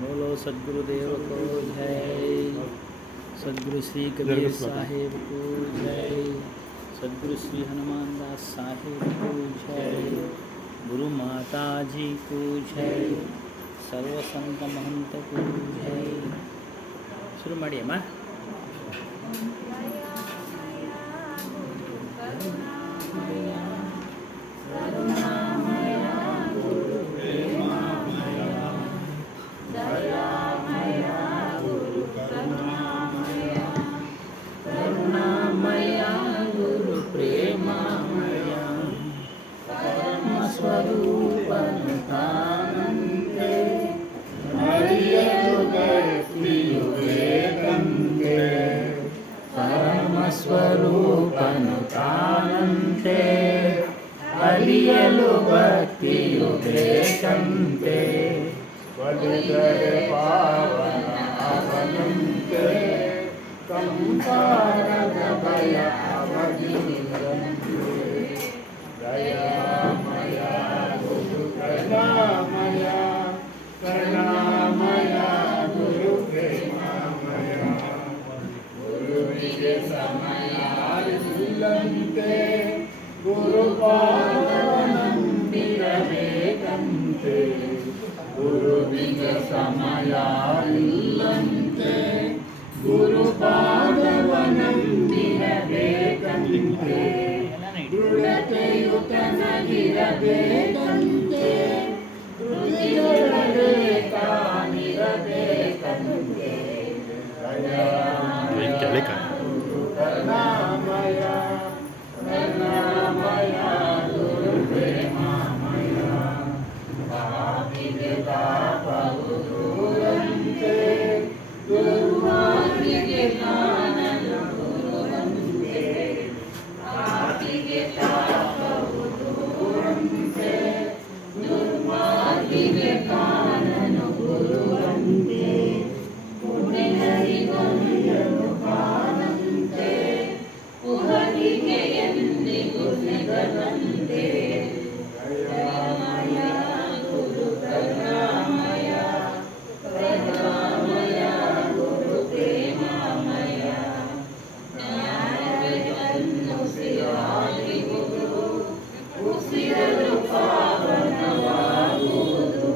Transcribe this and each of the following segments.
बोलो सद्गुरुदेव को जय, सद्गुरु श्री कबीर साहेब को जय, सद्गुरु श्री हनुमान दास साहेब को जय, गुरु माता जी को जय, सर्व संत महंत को जय। शुरू ಮಾಡಿ ಅಮ್ಮ. ಸ್ವರೂಪನುತಾನಂತೆ ಅರಿಯಲು ಭಕ್ತಿಯು ಬೇಕಂತೆ, ಒಲಿದರೆ ಪಾವನ ಅವನಂತೆ, ಸಂಸಾರದ ಭಯ ಅವನಿಲ್ಲಂತೆ, ದಯಾಮಯ ಗುರು ಕರುಣಾಮಯ, ಕರುಣಾಮಯ ಗುರು ಪ್ರೇಮಮಯ, ಗುರುವಿಗೆ ಸಮಯ ಇಲ್ಲಂತೆ, ಗುರುಪಾದವನಂಬಿರಬೇಕಂತೆ, ಗುರುವಿಗೆ ಸಮಯ ಇಲ್ಲಂತೆ, ಗುರುಪಾದವನಂಬಿರಬೇಕಂತೆ, ದೃಢತೆಯುತನಗಿರಬೇಕಂತೆ, ಹೃದಯದೊಳಗೆ ತಾನಿರಬೇಕಂತೆ, ಕರುಣಾಮಯ ಕರುಣಾಮಯ ಗುರು ಪ್ರೇಮಮಯ, ಪಾಪಿಗೆ ತಾಪವು ದೂರಂತೆ, ದುರ್ಮಾರ್ಗಿಗೆ ಜ್ಞಾನನು ಗುರುವಂತೆ, ಪಾಪಿಗೆ ತಾಪವು ದೂರಂತೆ, ದುರ್ಮಾರ್ಗಿಗೆ ಜ್ಞಾನನು ಗುರುವಂತೆ, ಪುಣ್ಯರಿಗೊಂದು ಕಾಣಂತೆ, ಕುಹನಿಗೆ ಎಂದಿಗೂ ಸಿಗದಂತೆ, ದಯಾಮಯ ಗುರು ಕರುಣಾಮಯ, ಕರುಣಾಮಯ ಗುರು ಪ್ರೇಮಮಯ, ಜ್ಞಾನವೇ ತನ್ನುಸಿರಾಗುವುದು, ಉಸಿರಲು ಪಾವನವಾಗುವುದು,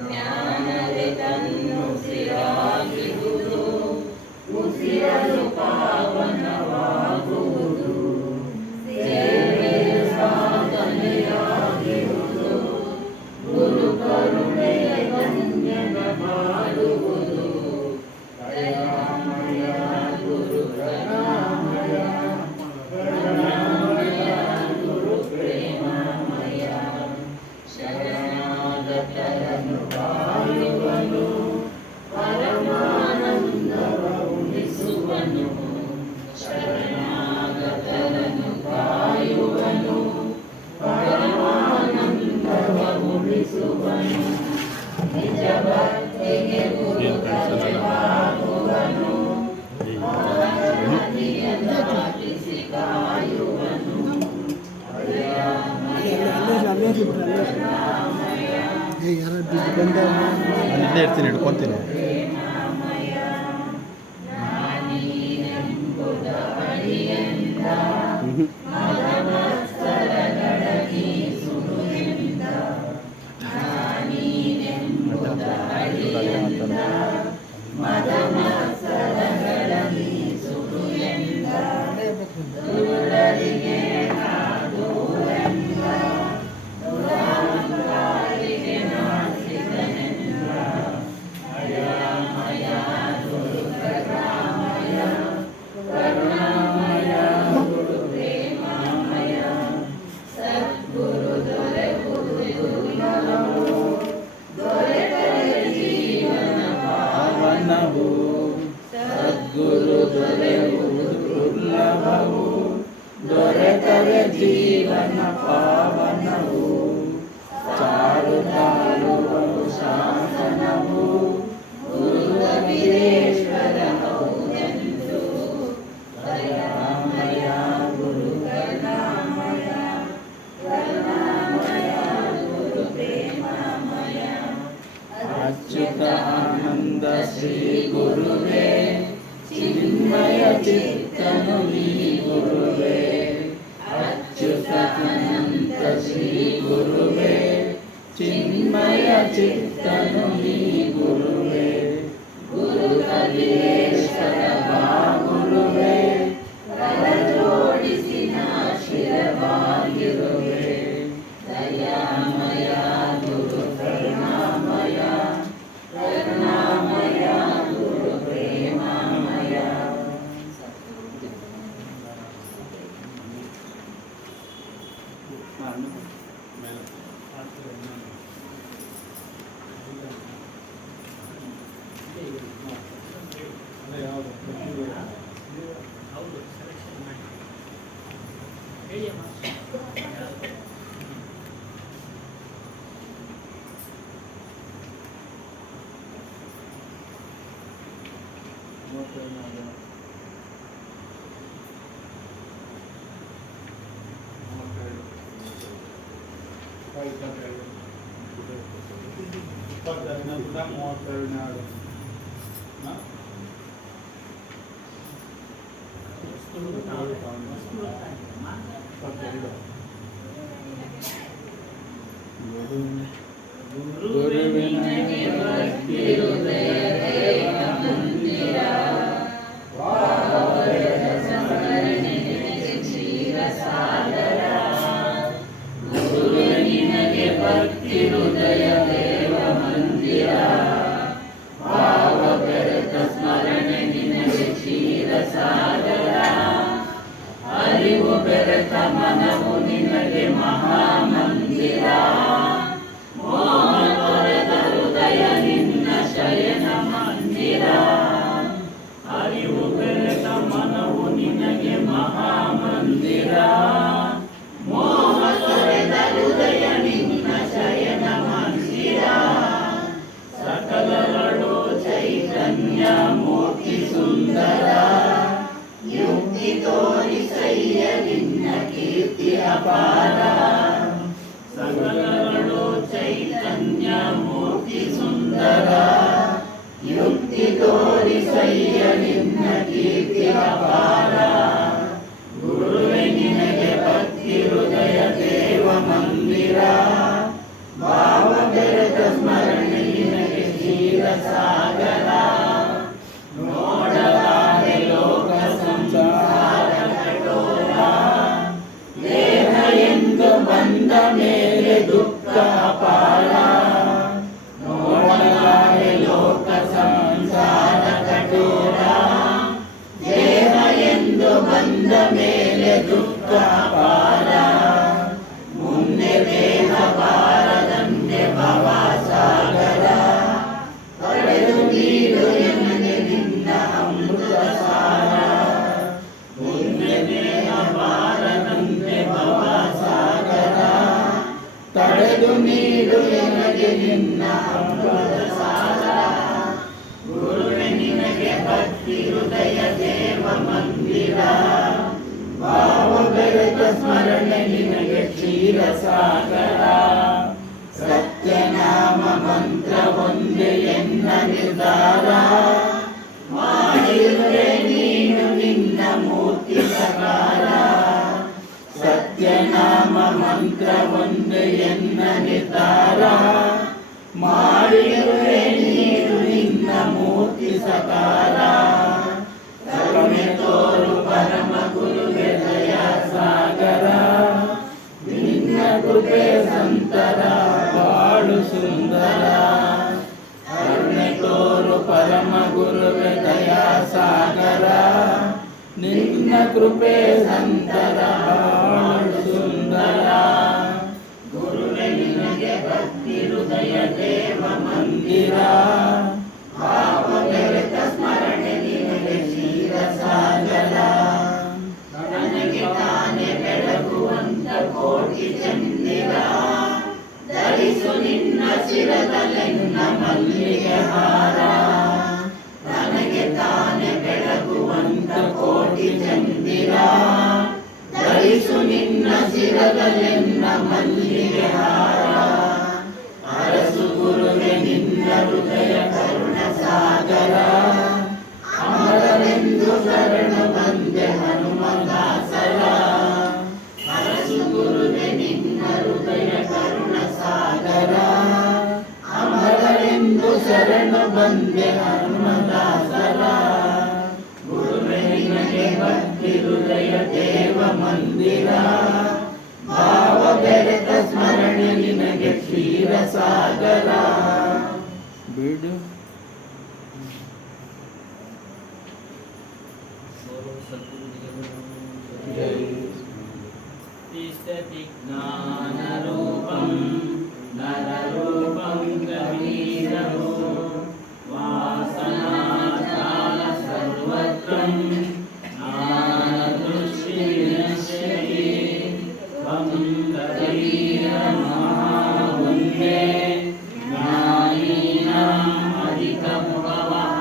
ಜ್ಞಾನವೇ ತನ್ನುಸಿರಾಗುವುದು, ಉಸಿರಲು ಪಾವನವಾಗುವುದು, ಸೇವೆ ಸಾಧನೆಯಾಗಿರುವುದು, ಗುರು ಕರುಣೆಯ ಗಣ್ಯನ ಮಾಡುವುದು, ದಯಾಮಯ ಗುರು ಕರುಣಾಮಯ, ಕರುಣಾಮಯ ಗುರು ಪ್ರೇಮಮಯ, ಶರಣಾಗತರನ್ನು ಕಾಯುವನು, ಪರಮಾನಂದವ ಉಳಿಸುವನು, ಶರಣಾಗತರನ್ನು ಕಾಯುವನು, ಪರಮಾನಂದವ ಉಳಿಸುವನು, ನಿಜ ಭಕ್ತಿಗೆ ಗುರುತರವಾಗುವನು, ನದಿಯನ್ನು ದಾಟಿಸಿ ಕಾಯುವನು, ಅಲ್ಲೇ ಇರ್ತೀನಿ, ಹಿಡ್ಕೊತೀನಿ. ನಾನೀನೆಂಬುದ ಬಳಿಯಿಂದ ಮದಮತ್ಸರಗಳಗಿ ಸುಡುವೆಂದ, ನಾನೀನೆಂಬುದ ಬಳಿಯಿಂದ ಮದಮತ್ಸರಗಳಗಿ ಸುಡುವೆಂದ, ದುರುಳರಿಗೆ ನಾದೂರೆಂದ, ದುರಾಂಕಾರಿಗೆ ನಾಸಿದನೆಂದ, ಅಯ ಶಾಸನವು ಗುರುವ ವೀರೇಶ್ವರ ಹೌದೆಂದು ದಯಾಮಯ ಗುರು ಕರುಣಾಮಯ ಕರುಣಾಮಯ ಗುರು ಪ್ರೇಮಮಯ ಅಚ್ಯುತ ಆನಂದ ಶ್ರೀ ಗುರುವೇ ಚಿನ್ಮಯ ಚಿತ್ತನು ನೀ ಗುರುವೇ ಅಚ್ಯುತ ಅನಂತ ಶ್ರೀ ಗುರುವೇ ಚಿನ್ಮಯ ಚಿತ್ತನು ನೀ ಗುರುವೇ ಗುರು ಕವೀಶ್ವರ ಬಾ ಗುರುವೇ ಕರ ಜೋಡಿಸಿ ನಾ ಶಿರವಾಗಿರುವೆ ದಯಾಮಯ ಗುರು ಕರುಣಾಮಯ ಕರುಣಾಮಯ ಗುರು ಪ್ರೇಮಮಯ ಗುರುವಿನ ಭಕ್ತಿ ಹೃದಯ ದೇವ ಮಂದಿರ ಭಾವದ ಸ್ಮರಣೆಗೆ ಕ್ಷೀರ ಸಾಗರ ಗುರುವೆ ನಿನಗೆ ಭಕ್ತಿ ಹೃದಯ ದೇವ ಮಂದಿರ ಭಾವ ಬೆರೆತ ಸ್ಮರಣೆ ನಿನಗೆ ಕ್ಷೀರ ಸಾಗರ ಅರಿವು ಬೆರೆತ ಮನವು ನಿನಗೆ ಮಹಾಮಂದಿರ ಮೋಹ ತೊರೆದ ಹೃದಯ ನಿನ್ನ ಶಯನ ಮಂದಿರ ಅರಿವು ಬೆರೆತ ಮನವು ನಿನಗೆ ಮಹಾಮಂದಿರ ಮೋಹ ತೊರೆದ ಹೃದಯ ನಿನ್ನ ಶಯನ ಮಂದಿರ ಸಕಲಗಳು ಚೈತನ್ಯ ಮೂರ್ತಿ ಸುಂದರ ಯುಕ್ತಿ ತೋರಿಸಯ್ಯ ನಿನ್ನ ಕೀರ್ತಿ ಅಪಾರ ಸಕಲಗಳು ಚೈತನ್ಯ ಮೂರ್ತಿ ಸುಂದರ ಯುಕ್ತಿ ತೋರಿಸಯ್ಯ ನಿನ್ನ ಕೀರ್ತಿ ಅಪಾರ ಗುರುವೆ ನಿನಗೆ ಭಕ್ತಿ ಹೃದಯ ದೇವ ಮಂದಿರ ಭಾವ ಬೆರೆತ ಸ್ಮರಣೆ ನಿನಗೆ ಕ್ಷೀರ ಸಾಗರ ನೋಡಲಾರೆ ಲೋಕ ಸಂಸಾರ ಕಠೋರ ದೇಹ ಎಂದು ಬಂದ ಮೇಲೆ ದುಃಖ ಅಪಾರ ನೋಡಲಾರೆ ಲೋಕ ಸಂಸಾರ ಕಠೋರ ದೇಹ ಎಂದು ಬಂದ ಮೇಲೆ ದುಃಖ ಅಪಾರ ಮುಂದೆ ದೇಹ ಬಾರದಂತೆ ಭವ ಸಾಗರ ತೊಳೆದು ನೀಡು ಎನಗೆ ನಿನ್ನ ಅಮೃತ ಸಾರ ಮುಂದೆ ದೇಹ ಬಾರದಂತೆ ಭವ ಸಾಗರ ತಡೆದು ನೀಡು ಎನಗೆ ನಿನ್ನ ಅಮೃತ ಸಾರ ಗುರುವೆ ನಿನಗೆ ಭಕ್ತಿ ಹೃದಯ ದೇವ ಮಂದಿರ ಭಾವ ಬೆರೆತ ಸ್ಮರಣೆ ನಿನಗೆ ಕ್ಷೀರ ಸಾಗರ ಸತ್ಯನಾಮ ಮಂತ್ರ ಒಂದೇ ಎನ್ನ ನಿರ್ಧಾರ ಮಾಡಿರುವೆ ನೀನು ನಿನ್ನ ಮೂರ್ತಿ ಸಕಾರ ಸತ್ಯನಾಮ ಮಂತ್ರ ಒಂದೇ ಎನ್ನ ನಿರ್ಧಾರ ಮಾಡಿರುವೆ ನೀನು ನಿನ್ನ ಮೂರ್ತಿ ಸಕಾರ ಕರುಣೆ ತೋರು ಪರಮ ಗುರುವೆ ದಯಾ ಸಾಗರ ನಿನ್ನ ಕೃಪೆ ಸಂತರ ಬಾಳು ಸುಂದರ ಕರುಣೆ ತೋರು ಪರಮ ಗುರುವೆ ದಯಾ ಸಾಗರ ನಿನ್ನ ಕೃಪೆ ಸಂತರ ಬಾಳು ಸುಂದರ ಗುರುವೆ ನಿನಗೆ ಭಕ್ತಿ ಹೃದಯ ದೇವ ಮಂದಿರ ಭಾವ ಬೆರೆತ ಸ್ಮರಣೆ ನಿನಗೆ ಕ್ಷೀರ ಸಾಗರ ನನಗೆ ತಾನೇ ಬೆಳಗುವಂತ ಕೋಟಿ ಚಂದಿರ ಧರಿಸು ನಿನ್ನ ಶಿರ ಬಂದೆ ಹನುಮದಾಸರ ಗುರುವೆ ನಿನಗೆ ಭಕ್ತಿ ಹೃದಯ ದೇವ ಮಂದಿರ ಭಾವ ಬೆರೆತ ಸ್ಮರಣೆ ನಿನಗೆ ಕ್ಷೀರ ಸಾಗರ ಬಿಡು तिष्ठति ज्ञानरूपं नररूपं गभीरं वासनाजाल सर्वत्रं ज्ञानदृष्टिर्नश्यति त्वं कबीरमहावन्दे ज्ञानीनाम् अधिकं भवः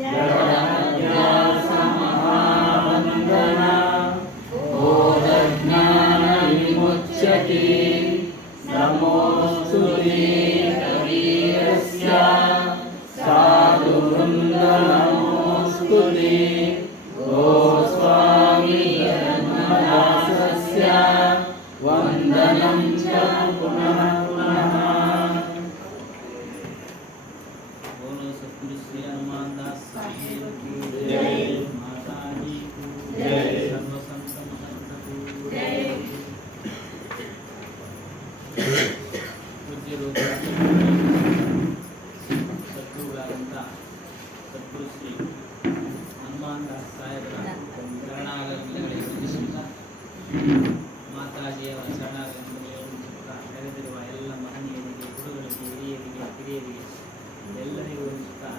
जडाध्यासमहावन्दना बोधज्ञानविमुच्यते नमोऽस्तु ते कबीरस्य साधुवृन्द नमोऽस्तु ते गोस्वामी धर्मदासस्य वन्दनं च पुनः पुनः बोलो सद्गुरु श्री हनुमान दास साहिब की जय माता जी की जय सर्व संत महंत की जय पूज्य रूप सद्गुरुಗಳಾದಂತ ಸದ್ಗುರು ಶ್ರೀ ಹನುಮಾನ್ ದಾಸ್ ಸಾಹೇಬರ ಶರಣಾಗತಗಳಿಗೆ ವಂದಿಸುತ್ತಾ ಮಾತಾಜಿಯವರ ಶರಣಾಗತಗಳಿಗೆ ವಂದಿಸುತ್ತಾ ನೆರೆದಿರುವ ಎಲ್ಲ ಮಹನೀಯರಿಗೆ ಗುರುಗಳಿಗೆ ಹಿರಿಯರಿಗೆ ಕಿರಿಯರಿಗೆ ಎಲ್ಲರಿಗೂ ವಂದಿಸುತ್ತಾ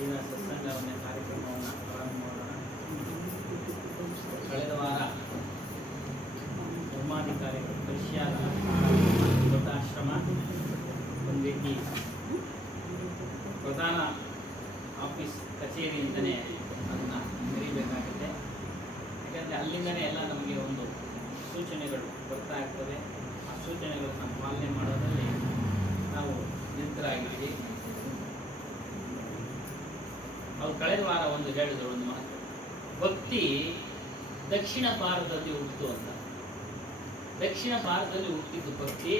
ದಿನ ಸತ್ಸಂಗವನ್ನ ಕಾರ್ಯಕ್ರಮವನ್ನು ಪ್ರಾರಂಭ ಮಾಡೋಣ. ಕಳೆದ ವಾರ ಧರ್ಮಾಧಿಕಾರಿ ರಷ್ಯಾದ ದೊಡ್ಡಾಶ್ರಮ ಒಂದು ರೀತಿ ಪ್ರಧಾನ ಆಫೀಸ್ ಕಚೇರಿ ಅಂತಲೇ ಅದನ್ನು ಕರೀಬೇಕಾಗುತ್ತೆ. ಯಾಕಂದರೆ ಅಲ್ಲಿಂದನೇ ಎಲ್ಲ ನಮಗೆ ಒಂದು ಸೂಚನೆಗಳು ಬರ್ತಾ ಇರ್ತದೆ. ಆ ಸೂಚನೆಗಳನ್ನು ಪಾಲನೆ ಮಾಡೋದ್ರಲ್ಲಿ ನಾವು ನಿರತರಾಗಿದ್ದೀವಿ. ಅವ್ರು ಕಳೆದ ವಾರ ಒಂದು ಹೇಳಿದ್ರು ಒಂದು ಮಾತು, ಭಕ್ತಿ ದಕ್ಷಿಣ ಭಾರತದಲ್ಲಿ ಹುಟ್ಟಿತು ಅಂತ. ದಕ್ಷಿಣ ಭಾರತದಲ್ಲಿ ಹುಟ್ಟಿದ್ದು ಭಕ್ತಿ,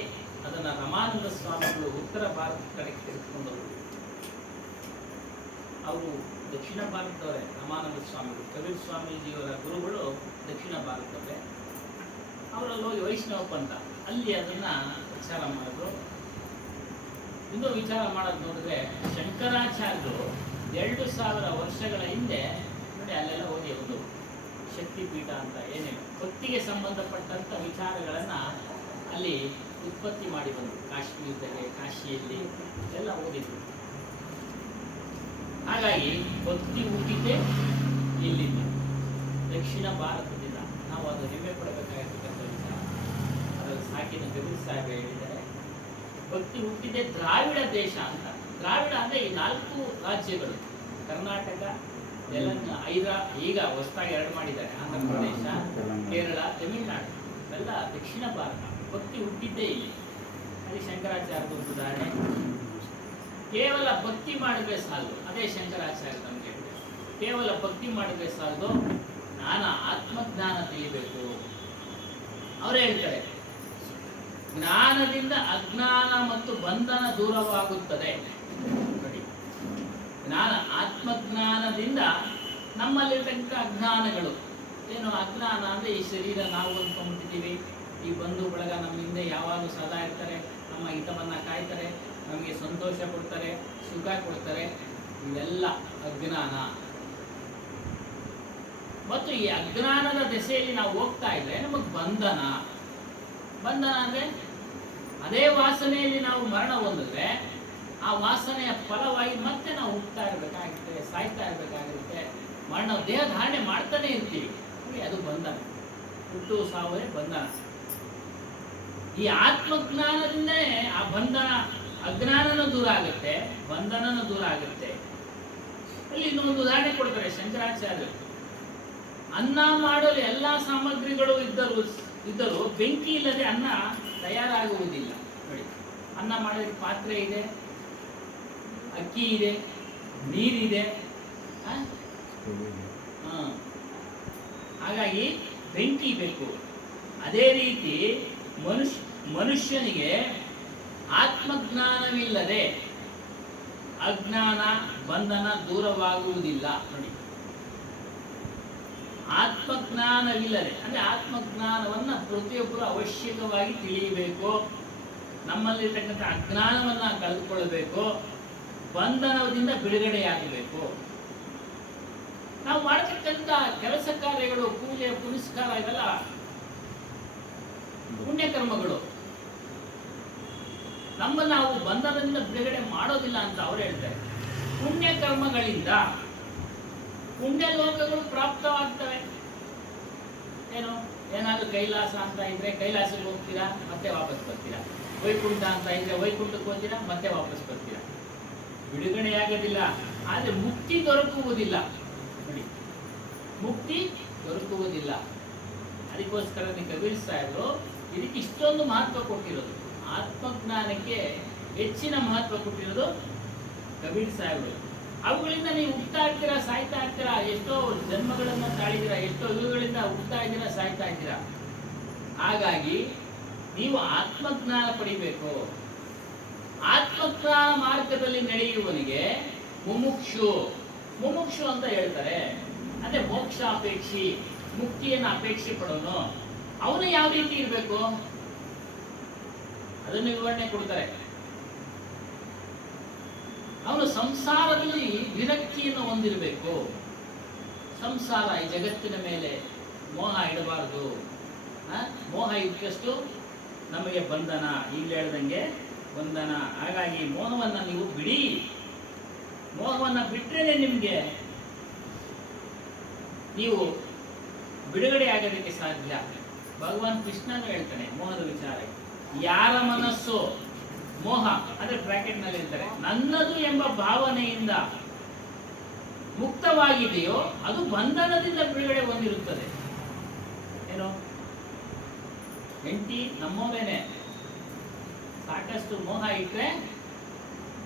ಅದನ್ನು ರಮಾನಂದ ಸ್ವಾಮಿಗಳು ಉತ್ತರ ಭಾರತದ ಕಡೆ ತೆಗೆದುಕೊಂಡವರು. ಅವರು ದಕ್ಷಿಣ ಭಾರತದವರೇ ರಮಾನಂದ ಸ್ವಾಮಿಗಳು. ಕಬೀರ್ ಸ್ವಾಮೀಜಿಯವರ ಗುರುಗಳು ದಕ್ಷಿಣ ಭಾರತದವರೇ. ಅವರಲ್ಲಿ ಹೋಗಿ ವೈಷ್ಣವ ಪಂಥ ಅಲ್ಲಿ ಅದನ್ನು ವಿಚಾರ ಮಾಡಿದ್ರು. ಇನ್ನೂ ವಿಚಾರ ಮಾಡೋದು ನೋಡಿದ್ರೆ ಶಂಕರಾಚಾರ್ಯರು 2000 ವರ್ಷಗಳ ಹಿಂದೆ ನೋಡಿ ಅಲ್ಲೆಲ್ಲ ಹೋಗಿ ಒಂದು ಶಕ್ತಿಪೀಠ ಅಂತ ಏನೇನು ಭಕ್ತಿಗೆ ಸಂಬಂಧಪಟ್ಟಂಥ ವಿಚಾರಗಳನ್ನು ಅಲ್ಲಿ ಉತ್ಪತ್ತಿ ಮಾಡಿ ಬಂದರು. ಕಾಶ್ಮೀರದಲ್ಲಿ, ಕಾಶಿಯಲ್ಲಿ ಎಲ್ಲ ಓದಿದ್ರು. ಹಾಗಾಗಿ ಭಕ್ತಿ ಹುಟ್ಟಿದ್ದೇ ಇಲ್ಲಿಂದ, ದಕ್ಷಿಣ ಭಾರತದಿಂದ. ನಾವು ಅದು ಹೆಮ್ಮೆ ಪಡಬೇಕಾಗಿರ್ತಕ್ಕಂಥ ವಿಚಾರ. ಅದರಲ್ಲಿ ಸಾಕಿನ ಕಬೀರ್ ಸಾಹೇಬ್ ಹೇಳಿದ್ದಾರೆ, ಭಕ್ತಿ ಹುಟ್ಟಿದ್ದೇ ದ್ರಾವಿಡ ದೇಶ ಅಂತ. ದ್ರಾವಿಡ ಅಂದರೆ ಈ 4 ರಾಜ್ಯಗಳು, ಕರ್ನಾಟಕ, ತೆಲಂಗಾಣ, ಈಗ ಹೊಸದಾಗಿ 2 ಮಾಡಿದ್ದಾರೆ, ಆಂಧ್ರ ಪ್ರದೇಶ, ಕೇರಳ, ತಮಿಳುನಾಡು, ಎಲ್ಲ ದಕ್ಷಿಣ ಭಾರತ. ಭಕ್ತಿ ಹುಟ್ಟಿದ್ದೇ ಇಲ್ಲಿ. ಅಲ್ಲಿ ಶಂಕರಾಚಾರ್ಯದ ಒಂದು ಉದಾಹರಣೆ. ಕೇವಲ ಭಕ್ತಿ ಮಾಡಿದ್ರೆ ಸಾಲದು, ಅದೇ ಶಂಕರಾಚಾರ್ಯ ನಮಗೆ ಹೇಳಿದೆ. ಕೇವಲ ಭಕ್ತಿ ಮಾಡಿದ್ರೆ ಸಾಲದು, ಆತ್ಮಜ್ಞಾನ ತಿಳಿಬೇಕು. ಅವರೇ ಹೇಳ್ತಾರೆ, ಜ್ಞಾನದಿಂದ ಅಜ್ಞಾನ ಮತ್ತು ಬಂಧನ ದೂರವಾಗುತ್ತದೆ. ಜ್ಞಾನ, ಆತ್ಮಜ್ಞಾನದಿಂದ ನಮ್ಮಲ್ಲಿರ್ತಕ್ಕ ಅಜ್ಞಾನಗಳು ಏನು, ಅಜ್ಞಾನ ಅಂದರೆ ಈ ಶರೀರ ನಾವು ಅಂದ್ಕೊಂಡ್ಬಿಟ್ಟಿದ್ದೀವಿ, ಈ ಬಂಧು ಬಳಗ ನಮ್ಮ ಹಿಂದೆ ಯಾವಾಗಲೂ ಸದಾ ಇರ್ತಾರೆ, ನಮ್ಮ ಹಿತವನ್ನು ಕಾಯ್ತಾರೆ, ನಮಗೆ ಸಂತೋಷ ಕೊಡ್ತಾರೆ, ಸುಖ ಕೊಡ್ತಾರೆ, ಇವೆಲ್ಲ ಅಜ್ಞಾನ. ಮತ್ತು ಈ ಅಜ್ಞಾನದ ದೆಸೆಯಲ್ಲಿ ನಾವು ಹೋಗ್ತಾ ಇದ್ರೆ ನಮಗೆ ಬಂಧನ. ಬಂಧನ ಅಂದರೆ ಅದೇ ವಾಸನೆಯಲ್ಲಿ ನಾವು ಮರಣ ಹೊಂದಿದ್ರೆ ಆ ವಾಸನೆಯ ಫಲವಾಗಿ ಮತ್ತೆ ನಾವು ಹುಟ್ಟುತ್ತಾ ಇರಬೇಕಾಗುತ್ತೆ, ಸಾಯ್ತಾ ಇರಬೇಕಾಗಿರುತ್ತೆ, ಮರಣ ದೇಹ ಧಾರಣೆ ಮಾಡ್ತಾನೆ ಇರ್ತೀವಿ. ಅದು ಬಂಧನ, ಹುಟ್ಟು ಸಾವೇ ಬಂಧನ. ಈ ಆತ್ಮಜ್ಞಾನದಿಂದಲೇ ಆ ಬಂಧನ, ಅಜ್ಞಾನನೂ ದೂರ ಆಗುತ್ತೆ, ಬಂಧನನೂ ದೂರ ಆಗುತ್ತೆ. ಅಲ್ಲಿ ಇನ್ನೊಂದು ಉದಾಹರಣೆ ಕೊಡ್ತಾರೆ ಶಂಕರಾಚಾರ್ಯರು. ಅನ್ನ ಮಾಡಲು ಎಲ್ಲ ಸಾಮಗ್ರಿಗಳು ಇದ್ದರೂ ಬೆಂಕಿ ಇಲ್ಲದೆ ಅನ್ನ ತಯಾರಾಗುವುದಿಲ್ಲ. ನೋಡಿ, ಅನ್ನ ಮಾಡೋದಕ್ಕೆ ಪಾತ್ರೆ ಇದೆ, ಅಕ್ಕಿ ಇದೆ, ನೀರಿದೆ, ಹಾಗಾಗಿ ಬೆಂಕಿ ಬೇಕು. ಅದೇ ರೀತಿ ಮನುಷ್ಯನಿಗೆ ಆತ್ಮಜ್ಞಾನವಿಲ್ಲದೆ ಅಜ್ಞಾನ ಬಂಧನ ದೂರವಾಗುವುದಿಲ್ಲ. ನೋಡಿ, ಆತ್ಮಜ್ಞಾನವಿಲ್ಲದೆ ಅಂದ್ರೆ ಆತ್ಮಜ್ಞಾನವನ್ನ ಪ್ರತಿಯೊಬ್ಬರು ಅವಶ್ಯಕವಾಗಿ ತಿಳಿಯಬೇಕು. ನಮ್ಮಲ್ಲಿರ್ತಕ್ಕಂಥ ಅಜ್ಞಾನವನ್ನ ಕಳೆದುಕೊಳ್ಳಬೇಕು, ಬಂಧನದಿಂದ ಬಿಡುಗಡೆಯಾಗಬೇಕು. ನಾವು ಮಾಡತಕ್ಕಂಥ ಕೆಲಸ ಕಾರ್ಯಗಳು, ಪೂಜೆ ಪುನಸ್ಕಾರ, ಇವೆಲ್ಲ ಪುಣ್ಯಕರ್ಮಗಳು. ನಮ್ಮನ್ನು ನಾವು ಬಂಧನದಿಂದ ಬಿಡುಗಡೆ ಮಾಡೋದಿಲ್ಲ ಅಂತ ಅವ್ರು ಹೇಳ್ತಾರೆ. ಪುಣ್ಯಕರ್ಮಗಳಿಂದ ಪುಣ್ಯ ಲೋಕಗಳು ಪ್ರಾಪ್ತವಾಗ್ತವೆ. ಏನು, ಏನಾದರೂ ಕೈಲಾಸ ಅಂತ ಇದ್ರೆ ಕೈಲಾಸಕ್ಕೆ ಹೋಗ್ತೀರಾ, ಮತ್ತೆ ವಾಪಸ್ ಬರ್ತೀರಾ. ವೈಕುಂಠ ಅಂತ ಇದ್ರೆ ವೈಕುಂಠಕ್ಕೆ ಹೋಗ್ತೀರಾ, ಮತ್ತೆ ವಾಪಸ್ ಬರ್ತೀರಾ. ಬಿಡುಗಡೆಯಾಗೋದಿಲ್ಲ, ಆದರೆ ಮುಕ್ತಿ ದೊರಕುವುದಿಲ್ಲ. ನೋಡಿ, ಮುಕ್ತಿ ದೊರಕುವುದಿಲ್ಲ. ಅದಕ್ಕೋಸ್ಕರ ಕಬೀರ್ ಸಾಹೇಬರು ಇದಕ್ಕೆ ಇಷ್ಟೊಂದು ಮಹತ್ವ ಕೊಟ್ಟಿರೋದು. ಆತ್ಮಜ್ಞಾನಕ್ಕೆ ಹೆಚ್ಚಿನ ಮಹತ್ವ ಕೊಟ್ಟಿರೋದು ಕಬೀರ್ ಸಾಹೇಬರು. ಅವುಗಳಿಂದ ನೀವು ಹುಡ್ತಾ ಇರ್ತೀರಾ, ಸಾಯ್ತಾ ಇರ್ತೀರಾ. ಎಷ್ಟೋ ಜನ್ಮಗಳನ್ನು ತಾಳಿದ್ದೀರಾ, ಎಷ್ಟೋ ಯುಗಗಳಿಂದ ಹುಡ್ತಾ ಇದ್ದೀರಾ, ಸಾಯ್ತಾ ಇದ್ದೀರಾ. ಹಾಗಾಗಿ ನೀವು ಆತ್ಮಜ್ಞಾನ ಪಡಿಬೇಕು. ಆತ್ಮಜ್ಞಾನ ಮಾರ್ಗದಲ್ಲಿ ನಡೆಯುವವನಿಗೆ ಮುಮುಕ್ಷು ಮುಮುಕ್ಷು ಅಂತ ಹೇಳ್ತಾರೆ. ಅಂದ್ರೆ ಮೋಕ್ಷ ಅಪೇಕ್ಷಿ, ಮುಕ್ತಿಯನ್ನು ಅಪೇಕ್ಷೆ ಪಡೋನು. ಅವನು ಯಾವ ರೀತಿ ಇರಬೇಕು ಅದನ್ನು ವಿವರಣೆ ಕೊಡ್ತಾರೆ. ಅವನು ಸಂಸಾರದಲ್ಲಿ ವಿರಕ್ತಿಯನ್ನು ಹೊಂದಿರಬೇಕು. ಸಂಸಾರ, ಈ ಜಗತ್ತಿನ ಮೇಲೆ ಮೋಹ ಇಡಬಾರದು. ಮೋಹ ಇದ್ದಷ್ಟು ನಮಗೆ ಬಂಧನ, ಈಗಲೇ ಹೇಳ್ದಂಗೆ ಬಂಧನ. ಹಾಗಾಗಿ ಮೋಹವನ್ನು ನೀವು ಬಿಡಿ. ಮೋಹವನ್ನು ಬಿಟ್ಟರೆ ನಿಮಗೆ ನೀವು ಬಿಡುಗಡೆ ಆಗೋದಕ್ಕೆ ಸಾಧ್ಯ. ಭಗವಾನ್ ಕೃಷ್ಣನು ಹೇಳ್ತಾನೆ ಮೋಹದ ವಿಚಾರ. ಯಾರ ಮನಸ್ಸು ಮೋಹ ಅಂದ್ರೆ ಬ್ರಾಕೆಟ್ ನಲ್ಲಿ ಹೇಳ್ತಾರೆ ನನ್ನದು ಎಂಬ ಭಾವನೆಯಿಂದ ಮುಕ್ತವಾಗಿದೆಯೋ ಅದು ಬಂಧನದಿಂದ ಬಿಡುಗಡೆ ಹೊಂದಿರುತ್ತದೆ. ಏನು, ಹೆಂಡತಿ ನಮ್ಮವೇನೆ, ಸಾಕಷ್ಟು ಮೋಹ ಇಟ್ಟರೆ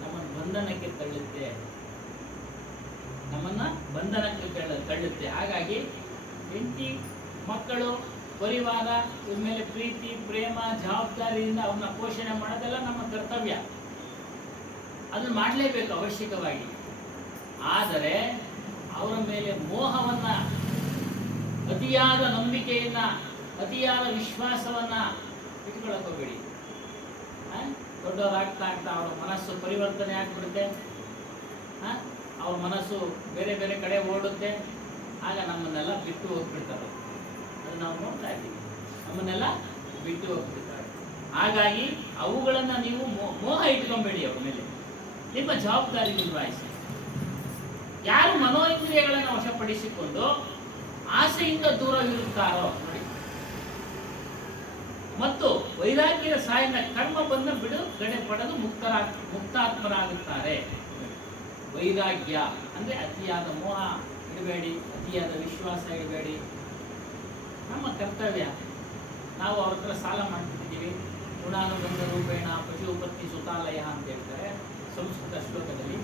ನಮ್ಮನ್ನು ಬಂಧನಕ್ಕೆ ತಳ್ಳುತ್ತೆ, ನಮ್ಮನ್ನ ಬಂಧನಕ್ಕೆ ತಳ್ಳುತ್ತೆ. ಹಾಗಾಗಿ ಹೆಂಡತಿ, ಮಕ್ಕಳು, ಪರಿವಾರ, ಇವ್ರ ಮೇಲೆ ಪ್ರೀತಿ, ಪ್ರೇಮ, ಜವಾಬ್ದಾರಿಯಿಂದ ಅವನ್ನ ಪೋಷಣೆ ಮಾಡೋದೆಲ್ಲ ನಮ್ಮ ಕರ್ತವ್ಯ. ಅದನ್ನು ಮಾಡಲೇಬೇಕು ಅವಶ್ಯಕವಾಗಿ. ಆದರೆ ಅವರ ಮೇಲೆ ಮೋಹವನ್ನ, ಅತಿಯಾದ ನಂಬಿಕೆಯನ್ನ, ಅತಿಯಾದ ವಿಶ್ವಾಸವನ್ನ ಇಟ್ಕೊಳ್ಳೋಕೆ ಹೋಗಬೇಡಿ. ದೊಡ್ಡವರಾಗ್ತಾ ಆಗ್ತಾ ಅವರ ಮನಸ್ಸು ಪರಿವರ್ತನೆ ಆಗ್ಬಿಡುತ್ತೆ. ಅವ್ರ ಮನಸ್ಸು ಬೇರೆ ಬೇರೆ ಕಡೆ ಓಡುತ್ತೆ. ಆಗ ನಮ್ಮನ್ನೆಲ್ಲ ಬಿಟ್ಟು ಹೋಗ್ಬಿಡ್ತಾರೆ. ಅದು ನಾವು ನೋಡ್ತಾ ಇದ್ದೀವಿ, ನಮ್ಮನ್ನೆಲ್ಲ ಬಿಟ್ಟು ಹೋಗ್ಬಿಡ್ತಾರೆ. ಹಾಗಾಗಿ ಅವುಗಳನ್ನು ನೀವು ಮೋಹ ಇಟ್ಕೊಂಬೇಡಿ. ಅವ್ರ ಮೇಲೆ ನಿಮ್ಮ ಜವಾಬ್ದಾರಿ ನಿರ್ವಹಿಸಿ. ಯಾರು ಮನೋಇಂದ್ರಿಯಗಳನ್ನು ವಶಪಡಿಸಿಕೊಂಡು ಆಸೆಯಿಂದ ದೂರವಿರುತ್ತಾರೋ ನೋಡಿ, ಮತ್ತು ವೈರಾಗ್ಯದ ಸಹಾಯದಿಂದ ಕರ್ಮ ಬಂದ ಬಿಡುಗಡೆ ಪಡೆದು ಮುಕ್ತಾತ್ಮರಾಗುತ್ತಾರೆ. ವೈರಾಗ್ಯ ಅಂದ್ರೆ ಅತಿಯಾದ ಮೋಹ ಇಡಬೇಡಿ, ಅತಿಯಾದ ವಿಶ್ವಾಸ ಇಡಬೇಡಿ. ನಮ್ಮ ಕರ್ತವ್ಯ. ನಾವು ಅವ್ರ ಹತ್ರ ಸಾಲ ಮಾಡ್ತಿದ್ದೀವಿ. ಋಣಾನುಬಂಧ ರೂಪೇಣ ಪಶುಪತ್ನಿ ಸುತಾಲಯ ಅಂತ ಹೇಳ್ತಾರೆ ಸಂಸ್ಕೃತ ಶ್ಲೋಕದಲ್ಲಿ.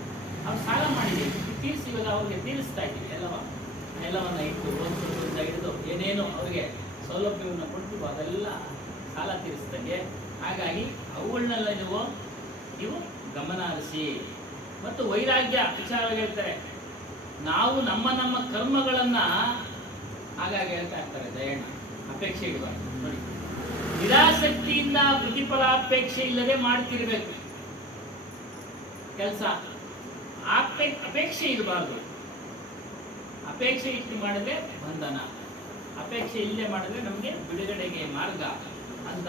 ಅವ್ರು ಸಾಲ ಮಾಡಿದ್ದೀವಿ, ತೀರಿಸಿ, ಇವಾಗ ಅವ್ರಿಗೆ ತೀರಿಸ್ತಾ ಇದ್ದೀವಿ. ಎಲ್ಲವನ್ನ ಇಟ್ಟು ಒಂದು ಹಿಡಿದು ಏನೇನು ಅವ್ರಿಗೆ ಸೌಲಭ್ಯವನ್ನು ಕೊಡ್ತೀವೋ ಅದೆಲ್ಲ ಸಾಲ ತೀರಿಸ್ದಂಗೆ. ಹಾಗಾಗಿ ಅವುಗಳನ್ನೆಲ್ಲ ನೀವು ಗಮನ ಹರಿಸಿ. ಮತ್ತು ವೈರಾಗ್ಯ ವಿಚಾರವಾಗಿ ಹೇಳ್ತಾರೆ. ನಾವು ನಮ್ಮ ಕರ್ಮಗಳನ್ನ ಹಾಗಾಗಿ ಹೇಳ್ತಾ ಇರ್ತಾರೆ ದಯಣ್ಣ, ಅಪೇಕ್ಷೆ ಇಡಬಾರ್ದು. ನೋಡಿ, ನಿರಾಸಕ್ತಿಯಿಂದ ಪ್ರತಿಫಲಾಪೇಕ್ಷೆ ಇಲ್ಲದೆ ಮಾಡ್ತಿರ್ಬೇಕು ಕೆಲಸ. ಅಪೇಕ್ಷೆ ಇರಬಾರ್ದು. ಅಪೇಕ್ಷೆ ಇಟ್ಟು ಮಾಡಿದ್ರೆ ಬಂಧನ, ಅಪೇಕ್ಷೆ ಇಲ್ಲದೆ ಮಾಡಿದ್ರೆ ನಮಗೆ ಬಿಡುಗಡೆಗೆ ಮಾರ್ಗ ಅಂತ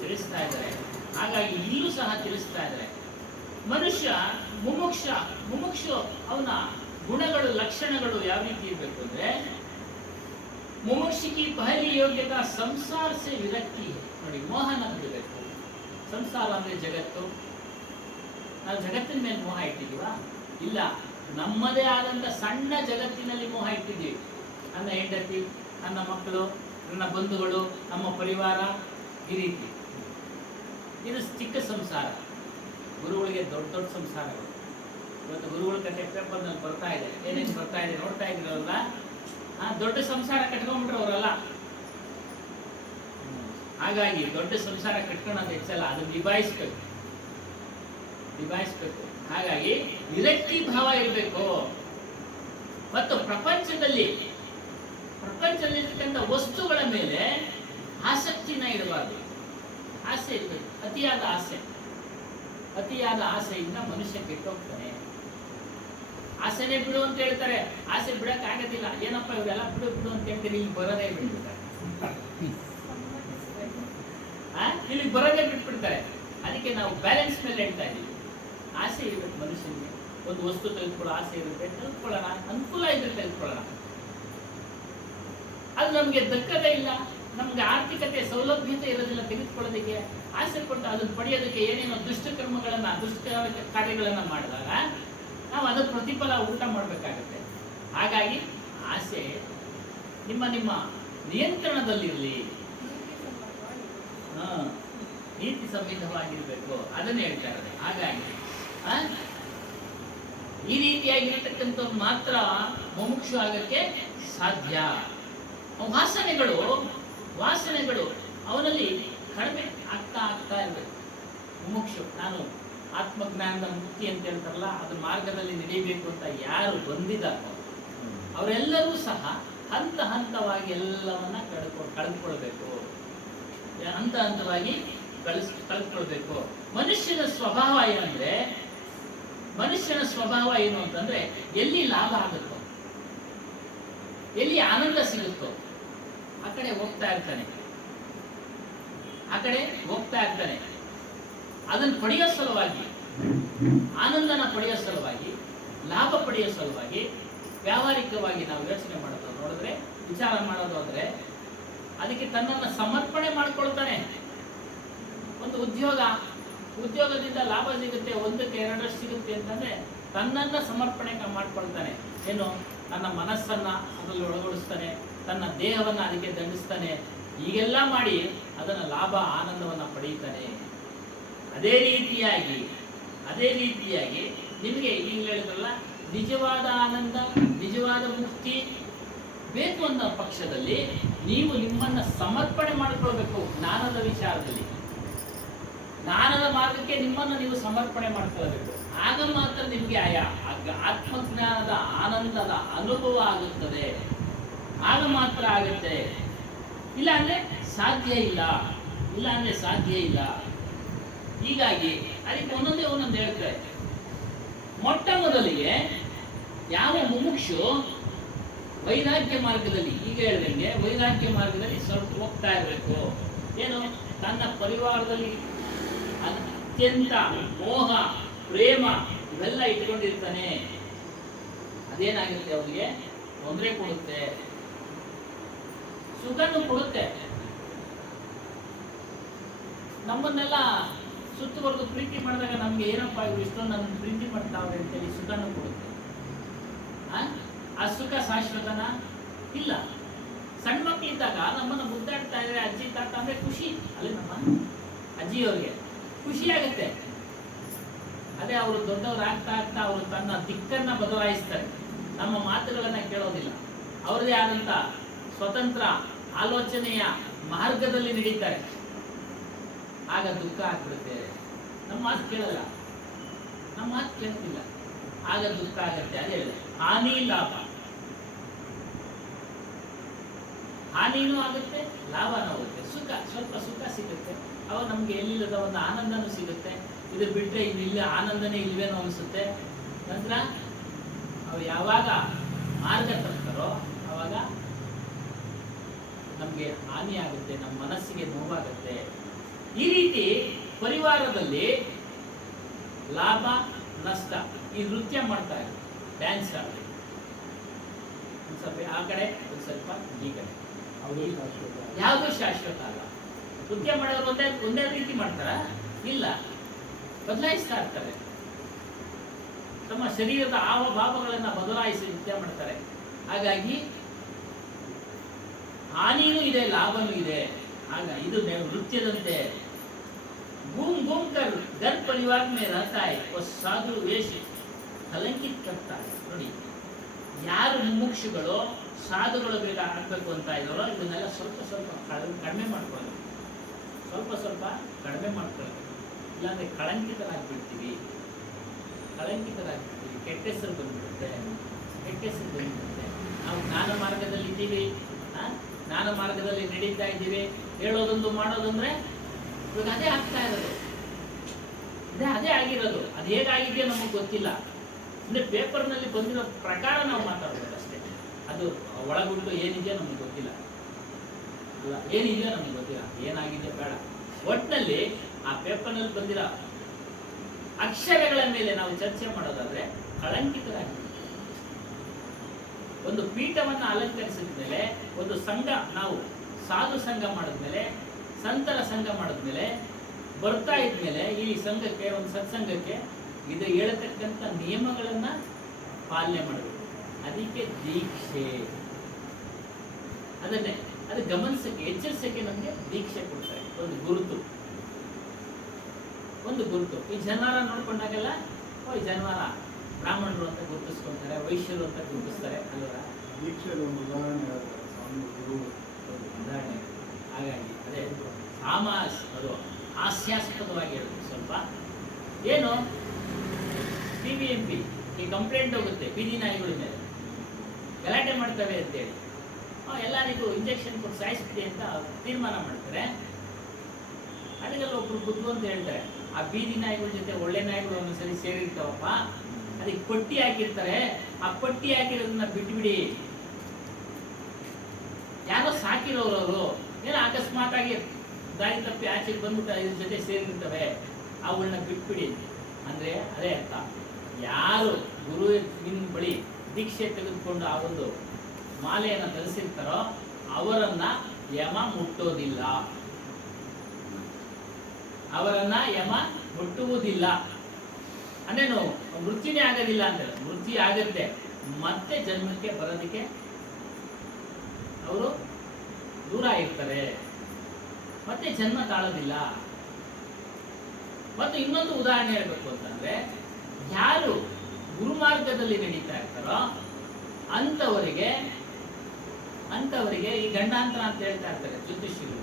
ತಿಳಿಸ್ತಾ ಇದ್ದಾರೆ. ಹಾಗಾಗಿ ಇಲ್ಲೂ ಸಹ ತಿಳಿಸ್ತಾ ಇದ್ದಾರೆ. ಮನುಷ್ಯ ಮುಮುಕ್ಷು ಅವನ ಗುಣಗಳು, ಲಕ್ಷಣಗಳು ಯಾವ ರೀತಿ ಇರಬೇಕು ಅಂದ್ರೆ, ಮುಮುಕ್ಷಿ ಕಿ ಪಹಲಿ ಯೋಗ್ಯತಾ ಸಂಸಾರ ಸೆ ವಿರಕ್ತಿ. ನೋಡಿ, ಮೋಹನ ಬಿಡಬೇಕು. ಸಂಸಾರ ಅಂದ್ರೆ ಜಗತ್ತು. ನಾವು ಜಗತ್ತಿನ ಮೇಲೆ ಮೋಹ ಇಟ್ಟಿದ್ದೀವ? ಇಲ್ಲ. ನಮ್ಮದೇ ಆದಂತ ಸಣ್ಣ ಜಗತ್ತಿನಲ್ಲಿ ಮೋಹ ಇಟ್ಟಿದ್ದೀವಿ. ನನ್ನ ಹೆಂಡತಿ, ನನ್ನ ಮಕ್ಕಳು, ನನ್ನ ಬಂಧುಗಳು, ನಮ್ಮ ಪರಿವಾರ, ಈ ರೀತಿ. ಇದು ಚಿಕ್ಕ ಸಂಸಾರ. ಗುರುಗಳಿಗೆ ದೊಡ್ಡ ದೊಡ್ಡ ಸಂಸಾರಗಳು. ಇವತ್ತು ಗುರುಗಳ ಕಥೆ ಪೇಪರ್ನಲ್ಲಿ ಬರ್ತಾ ಇದೆ, ಏನೇನು ಬರ್ತಾ ಇದೆ ನೋಡ್ತಾ ಇದ್ದೀರಲ್ಲ. ದೊಡ್ಡ ಸಂಸಾರ ಕಟ್ಕೊಂಡ್ಬಿಟ್ರೆ ಅವರಲ್ಲ. ಹಾಗಾಗಿ ದೊಡ್ಡ ಸಂಸಾರ ಕಟ್ಕೊಳ್ಳೋದು ಹೆಚ್ಚಲ್ಲ, ಅದನ್ನು ನಿಭಾಯಿಸ್ಬೇಕು. ನಿಭಾಯಿಸಬೇಕು. ಹಾಗಾಗಿ ವಿರಕ್ತಿ ಭಾವ ಇರಬೇಕು. ಮತ್ತು ಪ್ರಪಂಚದಲ್ಲಿರ್ತಕ್ಕಂಥ ವಸ್ತುಗಳ ಮೇಲೆ ಆಸಕ್ತಿನ ಇಡಬಾರ್ದು. ಆಸೆ ಇರಬೇಕು, ಅತಿಯಾದ ಆಸೆಯಿಂದ ಮನುಷ್ಯ ಕೆಟ್ಟೋಗ್ತಾನೆ. ಆಸೆನೇ ಬಿಡು ಅಂತ ಹೇಳ್ತಾರೆ, ಆಸೆ ಬಿಡಕ್ ಆಗೋದಿಲ್ಲ. ಏನಪ್ಪ ಇವರೆಲ್ಲ ಬಿಡು ಅಂತ ಹೇಳ್ತೀರಿ, ಇಲ್ಲಿ ಬರೋದೇ ಬಿಟ್ಬಿಡ್ತಾರೆ. ಇಲ್ಲಿ ಬರೋದೇ ಬಿಟ್ಬಿಡ್ತಾರೆ. ಅದಕ್ಕೆ ನಾವು ಬ್ಯಾಲೆನ್ಸ್ ಮೇಲೆ ಹೇಳ್ತಾ ಇದ್ದೀವಿ. ಆಸೆ ಇರಬೇಕು ಮನುಷ್ಯನಿಗೆ. ಒಂದು ವಸ್ತು ತೆಗೆದುಕೊಳ್ಳೋ ಆಸೆ ಇರುತ್ತೆ, ತೆಗೆದುಕೊಳ್ಳೋಣ, ಅನುಕೂಲ ಇದ್ರೆ ತೆಗೆದುಕೊಳ್ಳೋಣ. ಅದು ನಮ್ಗೆ ದಕ್ಕದೇ ಇಲ್ಲ, ನಮ್ಗೆ ಆರ್ಥಿಕತೆ ಸೌಲಭ್ಯತೆ ಇರೋದಿಲ್ಲ ತೆಗೆದುಕೊಳ್ಳೋದಕ್ಕೆ. ಆಸೆ ಕೊಟ್ಟು ಅದನ್ನು ಪಡೆಯೋದಕ್ಕೆ ಏನೇನೋ ದುಷ್ಟ ಕಾರ್ಯಗಳನ್ನ ಮಾಡಿದಾಗ ನಾವು ಅದರ ಪ್ರತಿಫಲ ಊಟ ಮಾಡಬೇಕಾಗತ್ತೆ. ಹಾಗಾಗಿ ಆಸೆ ನಿಮ್ಮ ನಿಯಂತ್ರಣದಲ್ಲಿರಲಿ, ನೀತಿ ಸಂಹಿತವಾಗಿರ್ಬೇಕು, ಅದನ್ನೇ ಹೇಳ್ತಾ ಇರೋದು. ಹಾಗಾಗಿ ಈ ರೀತಿಯಾಗಿರ್ತಕ್ಕಂಥವ್ರು ಮಾತ್ರ ಮುಮುಕ್ಷು ಆಗಕ್ಕೆ ಸಾಧ್ಯ. ವಾಸನೆಗಳು ಅವನಲ್ಲಿ ಕಡಿಮೆ ಆಗ್ತಾ ಇರಬೇಕು. ಮುಮುಕ್ಷು, ನಾನು ಆತ್ಮಜ್ಞಾನದ ಮುಕ್ತಿ ಅಂತ ಹೇಳ್ತಾರಲ್ಲ, ಅದ್ರ ಮಾರ್ಗದಲ್ಲಿ ನಡೀಬೇಕು ಅಂತ ಯಾರು ಬಂದಿದ್ದಾರೋ ಅವರೆಲ್ಲರೂ ಸಹ ಹಂತವಾಗಿ ಎಲ್ಲವನ್ನ ಕಳೆದುಕೊಳ್ಬೇಕು. ಹಂತವಾಗಿ ಕಳೆದುಕೊಳ್ಬೇಕು. ಮನುಷ್ಯನ ಸ್ವಭಾವ ಏನು ಅಂತಂದ್ರೆ, ಎಲ್ಲಿ ಲಾಭ ಆಗುತ್ತೋ, ಎಲ್ಲಿ ಆನಂದ ಸಿಗುತ್ತೋ ಆ ಕಡೆ ಹೋಗ್ತಾ ಇರ್ತಾನೆ. ಅದನ್ನು ಪಡೆಯೋ ಸಲುವಾಗಿ, ಆನಂದನ ಪಡೆಯೋ ಸಲುವಾಗಿ, ಲಾಭ ಪಡೆಯೋ ಸಲುವಾಗಿ ವ್ಯಾವಹಾರಿಕವಾಗಿ ನಾವು ಯೋಚನೆ ನೋಡಿದ್ರೆ, ವಿಚಾರ ಮಾಡೋದು ಅಂದ್ರೆ ಅದಕ್ಕೆ ತನ್ನನ್ನು ಸಮರ್ಪಣೆ ಮಾಡ್ಕೊಳ್ತಾನೆ. ಒಂದು ಉದ್ಯೋಗದಿಂದ ಲಾಭ ಸಿಗುತ್ತೆ, 1ಕ್ಕೆ 2 ಸಿಗುತ್ತೆ ಅಂತಂದ್ರೆ ತನ್ನನ್ನ ಸಮರ್ಪಣೆ ಮಾಡ್ಕೊಳ್ತಾನೆ. ಏನು, ತನ್ನ ಮನಸ್ಸನ್ನ ಅದರಲ್ಲಿ ಒಳಗೊಳಿಸ್ತಾನೆ, ತನ್ನ ದೇಹವನ್ನ ಅದಕ್ಕೆ ದಂಡಿಸ್ತಾನೆ. ಹೀಗೆಲ್ಲ ಮಾಡಿ ಅದನ್ನ ಲಾಭ ಆನಂದವನ್ನ ಪಡೆಯುತ್ತಾನೆ. ಅದೇ ರೀತಿಯಾಗಿ ನಿಮಗೆ ಈಗ ಹೇಳಿದ್ರಲ್ಲ, ನಿಜವಾದ ಆನಂದ, ನಿಜವಾದ ಮುಕ್ತಿ ಬೇಕು ಅನ್ನೋ ಪಕ್ಷದಲ್ಲಿ ನೀವು ನಿಮ್ಮನ್ನ ಸಮರ್ಪಣೆ ಮಾಡಿಕೊಳ್ಬೇಕು. ಜ್ಞಾನದ ವಿಚಾರದಲ್ಲಿ, ಜ್ಞಾನದ ಮಾರ್ಗಕ್ಕೆ ನಿಮ್ಮನ್ನು ನೀವು ಸಮರ್ಪಣೆ ಮಾಡ್ಕೊಳ್ಬೇಕು. ಆಗ ಮಾತ್ರ ನಿಮಗೆ ಆತ್ಮಜ್ಞಾನದ ಆನಂದದ ಅನುಭವ ಆಗುತ್ತದೆ. ಆಗ ಮಾತ್ರ ಆಗುತ್ತೆ. ಇಲ್ಲ ಅಂದ್ರೆ ಸಾಧ್ಯ ಇಲ್ಲ. ಹೀಗಾಗಿ ಅದಕ್ಕೆ ಒಂದೊಂದೇ ಹೇಳ್ತಾರೆ. ಮೊಟ್ಟ ಮೊದಲಿಗೆ ಯಾವ ಮುಮುಕ್ಷು ವೈರಾಗ್ಯ ಮಾರ್ಗದಲ್ಲಿ, ಈಗ ಹೇಳ್ದಂಗೆ ವೈರಾಗ್ಯ ಮಾರ್ಗದಲ್ಲಿ ಸ್ವಲ್ಪ ಹೋಗ್ತಾ ಇರಬೇಕು. ಏನು, ತನ್ನ ಪರಿವಾರದಲ್ಲಿ ಅತ್ಯಂತ ಮೋಹ, ಪ್ರೇಮ ಇವೆಲ್ಲ ಇಟ್ಕೊಂಡಿರ್ತಾನೆ. ಅದೇನಾಗುತ್ತೆ, ಅವನಿಗೆ ತೊಂದರೆ ಕೊಡುತ್ತೆ, ಸುಖನೂ ಕೊಡುತ್ತೆ. ನಮ್ಮನ್ನೆಲ್ಲ ಸುತ್ತುವರೆದು ಪ್ರೀತಿ ಮಾಡಿದಾಗ ನಮ್ಗೆ ಏನಪ್ಪಾ ಇವರು ಇಷ್ಟೊಂದು ನನ್ನ ಪ್ರೀತಿ ಮಾಡ್ತಾವ್ರೆ ಅಂತೇಳಿ ಸುಖನೂ ಕೊಡುತ್ತೆ. ಆ ಸುಖ ಶಾಶ್ವತನ ಇಲ್ಲ. ಸಣ್ಣ ಮಕ್ಕಳಿದ್ದಾಗ ನಮ್ಮನ್ನು ಮುದ್ದಾಡ್ತಾ ಇದ್ರೆ ಅಜ್ಜಿ ತಾತ ಅಂದ್ರೆ ಖುಷಿ, ಅಲ್ಲಿ ನಮ್ಮ ಅಜ್ಜಿಯವ್ರಿಗೆ ಖುಷಿ ಆಗುತ್ತೆ. ಅದೇ ಅವರು ದೊಡ್ಡವರಾಗ್ತಾ ಅವರು ತನ್ನ ದಿಕ್ಕನ್ನ ಬದಲಾಯಿಸ್ತಾರೆ, ನಮ್ಮ ಮಾತುಗಳನ್ನ ಕೇಳೋದಿಲ್ಲ, ಅವರದೇ ಆದಂತ ಸ್ವತಂತ್ರ ಆಲೋಚನೆಯ ಮಾರ್ಗದಲ್ಲಿ ನಡೀತಾರೆ. ಆಗ ದುಃಖ ಆಗ್ಬಿಡುತ್ತೆ. ನಮ್ಮ ಮಾತು ಕೇಳೋದಿಲ್ಲ, ಆಗ ದುಃಖ ಆಗತ್ತೆ. ಅದೇ ಹಾನಿ ಲಾಭ, ಹಾನಿನೂ ಆಗುತ್ತೆ, ಲಾಭನೂ ಆಗುತ್ತೆ. ಸ್ವಲ್ಪ ಸುಖ ಸಿಗುತ್ತೆ, ಅವಾಗ ನಮ್ಗೆ ಎಲ್ಲಿಲ್ಲದ ಒಂದು ಆನಂದನೂ ಸಿಗುತ್ತೆ. ಇದು ಬಿಟ್ಟರೆ ಇಲ್ಲಿ ಆನಂದನೇ ಇಲ್ವೇನೋ ಅನಿಸುತ್ತೆ. ನಂತರ ಅವ್ರು ಯಾವಾಗ ಮಾರ್ಗ ತರ್ತಾರೋ ಅವಾಗ ನಮಗೆ ಹಾನಿ ಆಗುತ್ತೆ, ನಮ್ಮ ಮನಸ್ಸಿಗೆ ನೋವಾಗುತ್ತೆ. ಈ ರೀತಿ ಪರಿವಾರದಲ್ಲಿ ಲಾಭ ನಷ್ಟ, ಈ ನೃತ್ಯ ಮಾಡ್ತಾರೆ, ಡ್ಯಾನ್ಸ್ ಆಡ್ತಾರೆ. ಒಂದು ಸ್ವಲ್ಪ ಆ ಕಡೆ, ಒಂದು ಸ್ವಲ್ಪ ಈ ಕಡೆ, ಯಾವುದೂ ಶಾಶ್ವತ ಅಲ್ಲ. ನೃತ್ಯ ಮಾಡೋರು ಒಂದೇ ರೀತಿ ಮಾಡ್ತಾರ? ಇಲ್ಲ, ಬದಲಾಯಿಸ್ತಾ ಇರ್ತಾರೆ. ತಮ್ಮ ಶರೀರದ ಭಾವಗಳನ್ನು ಬದಲಾಯಿಸಿ ನೃತ್ಯ ಮಾಡ್ತಾರೆ. ಹಾಗಾಗಿ ಹಾನಿನೂ ಇದೆ, ಲಾಭನೂ ಇದೆ. ಆಗ ಇದು ನೃತ್ಯದಂತೆ. घूम कर घर परिवार में रहता है वो साधु वेश कलंकित करता है. ನೋಡಿ, ಯಾರು ಮುಮುಕ್ಷುಗಳು ಸಾಧುಗಳು ಬೇಗ ಆಗಬೇಕು ಅಂತ ಇದ್ದಾರೋ ಇದನ್ನೆಲ್ಲ ಸ್ವಲ್ಪ ಕಡಿಮೆ ಮಾಡ್ಕೊಳ್ಳೋದು, ಇಲ್ಲಾಂದ್ರೆ ಕಳಂಕಿತರಾಗ್ಬಿಡ್ತೀವಿ. ಕಳಂಕಿತರಾಗ್ತೀವಿ, ಕೆಟ್ಟ ಹೆಸರು ಬಂದ್ಬಿಡುತ್ತೆ. ನಾವು ಜ್ಞಾನ ಮಾರ್ಗದಲ್ಲಿ ಇದ್ದೀವಿ, ಜ್ಞಾನ ಮಾರ್ಗದಲ್ಲಿ ನಡೀತಾ ಇದ್ದೀವಿ, ಹೇಳೋದೊಂದು ಮಾಡೋದಂದ್ರೆ ಇವಾಗ ಅದೇ ಆಗ್ತಾ ಇರೋದು, ಅದೇ ಆಗಿರೋದು. ಅದು ಹೇಗಾಗಿದೆಯೋ ನಮಗೆ ಗೊತ್ತಿಲ್ಲ, ಅಂದ್ರೆ ಪೇಪರ್ನಲ್ಲಿ ಬಂದಿರೋ ಪ್ರಕಾರ ನಾವು ಮಾತಾಡೋದು ಅಷ್ಟೇ. ಅದು ಒಳಗುಟ್ಟು ಏನಿದೆಯೋ ನಮಗೆ ಗೊತ್ತಿಲ್ಲ, ಏನಿದೆಯೋ ನಮಗೆ ಗೊತ್ತಿಲ್ಲ, ಏನಾಗಿದೆ ಬೇಡ. ಒಟ್ಟಿನಲ್ಲಿ ಆ ಪೇಪರ್ನಲ್ಲಿ ಬಂದಿರೋ ಅಕ್ಷರಗಳ ಮೇಲೆ ನಾವು ಚರ್ಚೆ ಮಾಡೋದಾದ್ರೆ ಕಳಂಕಿತರಾಗಿ, ಒಂದು ಪೀಠವನ್ನು ಅಲಂಕರಿಸಿದ ಮೇಲೆ, ಒಂದು ಸಂಘ, ನಾವು ಸಾಧು ಸಂಘ ಮಾಡಿದ್ಮೇಲೆ, ಸಂತರ ಸಂಘ ಮಾಡಿದ್ಮೇಲೆ, ಬರ್ತಾ ಇದ್ಮೇಲೆ ಈ ಸಂಘಕ್ಕೆ, ಒಂದು ಸತ್ಸಂಗಕ್ಕೆ ಇದು ಹೇಳತಕ್ಕಂಥ ನಿಯಮಗಳನ್ನ ಪಾಲನೆ ಮಾಡಬೇಕು. ಅದಕ್ಕೆ ದೀಕ್ಷೆ. ಅದನ್ನೇ ಅದು ಗಮನಿಸಕ್ಕೆ, ಎಚ್ಚರಿಸಕ್ಕೆ ನಮಗೆ ದೀಕ್ಷೆ ಕೊಡ್ತಾರೆ. ಒಂದು ಗುರುತು. ಈ ಜನವಾರ ನೋಡ್ಕೊಂಡಾಗೆಲ್ಲ ಈ ಜನವಾರ ಬ್ರಾಹ್ಮಣರು ಅಂತ ಗುರುತಿಸ್ಕೊಂತಾರೆ, ವೈಶ್ಯರು ಅಂತ ಗುರುತಿಸ್ತಾರೆ ಅಲ್ವಾ? ದೀಕ್ಷೆ ಒಂದು ಉದಾಹರಣೆ. ಹಾಗಾಗಿ ಅದೇ ಅದು ಹಾಸ್ಯಾಸ್ಪದವಾಗಿ ಹೇಳುತ್ತೆ ಸ್ವಲ್ಪ. ಏನು BBMP ಈ ಕಂಪ್ಲೇಂಟ್ ಹೋಗುತ್ತೆ ಬೀದಿ ನಾಯಿಗಳ ಮೇಲೆ, ಗಲಾಟೆ ಮಾಡ್ತವೆ ಅಂತೇಳಿ ಎಲ್ಲರಿಗೂ ಇಂಜೆಕ್ಷನ್ ಕೊಟ್ಟು ಸಾಯಿಸ್ಬಿಡಿ ಅಂತ ತೀರ್ಮಾನ ಮಾಡ್ತಾರೆ. ಅದಕ್ಕೆಲ್ಲ ಒಬ್ರು ಬುದ್ಧು ಅಂತ ಹೇಳ್ತಾರೆ, ಆ ಬೀದಿ ನಾಯಿಗಳ ಜೊತೆ ಒಳ್ಳೆ ನಾಯಿಗಳು ಒಂದೊಂದ್ಸರಿ ಸೇರಿರ್ತಾವಪ್ಪ, ಅದಕ್ಕೆ ಪಟ್ಟಿ ಹಾಕಿರ್ತಾರೆ, ಆ ಪಟ್ಟಿ ಹಾಕಿರೋದನ್ನ ಬಿಟ್ಬಿಡಿ. ಯಾರೋ ಸಾಕಿರೋರವರು ಏನೋ ಅಕಸ್ಮಾತ್ ಆಗಿ ದಾರಿ ತಪ್ಪಿ ಆಚೆಗೆ ಬಂದ್ಬಿಟ್ಟು ಇದ್ರ ಜೊತೆ ಸೇರಿರ್ತವೆ, ಅವುಗಳನ್ನ ಬಿಟ್ಬಿಡಿ ಅಂದ್ರೆ ಅದೇ ಅರ್ಥ. ಯಾರು ಗುರುವಿನ ಬಳಿ ದೀಕ್ಷೆ ತೆಗೆದುಕೊಂಡು ಆ ಒಂದು ಮಾಲೆಯನ್ನು ಧರಿಸಿರ್ತಾರೋ ಅವರನ್ನ ಯಮ ಮುಟ್ಟುವುದಿಲ್ಲ. ಅಂದ್ರೇನು ಮೃತ್ಯುನೇ ಆಗೋದಿಲ್ಲ ಅಂದ್ರೆ ಮೃತ್ಯು ಆಗತ್ತೆ, ಮತ್ತೆ ಜನ್ಮಕ್ಕೆ ಬರೋದಕ್ಕೆ ಅವರು ದೂರ ಇರ್ತಾರೆ, ಮತ್ತೆ ಜನ್ಮ ತಾಳೋದಿಲ್ಲ. ಮತ್ತು ಇನ್ನೊಂದು ಉದಾಹರಣೆ ಹೇಳ್ಬೇಕು ಅಂತಂದ್ರೆ, ಯಾರು ಗುರುಮಾರ್ಗದಲ್ಲಿ ನಡೀತಾ ಇರ್ತಾರೋ ಅಂತವರಿಗೆ ಈ ಗಂಡಾಂತರ ಅಂತ ಹೇಳ್ತಾ ಇರ್ತಾರೆ ಜ್ಯೋತಿಷಿಗಳು,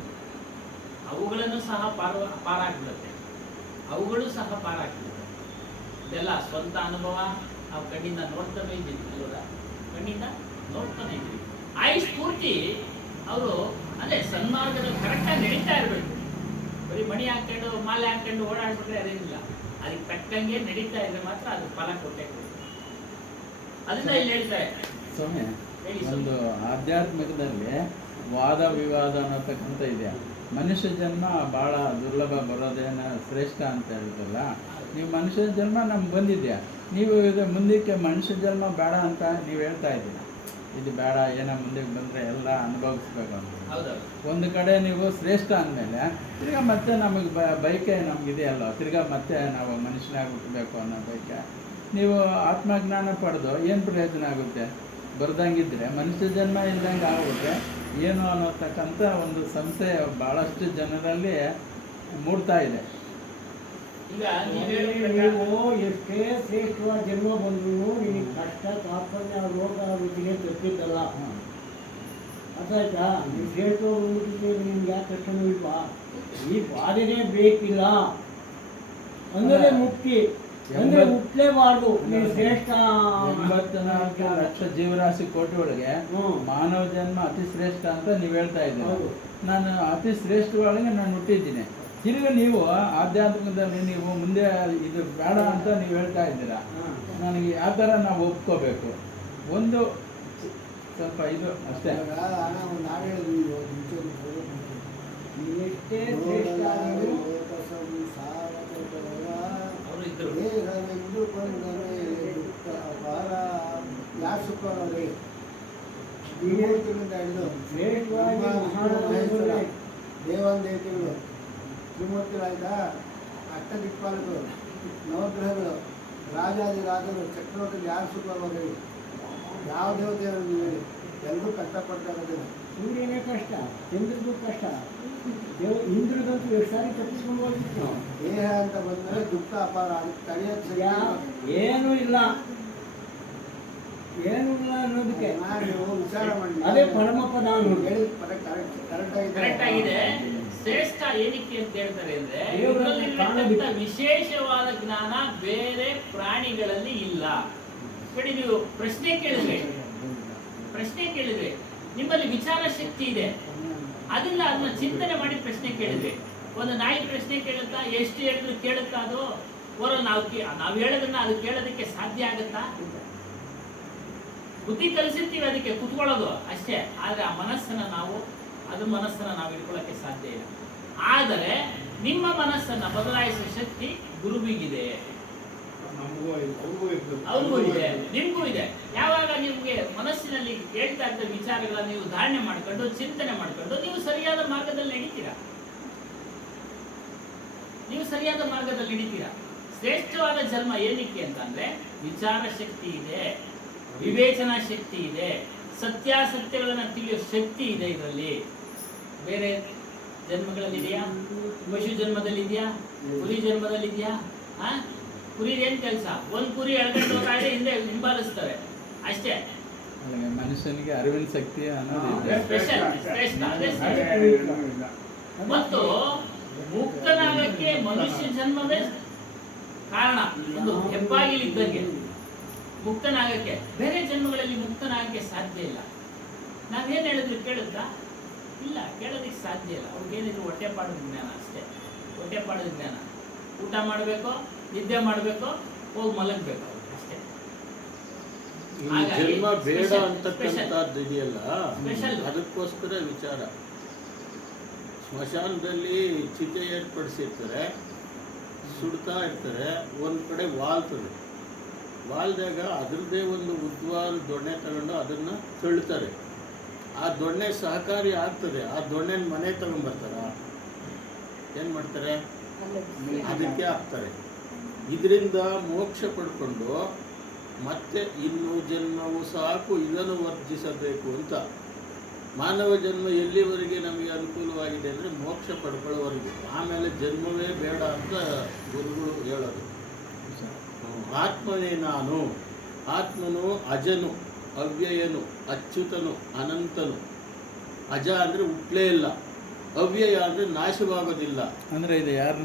ಅವುಗಳನ್ನು ಸಹ ಪಾರಾಗ್ಬಿಡುತ್ತೆ. ಇದೆಲ್ಲ ಸ್ವಂತ ಅನುಭವ, ನಾವು ಕಣ್ಣಿಂದ ನೋಡ್ತಾನೆ ಇದ್ದೀವಿ ಅಲ್ವಾ? ನೋಡ್ತಾನೆ ಇದ್ದೀವಿ. ಆಯುಷ್ ಪೂರ್ತಿ ಅವರು ಅದೇ ಸನ್ಮಾರ್ಗದಲ್ಲಿ ಕರೆಕ್ಟಾಗಿ ನಡೀತಾ ಇರಬೇಕು. ಬರೀ ಮಣಿ ಹಾಕೊಂಡು ಮಾಲೆ ಹಾಕೊಂಡು ಓಡಾಡ್ಬಿಟ್ರೆ ಅದೇನಿಲ್ಲ, ಅದಕ್ಕೆ ತಕ್ಕಂಗೆ ನಡೀತಾ ಇದ್ರೆ ಮಾತ್ರ ಅದು ಫಲ ಕೊಟ್ಟೆ ಕೊಡುತ್ತೆ. ಅದನ್ನ ಇಲ್ಲಿ ಹೇಳ್ತಾರೆ ಸ್ವಾಮಿ, ಒಂದು ಆಧ್ಯಾತ್ಮಿಕದಲ್ಲಿ ವಾದ ವಿವಾದ ಅನ್ನತಕ್ಕಂಥ ಇದೆ. ಮನುಷ್ಯ ಜನ್ಮ ಭಾಳ ದುರ್ಲಭ, ಬರೋದೇನ ಶ್ರೇಷ್ಠ ಅಂತ ಹೇಳ್ತಲ್ಲ. ನೀವು ಮನುಷ್ಯ ಜನ್ಮ ನಮ್ಗೆ ಬಂದಿದ್ಯಾ, ನೀವು ಇದು ಮುಂದಕ್ಕೆ ಮನುಷ್ಯ ಜನ್ಮ ಬೇಡ ಅಂತ ನೀವು ಹೇಳ್ತಾ ಇದ್ದೀರ. ಇದು ಬೇಡ, ಏನೋ ಮುಂದಕ್ಕೆ ಬಂದರೆ ಎಲ್ಲ ಅನುಭವಿಸ್ಬೇಕು ಅಂತ. ಒಂದು ಕಡೆ ನೀವು ಶ್ರೇಷ್ಠ ಅಂದಮೇಲೆ ತಿರ್ಗಾ ಮತ್ತೆ ನಮಗೆ ಬೈಕೆ ನಮಗಿದೆಯಲ್ಲ, ತಿರ್ಗಾ ಮತ್ತೆ ನಾವು ಮನುಷ್ಯನಾಗಿ ಹುಟ್ಟಬೇಕು ಅನ್ನೋ ಬೈಕೆ. ನೀವು ಆತ್ಮಜ್ಞಾನ ಪಡೆದು ಏನು ಪ್ರಯೋಜನ ಆಗುತ್ತೆ? ಬರ್ದಂಗಿದ್ರೆ ಮನುಷ್ಯ ಜನ್ಮ ಇಲ್ದಂಗೆ ಆಗುತ್ತೆ ಏನು ಅನ್ನೋತಕ್ಕಂಥ ಒಂದು ಸಂಶಯ ಭಾಳಷ್ಟು ಜನರಲ್ಲಿ ಮೂಡ್ತಾ ಇದೆ. ನೀವು ಎಷ್ಟೇ ಶ್ರೇಷ್ಠವಾದ ಜನ್ಮ ಬಂದರೂ ನಿಮಗೆ ಕಷ್ಟ, ತಾತ್ಪರ್ಯ, ರೋಗ ರುಚಿಗೆ ತಪ್ಪಿದ್ದಲ್ಲ. ಅರ್ಥಾಯ್ತಾ? ನೀವು ಶ್ರೇಷ್ಠವಾಗಿ ಬಂದ್ಬಿಟ್ಟಿದ್ದೀರಿ, ನಿಮ್ಗೆ ಯಾಕೆ ಕಷ್ಟನೂ ಇಲ್ವಾ? ಈ ಬಾಧೆನೇ ಬೇಕಿಲ್ಲ ಅಂದರೆ ಮುಕ್ತಿ, ಅಂದ್ರೆ ಹುಟ್ಟಲೇಬಾರ್ದು. ನೀವು ಶ್ರೇಷ್ಠ 84 ಲಕ್ಷ ಜೀವರಾಶಿ ಕೋಟಿ ಒಳಗೆ ಮಾನವ ಜನ್ಮ ಅತಿ ಶ್ರೇಷ್ಠ ಅಂತ ನೀವು ಹೇಳ್ತಾ ಇದ್ದೀರಿ. ನಾನು ಅತಿ ಶ್ರೇಷ್ಠ ಒಳಗೆ ನಾನು ಹುಟ್ಟಿದ್ದೀನಿ. ತಿರುಗಿ ನೀವು ಆಧ್ಯಾತ್ಮಿಕದಲ್ಲಿ ನೀವು ಮುಂದೆ ಇದು ಬೇಡ ಅಂತ ನೀವು ಹೇಳ್ತಾ ಇದ್ದೀರಾ. ನನಗೆ ಯಾವ ಥರ ನಾವು ಒಪ್ಕೋಬೇಕು? ಒಂದು ಸ್ವಲ್ಪ ಇದು ಅಷ್ಟೇ. ಎಷ್ಟೇ ಶ್ರೇಷ್ಠ ದೇವಾಲಯಗಳು, ತ್ರಿಮೂರ್ತಿಗಳಾಯ್ತಾ, ಅಷ್ಟದಿಕ್ಪಾಲಕರು, ನವಗ್ರಹಗಳು, ರಾಜಾದಿರಾಜರು, ಚಕ್ರವರ್ತಿಗಳು ಯಾರು ಸುಖವಾಗಿ ಹೇಳಿ? ಯಾವ ದೇವತೆಯನ್ನು ಹೇಳಿ? ಎಲ್ಲರೂ ಕಷ್ಟಪಡ್ತಾ ಇರೋದಿಲ್ಲ. ಸೂರ್ಯನೇ ಕಷ್ಟ, ಚಂದ್ರದ್ದು ಕಷ್ಟ, ಇಂದ್ರದಂತೂ ಎಷ್ಟು ಸಾರಿ ತಪ್ಪಿಸ್ಕೊಂಡು ಹೋಗ್ತಿತ್ತು. ದೇಹ ಅಂತ ಬಂದರೆ ದುಃಖ ಅಪಾರ, ಅದಕ್ಕೆ ಏನೂ ಇಲ್ಲ ಅನ್ನೋದಕ್ಕೆ ವಿಚಾರ ಮಾಡಿ. ಅದೇ ಪರಮಪದ ಕರೆಕ್ಟ್ ಆಗಿದೆ. ಶ್ರೇಷ್ಠ ಏನಕ್ಕೆ ಅಂತ ಹೇಳ್ತಾರೆ ಅಂದ್ರೆ ದೇವರನ್ನ ಇದರಲ್ಲಿರ್ತಕ್ಕಂಥ ವಿಶೇಷವಾದ ಜ್ಞಾನ ಬೇರೆ ಪ್ರಾಣಿಗಳಲ್ಲಿ ಇಲ್ಲ. ನೋಡಿ, ನೀವು ಪ್ರಶ್ನೆ ಕೇಳಿದ್ರೆ ನಿಮ್ಮಲ್ಲಿ ವಿಚಾರ ಶಕ್ತಿ ಇದೆ, ಅದನ್ನ ಚಿಂತನೆ ಮಾಡಿ ಪ್ರಶ್ನೆ ಕೇಳಿದ್ರೆ. ಒಂದು ನಾಯಿ ಪ್ರಶ್ನೆ ಕೇಳುತ್ತಾ, ಎಷ್ಟು ಹೇಳಿದ್ರು ಕೇಳುತ್ತಾ? ಅದು ನಾವು ಹೇಳೋದನ್ನ ಅದು ಕೇಳೋದಕ್ಕೆ ಸಾಧ್ಯ ಆಗುತ್ತಾ? ಬುದ್ಧಿ ಕಲಿಸಿರ್ತೀವಿ ಅದಕ್ಕೆ ಕುತ್ಕೊಳ್ಳೋದು ಅಷ್ಟೇ, ಆದ್ರೆ ಆ ಮನಸ್ಸನ್ನ ನಾವು ಇಟ್ಕೊಳ್ಳೋಕೆ ಸಾಧ್ಯ ಇಲ್ಲ. ಆದರೆ ನಿಮ್ಮ ಮನಸ್ಸನ್ನ ಬದಲಾಯಿಸುವ ಶಕ್ತಿ ಗುರುವಿಗಿದೆ, ಅವ್ರಿಗೂ ಇದೆ, ನಿಮ್ಗೂ ಇದೆ. ಯಾವಾಗ ನಿಮ್ಗೆ ಮನಸ್ಸಿನಲ್ಲಿ ಹೇಳ್ತಾ ಇದ್ದ ವಿಚಾರಗಳನ್ನ ನೀವು ಧಾರಣೆ ಮಾಡ್ಕೊಂಡು ಚಿಂತನೆ ಮಾಡ್ಕೊಂಡು ನೀವು ಸರಿಯಾದ ಮಾರ್ಗದಲ್ಲಿ ನಡೀತೀರಾ. ಶ್ರೇಷ್ಠವಾದ ಜನ್ಮ ಏನಕ್ಕೆ ಅಂತಂದ್ರೆ ವಿಚಾರ ಶಕ್ತಿ ಇದೆ, ವಿವೇಚನಾ ಶಕ್ತಿ ಇದೆ, ಸತ್ಯಾಸತ್ಯಗಳನ್ನ ತಿಳಿಯೋ ಶಕ್ತಿ ಇದೆ ಇದರಲ್ಲಿ. ಬೇರೆ ಜನ್ಮಗಳಲ್ಲಿದೆಯಾ? ಪಶು ಜನ್ಮದಲ್ಲಿದೆಯಾ? ಕುರಿ ಜನ್ಮದಲ್ಲಿದೆಯಾ? ಕುರಿ ಏನ್ ಕೆಲಸ? ಒಂದ್ ಕುರಿ ಎಳ್ಕೊಂಡು ಹೋಗ್ತಾ ಇದೆ, ಹಿಂದೆ ಹಿಂಬಾಲಿಸ್ತವೆ ಅಷ್ಟೇ. ಮನುಷ್ಯನಿಗೆ ಅರಿವಿನ ಶಕ್ತಿ ಅನ್ನೋದು ಮತ್ತು ಮುಕ್ತನಾಗಕ್ಕೆ ಮನುಷ್ಯ ಜನ್ಮವೇ ಕಾರಣ. ಒಂದು ಹೆಬ್ಬಾಗಿಲಿದ್ದಂಗೆ ಮುಕ್ತನಾಗಕ್ಕೆ. ಬೇರೆ ಜನ್ಮಗಳಲ್ಲಿ ಮುಕ್ತನಾಗಕ್ಕೆ ಸಾಧ್ಯ ಇಲ್ಲ. ನಾವೇನ್ ಹೇಳಿದ್ರು ಕೇಳುತ್ತಾ? ಇಲ್ಲ, ಕೇಳೋದಕ್ಕೆ ಸಾಧ್ಯ ಇಲ್ಲ. ಅವ್ರಿಗೇನಿದ್ರು ಹೊಟ್ಟೆಪಾಡದ ಜ್ಞಾನ ಅಷ್ಟೇ, ಹೊಟ್ಟೆಪಾಡದ ಜ್ಞಾನ. ಊಟ ಮಾಡಬೇಕು, ನಿದ್ದೆ ಮಾಡಬೇಕು, ಹೋಗಿ ಮಲಗಬೇಕು ಅಷ್ಟೇ. ಜನ್ಮ ಬೇಡ ಅಂತಕ್ಕಂಥದ್ದು ಇದೆಯಲ್ಲ, ಅದಕ್ಕೋಸ್ಕರ ವಿಚಾರ. ಸ್ಮಶಾನದಲ್ಲಿ ಚಿತೆ ಏರ್ಪಡಿಸಿರ್ತಾರೆ, ಸುಡ್ತಾ ಇರ್ತಾರೆ, ಒಂದು ಕಡೆ ವಾಲ್ದಾಗ ಅದರದ್ದೇ ಒಂದು ಉದ್ವಾರ ದೊಣ್ಣೆ ತಗೊಂಡು ಅದನ್ನು ತಳ್ಳುತ್ತಾರೆ. ಆ ದೊಣ್ಣೆ ಸಹಕಾರಿ ಆಗ್ತದೆ. ಆ ದೊಣ್ಣೆನ ಮನೆ ತಗೊಂಡ್ಬರ್ತಾರ, ಏನು ಮಾಡ್ತಾರೆ? ಅದಕ್ಕೆ ಹಾಕ್ತಾರೆ. ಇದರಿಂದ ಮೋಕ್ಷ ಪಡ್ಕೊಂಡು ಮತ್ತೆ ಇನ್ನು ಜನ್ಮವು ಸಾಕು, ಇದನ್ನು ವರ್ಜಿಸಬೇಕು ಅಂತ. ಮಾನವ ಜನ್ಮ ಎಲ್ಲಿವರೆಗೆ ನಮಗೆ ಅನುಕೂಲವಾಗಿದೆ ಅಂದರೆ ಮೋಕ್ಷ ಪಡ್ಕೊಳ್ಳೋವರೆಗೆ. ಆಮೇಲೆ ಜನ್ಮವೇ ಬೇಡ ಅಂತ ಗುರುಗಳು ಹೇಳೋದು. ಆತ್ಮನೇ ನಾನು, ಆತ್ಮನು ಅಜನು, ಅವ್ಯಯನು, ಅಚ್ಯುತನು, ಅನಂತನು. ಅಜ ಅಂದರೆ ಹುಟ್ಟಲೇ ಇಲ್ಲ, ಅವ್ಯಯ ಅಂದರೆ ನಾಶವಾಗೋದಿಲ್ಲ. ಅಂದ್ರೆ ಇದು ಯಾರು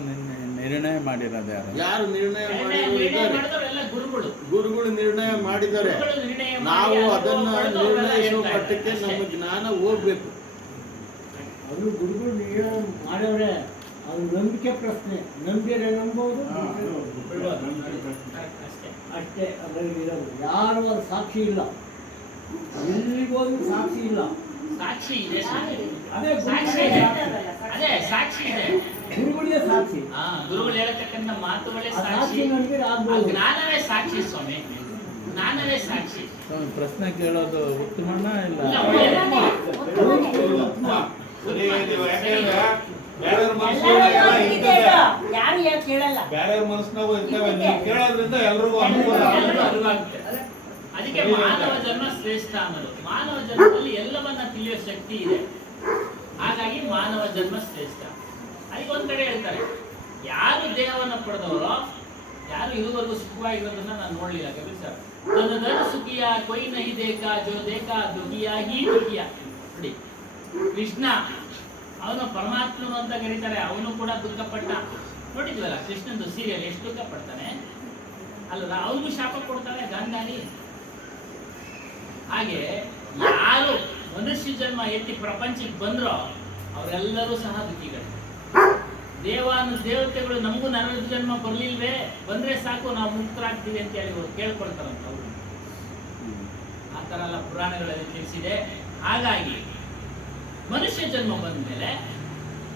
ನಿರ್ಣಯ ಮಾಡಿರೋದು? ಯಾರು ನಿರ್ಣಯ ಮಾಡಿದ್ದಾರೆ? ಗುರುಗಳು ನಿರ್ಣಯ ಮಾಡಿದ್ದಾರೆ. ನಾವು ಅದನ್ನ ನಿರ್ಣಯಿಸುವ ಮಟ್ಟಕ್ಕೆ ನಮ್ಮ ಜ್ಞಾನ ಹೋಗ್ಬೇಕು. ಅದು ಗುರುಗಳು ನಿರ್ಣಯ ಮಾಡವ್ರೆ, ಅದು ನಂಬಿಕೆ ಪ್ರಶ್ನೆ. ನಂಬಿದ್ರೆ ನಂಬೋದು, ಅಷ್ಟೇ ಅದರಲ್ಲಿ ಇರೋದು. ಯಾರು ಅದು ಸಾಕ್ಷಿ ಇಲ್ಲ, ಎಲ್ಲಿಗೋದು ಸಾಕ್ಷಿ ಇಲ್ಲ. ಸಾಕ್ಷಿ ಇದೆ, ಅದೇ ಸಾಕ್ಷಿ ಇದೆ. ಗುರುಗಳೇ ಸಾಕ್ಷಿ. ಗುರುಗಳು ಹೇಳತಕ್ಕಂಥ ಮಾತುಗಳೇ ಸಾಕ್ಷಿ. ಸಾಕ್ಷಿ ನಂಬಿದ್ರೆ ಆಗ್ಬೋದು. ಜ್ಞಾನವೇ ಸಾಕ್ಷಿ ಸ್ವಾಮಿ, ಜ್ಞಾನವೇ ಸಾಕ್ಷಿ. ಪ್ರಶ್ನೆ ಕೇಳೋದು ಉತ್ತಮಣ್ಣ ಇಲ್ಲ? ಬೇರೆಯವ್ರ ಮನಸ್ಸಿನಾಗೂ ಇರ್ತವೆ, ನೀವು ಕೇಳೋದ್ರಿಂದ ಎಲ್ರಿಗೂ ಅನುಕೂಲ ಆಗುತ್ತೆ. ಅದಕ್ಕೆ ಮಾನವ ಜನ್ಮ ಶ್ರೇಷ್ಠ ಅನ್ನೋದು. ಮಾನವ ಜನ್ಮದಲ್ಲಿ ಎಲ್ಲವನ್ನ ತಿಳಿಯೋ ಶಕ್ತಿ ಇದೆ, ಹಾಗಾಗಿ ಮಾನವ ಜನ್ಮ ಶ್ರೇಷ್ಠ. ಅದಕ್ಕೆ ಒಂದ್ ಕಡೆ ಹೇಳ್ತಾರೆ, ಯಾರು ದೇಹವನ್ನ ಪಡೆದವರೋ, ಯಾರು ಇದುವರೆಗೂ ಸುಖವಾಗಿರೋದನ್ನ ನಾನು ನೋಡ್ಲಿಲ್ಲ. ಕಬೀರ್ ಸರ್, ತನ್ನ ಸುಖಿಯ ಕೊಯ್ ನಹಿ ದೇಖಾ ಜೋ ದೇಖಾ ದುಃಖಿಯ ಹೀ ದುಃಖಿಯ. ನೋಡಿ, ಕೃಷ್ಣ ಅವನು ಪರಮಾತ್ಮನು ಅಂತ ಕರೀತಾರೆ, ಅವನು ಕೂಡ ದುಃಖಪಟ್ಟ. ನೋಡಿದ್ವಲ್ಲ ಕೃಷ್ಣಂದು ಸೀರಿಯಲ್, ಎಷ್ಟು ದುಃಖ ಪಡ್ತಾನೆ ಅಲ್ಲ, ಅವ್ರಿಗೂ ಶಾಪ ಕೊಡ್ತಾನೆ ಗಾಂಧಾರಿ. ಹಾಗೆ ಯಾರು ಮನುಷ್ಯ ಜನ್ಮ ಎತ್ತಿ ಪ್ರಪಂಚಕ್ಕೆ ಬಂದ್ರೋ ಅವರೆಲ್ಲರೂ ಸಹ ದುಃಖಿಗಳು. ದೇವತೆಗಳು ನಮಗೂ ನರಕ ಜನ್ಮ ಬರ್ಲಿಲ್ವೇ, ಬಂದ್ರೆ ಸಾಕು ನಾವು ಮುಕ್ತರಾಗ್ತೀವಿ ಅಂತ ಹೇಳಿ ಕೇಳ್ಕೊಳ್ತಾರಂತ ಅವರು. ಆ ತರ ಎಲ್ಲ ಪುರಾಣಗಳಲ್ಲಿ ತಿಳಿಸಿದೆ. ಹಾಗಾಗಿ ಮನುಷ್ಯ ಜನ್ಮ ಬಂದ ಮೇಲೆ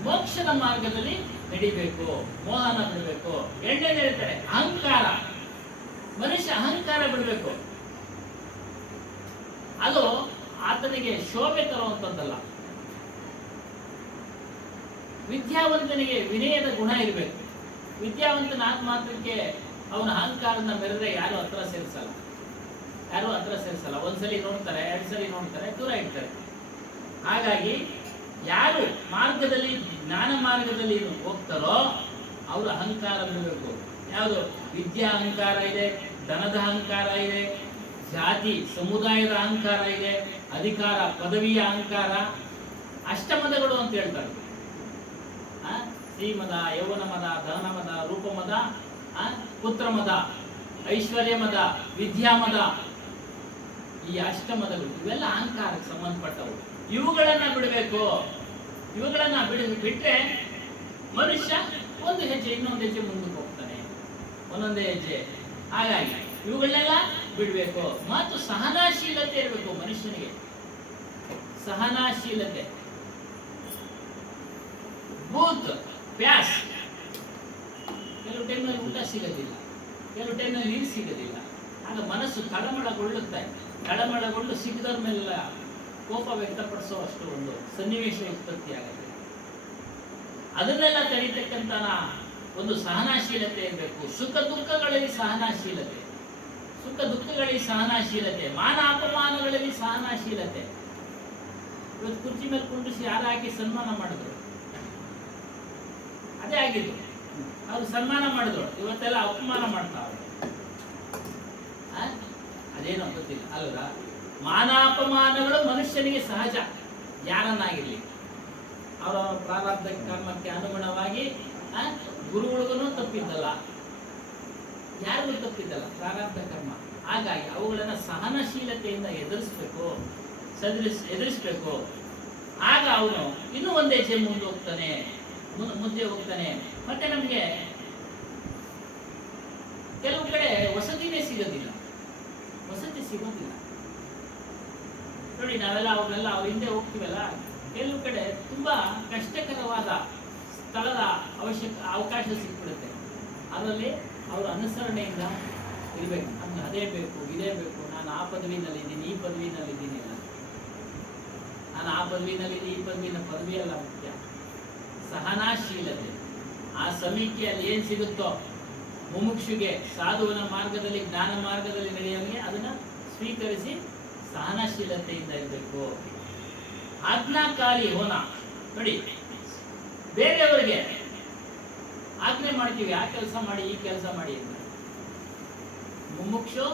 ಮೋಕ್ಷದ ಮಾರ್ಗದಲ್ಲಿ ನಡಿಬೇಕು, ಮೋಹನ ಬಿಡಬೇಕು. ಎರಡನೇದು ಹೇಳ್ತಾರೆ ಅಹಂಕಾರ. ಮನುಷ್ಯ ಅಹಂಕಾರ ಬಿಡಬೇಕು. ಅದು ಆತನಿಗೆ ಶೋಭೆ ತರುವಂತದ್ದಲ್ಲ. ವಿದ್ಯಾವಂತನಿಗೆ ವಿನಯದ ಗುಣ ಇರಬೇಕು. ವಿದ್ಯಾವಂತನ ಮಾತ್ರಕ್ಕೆ ಅವನ ಅಹಂಕಾರನ ಮೆರೆದ್ರೆ ಯಾರು ಹತ್ರ ಸೇರಿಸಲ್ಲ. ಒಂದ್ಸಲಿ ನೋಡ್ತಾರೆ, 2 ಸಲ ನೋಡ್ತಾರೆ, ದೂರ ಇಡ್ತಾರೆ. ಹಾಗಾಗಿ ಯಾರು ಮಾರ್ಗದಲ್ಲಿ, ಜ್ಞಾನ ಮಾರ್ಗದಲ್ಲಿ ಹೋಗ್ತಾರೋ ಅವರು ಅಹಂಕಾರ ಬಿಡಬೇಕು. ಯಾವುದು? ವಿದ್ಯಾ ಅಹಂಕಾರ ಇದೆ, ಧನದ ಅಹಂಕಾರ ಇದೆ, ಜಾತಿ ಸಮುದಾಯದ ಅಹಂಕಾರ ಇದೆ, ಅಧಿಕಾರ ಪದವಿಯ ಅಹಂಕಾರ, ಅಷ್ಟಮದಗಳು ಅಂತ ಹೇಳ್ತಾರೆ. ಶ್ರೀಮದ, ಯೌವನಮದ, ಧನಮದ, ರೂಪಮದ, ಪುತ್ರಮದ, ಐಶ್ವರ್ಯಮದ, ವಿದ್ಯಾಮದ, ಈ ಅಷ್ಟಮದಗಳು ಇವೆಲ್ಲ ಅಹಂಕಾರಕ್ಕೆ ಸಂಬಂಧಪಟ್ಟವು. ಇವುಗಳನ್ನ ಬಿಡಬೇಕು. ಇವುಗಳನ್ನ ಬಿಟ್ರೆ ಮನುಷ್ಯ ಒಂದು ಹೆಜ್ಜೆ ಇನ್ನೊಂದು ಹೆಜ್ಜೆ ಮುಂದಕ್ಕೆ ಹೋಗ್ತಾನೆ, ಒಂದೊಂದೇ ಹೆಜ್ಜೆ. ಹಾಗಾಗಿ ಇವುಗಳನ್ನೆಲ್ಲ ಬಿಡಬೇಕು. ಮತ್ತು ಸಹನಾಶೀಲತೆ ಇರಬೇಕು ಮನುಷ್ಯನಿಗೆ. ಸಹನಾಶೀಲತೆ, ಭೂತ್ ಪ್ಯಾಸ್. ಕೆಲವು ಟೈಮ್ನಲ್ಲಿ ಊಟ ಸಿಗೋದಿಲ್ಲ, ಕೆಲವು ಟೈಮ್ನಲ್ಲಿ ನೀರು ಸಿಗೋದಿಲ್ಲ. ಆಗ ಮನಸ್ಸು ತಳಮಳಗೊಳ್ಳುತ್ತೆ. ತಳಮಳಗೊಂಡು ಸಿಗದವ್ರ ಮೇಲೆಲ್ಲ ಕೋಪ ವ್ಯಕ್ತಪಡಿಸೋ ಅಷ್ಟು ಒಂದು ಸನ್ನಿವೇಶ ಉತ್ಪತ್ತಿ ಆಗುತ್ತೆ. ಅದನ್ನೆಲ್ಲ ತಡೀತಕ್ಕಂಥ ಒಂದು ಸಹನಾಶೀಲತೆ ಇರಬೇಕು. ಸುಖ ದುಃಖಗಳಲ್ಲಿ ಸಹನಾಶೀಲತೆ, ಸುಖ ದುಃಖಗಳಲ್ಲಿ ಸಹನಾಶೀಲತೆ, ಮಾನ ಅಪಮಾನಗಳಲ್ಲಿ ಸಹನಾಶೀಲತೆ. ಇವತ್ತು ಕುರ್ಚಿ ಮೇಲೆ ಕುಂಡಿಸಿ ಯಾರು ಹಾಕಿ ಸನ್ಮಾನ ಮಾಡಿದ್ರು, ಅದೇ ಆಗಿದ್ದು. ಅವ್ರು ಸನ್ಮಾನ ಮಾಡಿದ್ರು, ಇವತ್ತೆಲ್ಲ ಅಪಮಾನ ಮಾಡ್ತಾವ್ರೆ. ಅದೇನೋ ಗೊತ್ತಿಲ್ಲ ಅಲ್ವಾ? ಮಾನಾಪಮಾನಗಳು ಮನುಷ್ಯನಿಗೆ ಸಹಜ, ಯಾರನ್ನಾಗಿರ್ಲಿ. ಅವರ ಪ್ರಾರಬ್ಧ ಕರ್ಮಕ್ಕೆ ಅನುಗುಣವಾಗಿ ಗುರುಗಳಿಗೂ ತಪ್ಪಿದ್ದಲ್ಲ, ಯಾರಿಗೂ ತಪ್ಪಿದ್ದಲ್ಲ ಪ್ರಾರಬ್ಧ ಕರ್ಮ. ಹಾಗಾಗಿ ಅವುಗಳನ್ನು ಸಹನಶೀಲತೆಯಿಂದ ಎದುರಿಸ್ಬೇಕು. ಆಗ ಅವನು ಇನ್ನೂ ಒಂದೇ ಹೆಜ್ಜೆ ಮುಂದೆ ಹೋಗ್ತಾನೆ. ಮತ್ತೆ ನಮಗೆ ಕೆಲವು ಕಡೆ ವಸತಿ ಸಿಗೋದಿಲ್ಲ. ನೋಡಿ, ನಾವೆಲ್ಲ ಅವ್ರ ಹಿಂದೆ ಹೋಗ್ತೀವಲ್ಲ, ಕೆಲವು ಕಡೆ ತುಂಬಾ ಕಷ್ಟಕರವಾದ ಸ್ಥಳದ ಅವಕಾಶ ಸಿಕ್ಬಿಡುತ್ತೆ. ಅದರಲ್ಲಿ ಅವರು ಅನುಸರಣೆಯಿಂದ ಇರಬೇಕು. ನಮ್ಗೆ ಅದೇ ಬೇಕು, ಇದೇ ಬೇಕು, ನಾನು ಆ ಪದವಿನಲ್ಲಿದ್ದೀನಿ, ಈ ಪದವಿನಲ್ಲಿದ್ದೀನಿ ಅಲ್ಲ. ನಾನು ಆ ಪದವಿನಲ್ಲಿದ್ದೀನಿ, ಈ ಪದವಿ ಅಲ್ಲ ಮುಖ್ಯ. ಸಹನಾಶೀಲತೆ. ಆ ಸಮೀಕ್ಷೆಯಲ್ಲಿ ಏನು ಸಿಗುತ್ತೋ ಮುಮುಕ್ಷುಗೆ, ಸಾಧುವನ ಮಾರ್ಗದಲ್ಲಿ, ಜ್ಞಾನ ಮಾರ್ಗದಲ್ಲಿ ನಡೆಯೋರಿಗೆ ಅದನ್ನ ಸ್ವೀಕರಿಸಿ ಸಹನಶೀಲತೆಯಿಂದ ಇರಬೇಕು. ಆಜ್ಞಾಕಾರಿ ಹೋನ. ನೋಡಿ, ಬೇರೆಯವರಿಗೆ ಆಜ್ಞೆ ಮಾಡ್ತೀವಿ, ಆ ಕೆಲಸ ಮಾಡಿ, ಈ ಕೆಲಸ ಮಾಡಿ ಅಂತ. ಮುಮುಕ್ಷು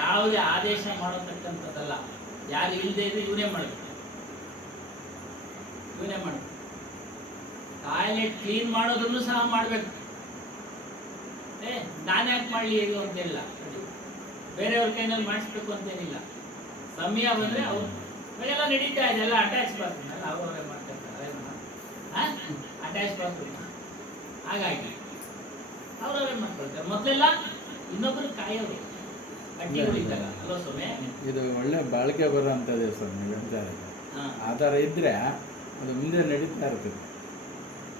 ಯಾವುದೇ ಆದೇಶ ಮಾಡತಕ್ಕಂಥದ್ದಲ್ಲ. ಯಾರು ಇಲ್ಲದೆ ಇದ್ರೆ ಇವನೇ ಮಾಡಬೇಕು. ಟಾಯ್ಲೆಟ್ ಕ್ಲೀನ್ ಮಾಡೋದನ್ನು ಸಹ ಮಾಡಬೇಕು. ನಾನು ಯಾಕೆ ಮಾಡಲಿ ಇದು ಅಂತಿಲ್ಲ, ಬೇರೆಯವ್ರ ಕೈನಲ್ಲಿ ಮಾಡಿಸ್ಬೇಕು ಅಂತೇನಿಲ್ಲ. ಸಮಯ ಬಂದ್ರೆ ಅವ್ರು ಇವಾಗೆಲ್ಲ ನಡೀತಾ ಇದೆ, ಎಲ್ಲ ಅಟ್ಯಾಚ್ ಬಾತ್ರೂಮ್ ಎಲ್ಲ ಅವರವರೇ ಮಾಡ್ತಿರ್ತಾರೆ, ಅಟ್ಯಾಚ್ ಬಾತ್ರೂಮ್. ಹಾಗಾಗಿ ಅವರವರೇ ಮಾಡ್ಕೊಳ್ತಾರೆ. ಮೊದಲೆಲ್ಲ ಇನ್ನೊಬ್ರು ಕಾಯೋರು ಗಟ್ಟಿಗಳು ಇದ್ದಾಗ ಅಲ್ವ ಸ್ವಾಮಿ? ಇದು ಒಳ್ಳೆ ಬಾಳಿಕೆ ಬರುವಂಥದ್ದೇ ಸ್ವಾಮಿ. ಹೇಳ್ತಾರೆ ಆ ಥರ ಇದ್ರೆ ಅದು ಮುಂದೆ ನಡೀತಾ ಇರ್ತದೆ.